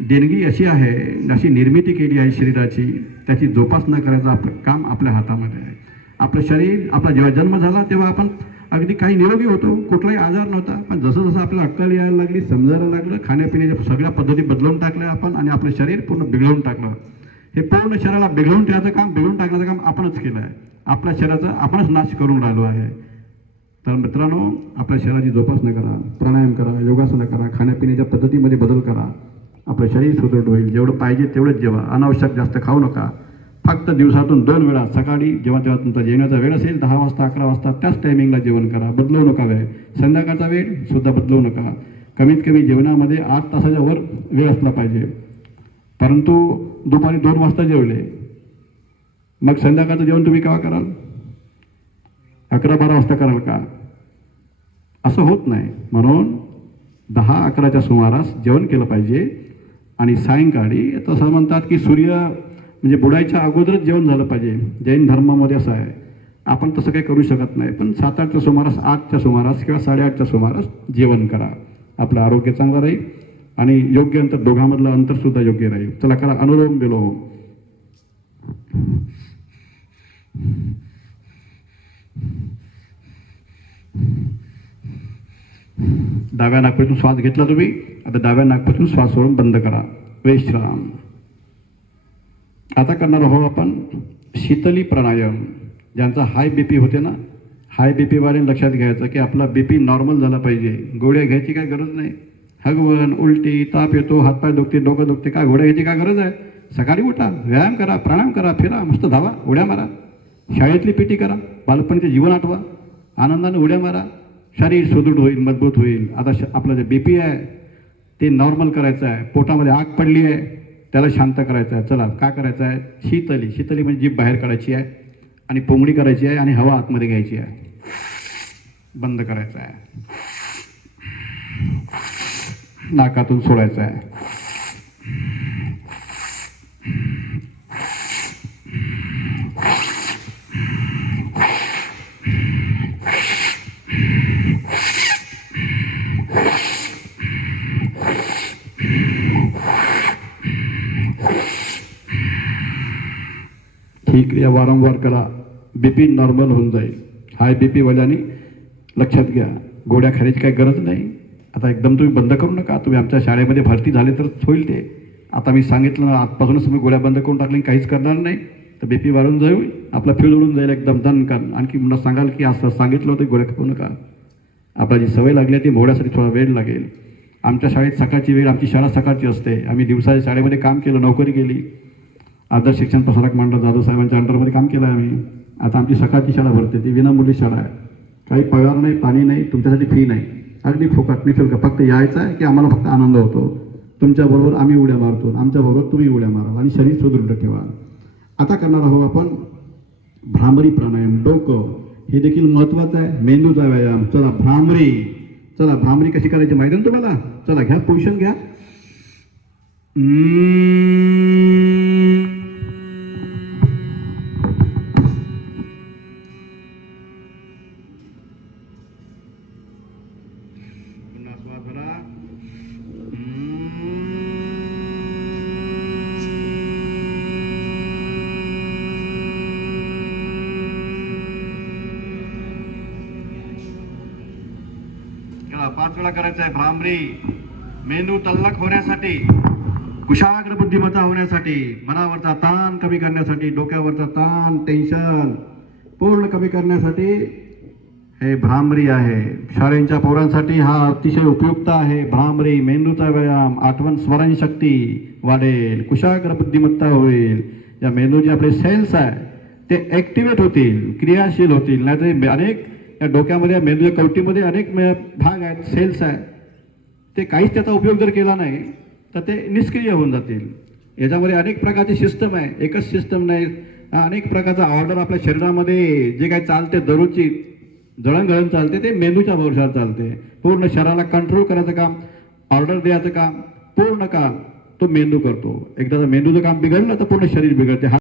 देणगी अशी आहे, अशी निर्मिती केली आहे शरीराची, त्याची जोपासना करायचं आपलं काम आपल्या हातामध्ये आहे. आपलं शरीर, आपला जेव्हा जन्म झाला तेव्हा आपण अगदी काही निरोगी होतो, कुठलाही आजार नव्हता, पण जसं जसं आपल्याला अक्कल यायला लागली, समजायला लागलं, खाण्यापिण्याच्या सगळ्या पद्धती बदलून टाकल्या आपण आणि आपलं शरीर पूर्ण बिघडवून टाकलं. हे पूर्ण शरीराला बिघडवून ठेवायचं काम, बिघडवून टाकण्याचं काम आपणच केलं आहे. आपल्या शरीराचा आपणच नाश करून राहिलो आहे. तर मित्रांनो, आपल्या शरीराची जोपासना करा, प्राणायाम करा, योगासनं करा, खाण्यापिण्याच्या पद्धतीमध्ये बदल करा, आपलं शरीर सुदृढ होईल. जेवढं पाहिजे तेवढंच जेवा, अनावश्यक जास्त खाऊ नका. फक्त दिवसातून 2 वेळा, सकाळी जेव्हा जेव्हा तुमचा जेवणाचा वेळ असेल 10 वाजता 11 वाजता त्याच टायमिंगला जेवण करा, बदलवू नका वेळ. संध्याकाळचा वेळ सुद्धा बदलवू नका. कमीत कमी जेवणामध्ये 8 तासाच्या वर वेळ असला पाहिजे. परंतु दुपारी 2 वाजता जेवले, मग संध्याकाळचं जेवण तुम्ही केव्हा कराल? 11-12 वाजता कराल का? असं होत नाही. म्हणून 10-11च्या सुमारास जेवण केलं पाहिजे. आणि सायंकाळी तसं म्हणतात की सूर्य म्हणजे बुडायच्या अगोदरच जेवण झालं पाहिजे. जैन धर्मामध्ये असं आहे. आपण तसं काही करू शकत नाही, पण 7-8च्या सुमारास, 8च्या सुमारास किंवा 8:30च्या सुमारास जेवण करा. आपलं आरोग्य चांगलं राहील आणि योग्य अंतर, दोघांमधलं अंतरसुद्धा योग्य राहील. चला करा अनुलोम विलोम. डाव्या नाकपुडीतून श्वास घेतला तुम्ही, आता डाव्या नाकपुडीतून श्वास सोडून बंद करा. विश्राम. आता करणार आहोत आपण शीतली प्राणायाम. ज्यांचा हाय BP होते ना, हाय BP वाले लक्षात घ्यायचं की आपला BP नॉर्मल झाला पाहिजे. गोळ्या घ्यायची काय गरज नाही. हगवण, उलटी, ताप येतो, हातपाय दुखते, डोकं दुखते, काय गोळ्या घ्यायची काय गरज आहे? सकाळी उठा, व्यायाम करा, प्राणायाम करा, फिरा, मस्त धावा, उड्या मारा, शाळेतली PT करा, बालपणीचे जीवन आठवा, आनंदाने उड्या मारा, शरीर सुदृढ होईल, मजबूत होईल. आता आपलं जे BP आहे ते नॉर्मल करायचं आहे. पोटामध्ये आग पडली आहे, त्याला शांत करायचं आहे. चला काय करायचं आहे? शीतली. शीतली म्हणजे जीभ बाहेर काढायची आहे आणि पोंगडी करायची आहे आणि हवा आतमध्ये घ्यायची आहे. बंद करायचं आहे, नाकातून सोडायचं आहे. ही क्रिया वारंवार करा. BP नॉर्मल होऊन जाईल. हाय BP वाल्याने लक्षात घ्या, गोळ्या खाण्याची काही गरज नाही. आता एकदम तुम्ही बंद करू नका. तुम्ही आमच्या शाळेमध्ये भरती झाले तर होईल ते. आता मी सांगितलं ना, आजपासूनच तुम्ही गोळ्या बंद करून टाकले, काहीच करणार नाही तर BP वाढून जाईल, आपला फ्यूज उडून जाईल एकदम दणकन. आणखी मुलं सांगाल की असं सांगितलं होतं, गोळ्या खाऊ नका. आपल्याला जी सवय लागली ती मोडण्यासाठी थोडा वेळ लागेल. आमच्या शाळेत सकाळची वेळ, आमची शाळा सकाळची असते. आम्ही दिवसाच्या शाळेमध्ये काम केलं, नोकरी केली. आदर्श शिक्षण प्रसारक मंडळ जाधव साहेबांच्या अंडरमध्ये काम केलं आहे आम्ही. आता आमची सकाळची शाळा भरते, ती विनामूल्य शाळा आहे. काही पगार नाही, पाणी नाही, तुमच्यासाठी फी नाही, अगदी फुकट. निशुल्क. फक्त यायचं आहे की आम्हाला फक्त आनंद होतो. तुमच्याबरोबर आम्ही उड्या मारतो, आमच्याबरोबर तुम्ही उड्या मारा आणि शरीर सुदृढ ठेवा. आता करणार आहोत आपण भ्रामरी प्राणायाम. डोकं हे देखील महत्त्वाचं आहे, मेंदूचा व्यायाम. चला भ्रामरी. चला भ्रामरी कशी करायची माहिती ना तुम्हाला? चला घ्या, पोझिशन घ्या. चला 5 वेळा करायचं आहे भ्रामरी. मेंदू तल्लख होण्यासाठी, कुशाग्र बुद्धिमत्ता होण्यासाठी, मनावरचा ताण कमी करण्यासाठी, डोक्यावरचा ताण, टेन्शन पूर्ण कमी करण्यासाठी हे भ्रामरी आहे. शाळेच्या पोरांसाठी हा अतिशय उपयुक्त आहे. भ्रामरी मेंदूचा व्यायाम, आठवण स्मरणशक्ती वाढेल, कुशाग्र बुद्धिमत्ता होईल. या मेंदूचे आपले सेल्स आहे ते ॲक्टिवेट होतील, क्रियाशील होतील. नाहीतर अनेक या डोक्यामध्ये, मेंदूच्या कवटीमध्ये अनेक भाग आहेत, सेल्स आहेत, ते काहीच त्याचा उपयोग जर केला नाही तर ते निष्क्रिय होऊन जातील. याच्यामध्ये अनेक प्रकारचे सिस्टम आहे, एकच सिस्टम नाही. अनेक प्रकारचा ऑर्डर आपल्या शरीरामध्ये जे काही चालते, दररोजची जळणघळण चालते, ते मेंदूच्या भरोशावर चालते. पूर्ण शरीराला कंट्रोल करायचं काम, ऑर्डर द्यायचं काम, पूर्ण काम तो मेंदू करतो. एकदा मेंदूचं काम बिघडलं तर पूर्ण शरीर बिघडते.